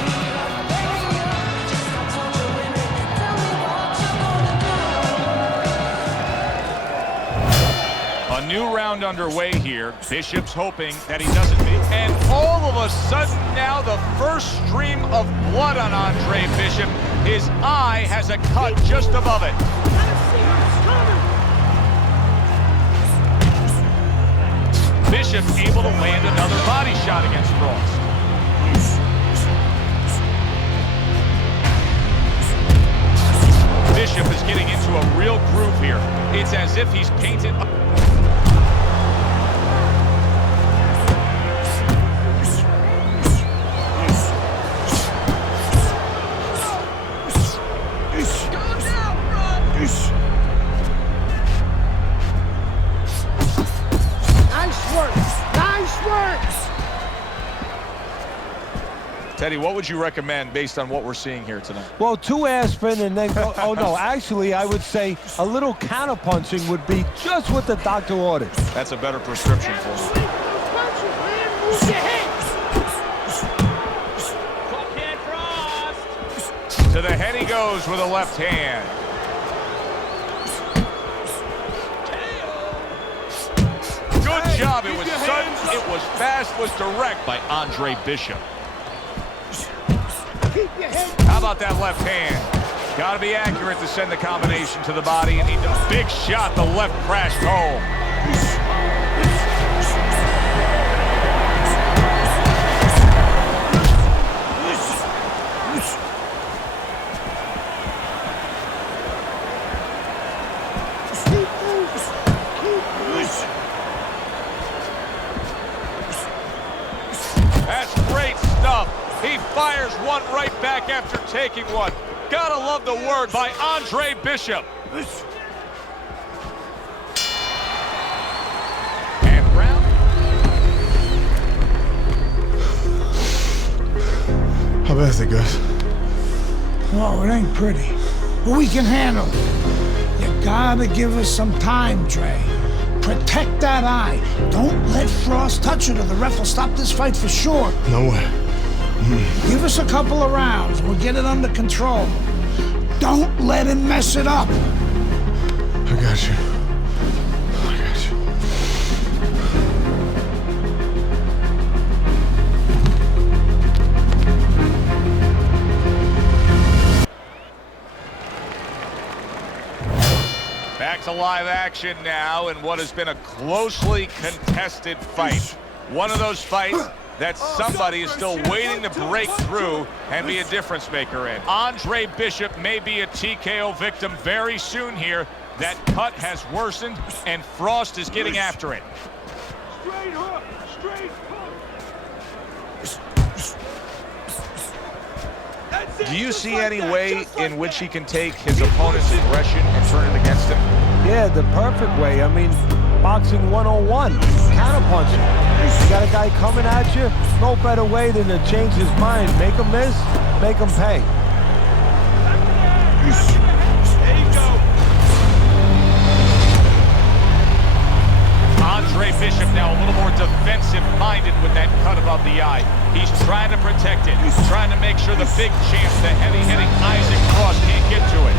new round underway here. Bishop's hoping that he doesn't make. And all of a sudden now the first stream of blood on Andre Bishop. His eye has a cut just above it. Bishop able to land another body shot against Frost. Bishop is getting into a real groove here. It's as if he's painted up. Nice work. Nice work. Teddy, what would you recommend based on what we're seeing here tonight? Well, 2 aspirin and then go. Oh, no. Actually, I would say a little counterpunching would be just what the doctor ordered. That's a better prescription for him. Move your head. To the head he goes with a left hand. Good job. It was sudden, it was fast, was direct by Andre Bishop. How about that left hand? Got to be accurate to send the combination to the body, and he did a big shot. The left crashed home. That's great stuff. He fires one right back after taking one. Gotta love the work by Andre Bishop. And round. How bad is it, Gus? Oh, it ain't pretty. But we can handle it. You gotta give us some time, Dre. Protect that eye. Don't let Frost touch it or the ref will stop this fight for sure. No way. Give us a couple of rounds. We'll get it under control. Don't let him mess it up. I got you. I got you. Back to live action now in what has been a closely contested fight. One of those fights that somebody is still waiting to break through and be a difference maker in. Andre Bishop may be a TKO victim very soon here. That cut has worsened, and Frost is getting after it. Straight hook! Straight hook! Do you see any way in which he can take his opponent's aggression and turn it against him? Yeah, the perfect way. I mean, boxing 101, counterpunching. You got a guy coming at you, no better way than to change his mind. Make him miss, make him pay. There you go. Andre Bishop now a little more defensive-minded with that cut above the eye. He's trying to protect it. He's trying to make sure the big champ, the heavy-hitting Issac Frost, can't get to it.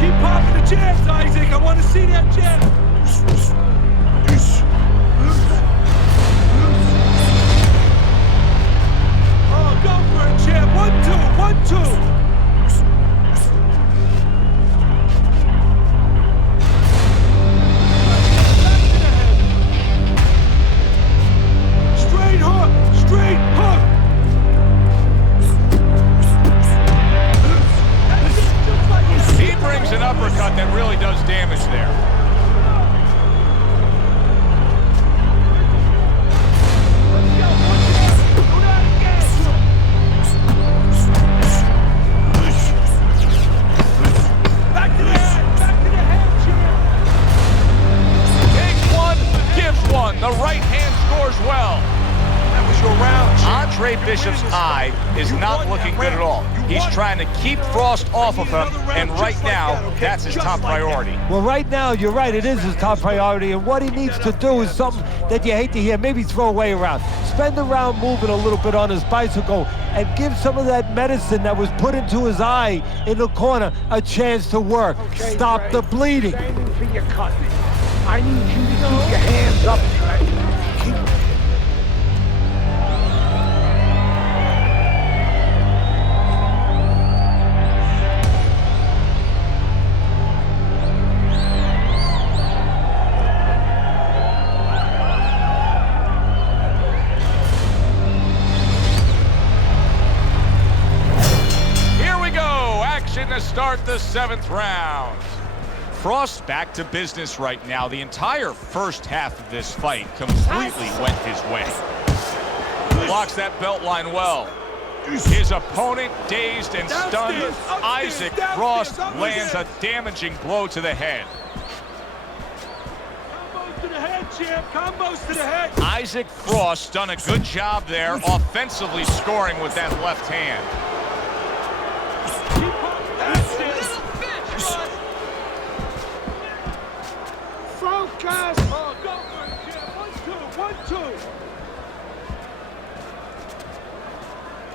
Keep popping the jabs, Isaac. I want to see that jab. Oh, go for it, champ. 1, 2, 1, 2. An uppercut that really does damage there. Back to the head! Back to the head, champ! Takes one, gives one. The right hand scores well. That was your round, champ. Andre Bishop's eye is not looking good at all. He's trying to keep Frost off of him, and right now, that's his top priority. Well, right now, you're right, it is his top priority, and what he needs to do is something that you hate to hear, maybe throw away around. Spend the round moving a little bit on his bicycle and give some of that medicine that was put into his eye in the corner a chance to work. Okay, Stop Trey. the bleeding. Aiming for your cut. I need you to keep your hands up, Trey. To start the 7th round. Frost back to business right now. The entire first half of this fight completely went his way. Blocks that belt line well. His opponent dazed and stunned. Issac Frost lands a damaging blow to the head. Combos to the head, champ. Combos to the head. Issac Frost done a good job there, offensively scoring with that left hand. Focus! Oh, go for it, champ. 1, 2, 1, 2.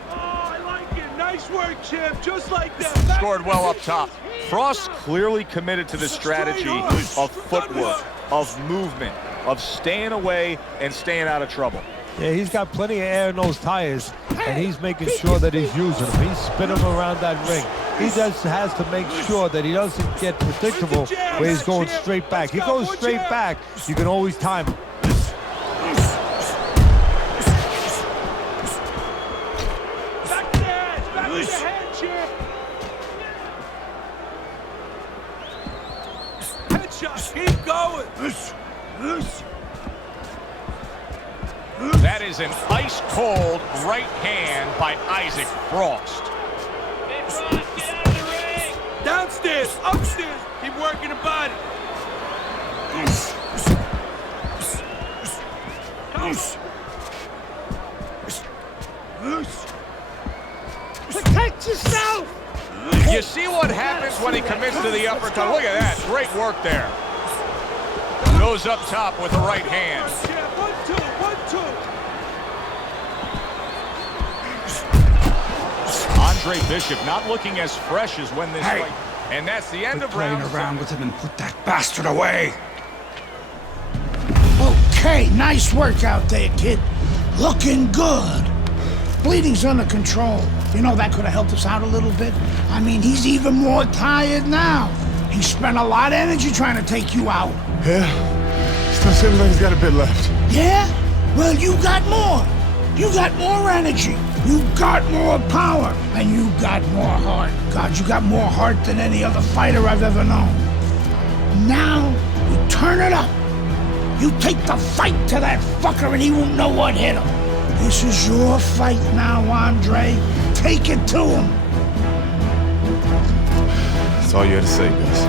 Oh, I like it. Nice work, champ. Just like that. Scored well up top. Frost clearly committed to the strategy of footwork, of movement, of staying away and staying out of trouble. Yeah, he's got plenty of air in those tires, and he's making sure that he's using them. He's spinning them around that ring. He just has to make sure that he doesn't get predictable where he's going straight back. He goes straight back, you can always time him. Back to the head. Back to the head, champ. Headshot. Keep going. That is an ice-cold right hand by Issac Frost. Downstairs, upstairs, keep working the body. Protect yourself! You see what happens when he commits to the uppercut? Look at that, great work there. Goes up top with the right hand. 1, 2, 1, 2. Andre Bishop not looking as fresh as when this fight. And that's the end of round 7. Around with him and put that bastard away. Okay, nice work out there, kid. Looking good. Bleeding's under control. You know, that could have helped us out a little bit. I mean, he's even more tired now. He spent a lot of energy trying to take you out. Yeah, still seems like he's got a bit left. Yeah? Well, you got more. You got more energy. You got more power. And you got more heart. God, you got more heart than any other fighter I've ever known. Now, you turn it up. You take the fight to that fucker and he won't know what hit him. This is your fight now, Andre. Take it to him. That's all you had to say, Gus.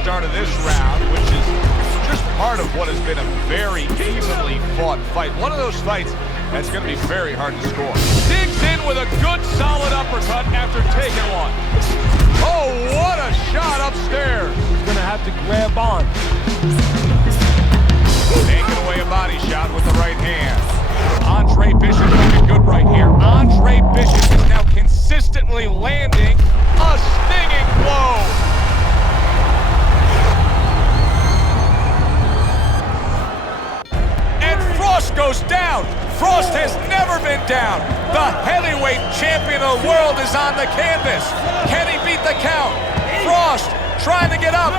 Start of this round, which is just part of what has been a very evenly fought fight. One of those fights that's going to be very hard to score. Digs in with a good solid uppercut after taking one. Oh, what a shot upstairs. He's going to have to grab on. Taking away a body shot with the right hand. Andre Bishop looking good right here. Andre Bishop is now consistently landing a stinging blow. Frost goes down. Frost has never been down. The heavyweight champion of the world is on the canvas. Can he beat the count? Frost trying to get up.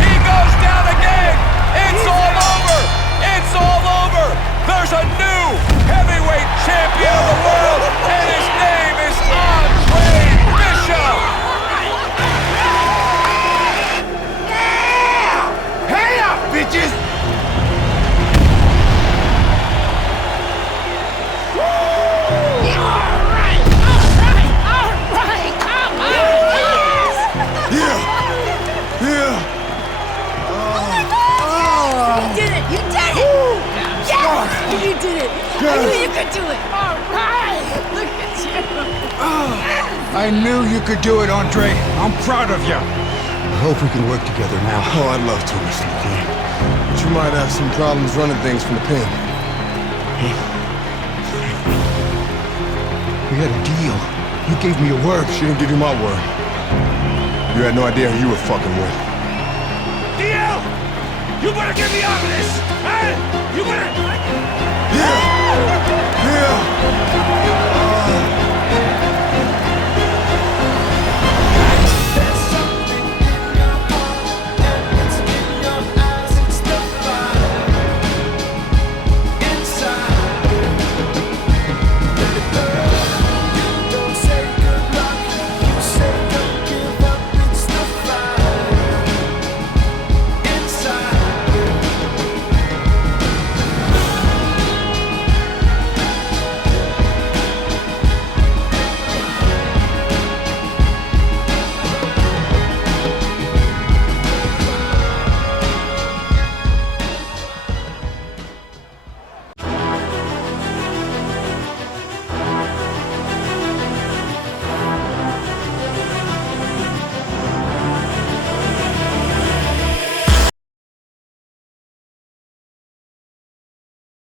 He goes down again. It's all over. It's all over. There's a new heavyweight champion of the world, and his name is Andre Bishop. Hey up, bitches! you did it. I knew you could do it. All right. Look at you. I knew you could do it, Andre. I'm proud of you. I hope we can work together now. Oh, I'd love to, Mr. McQueen. But you might have some problems running things from the pen. We had a deal. You gave me your word. She didn't give you my word. You had no idea who you were fucking with.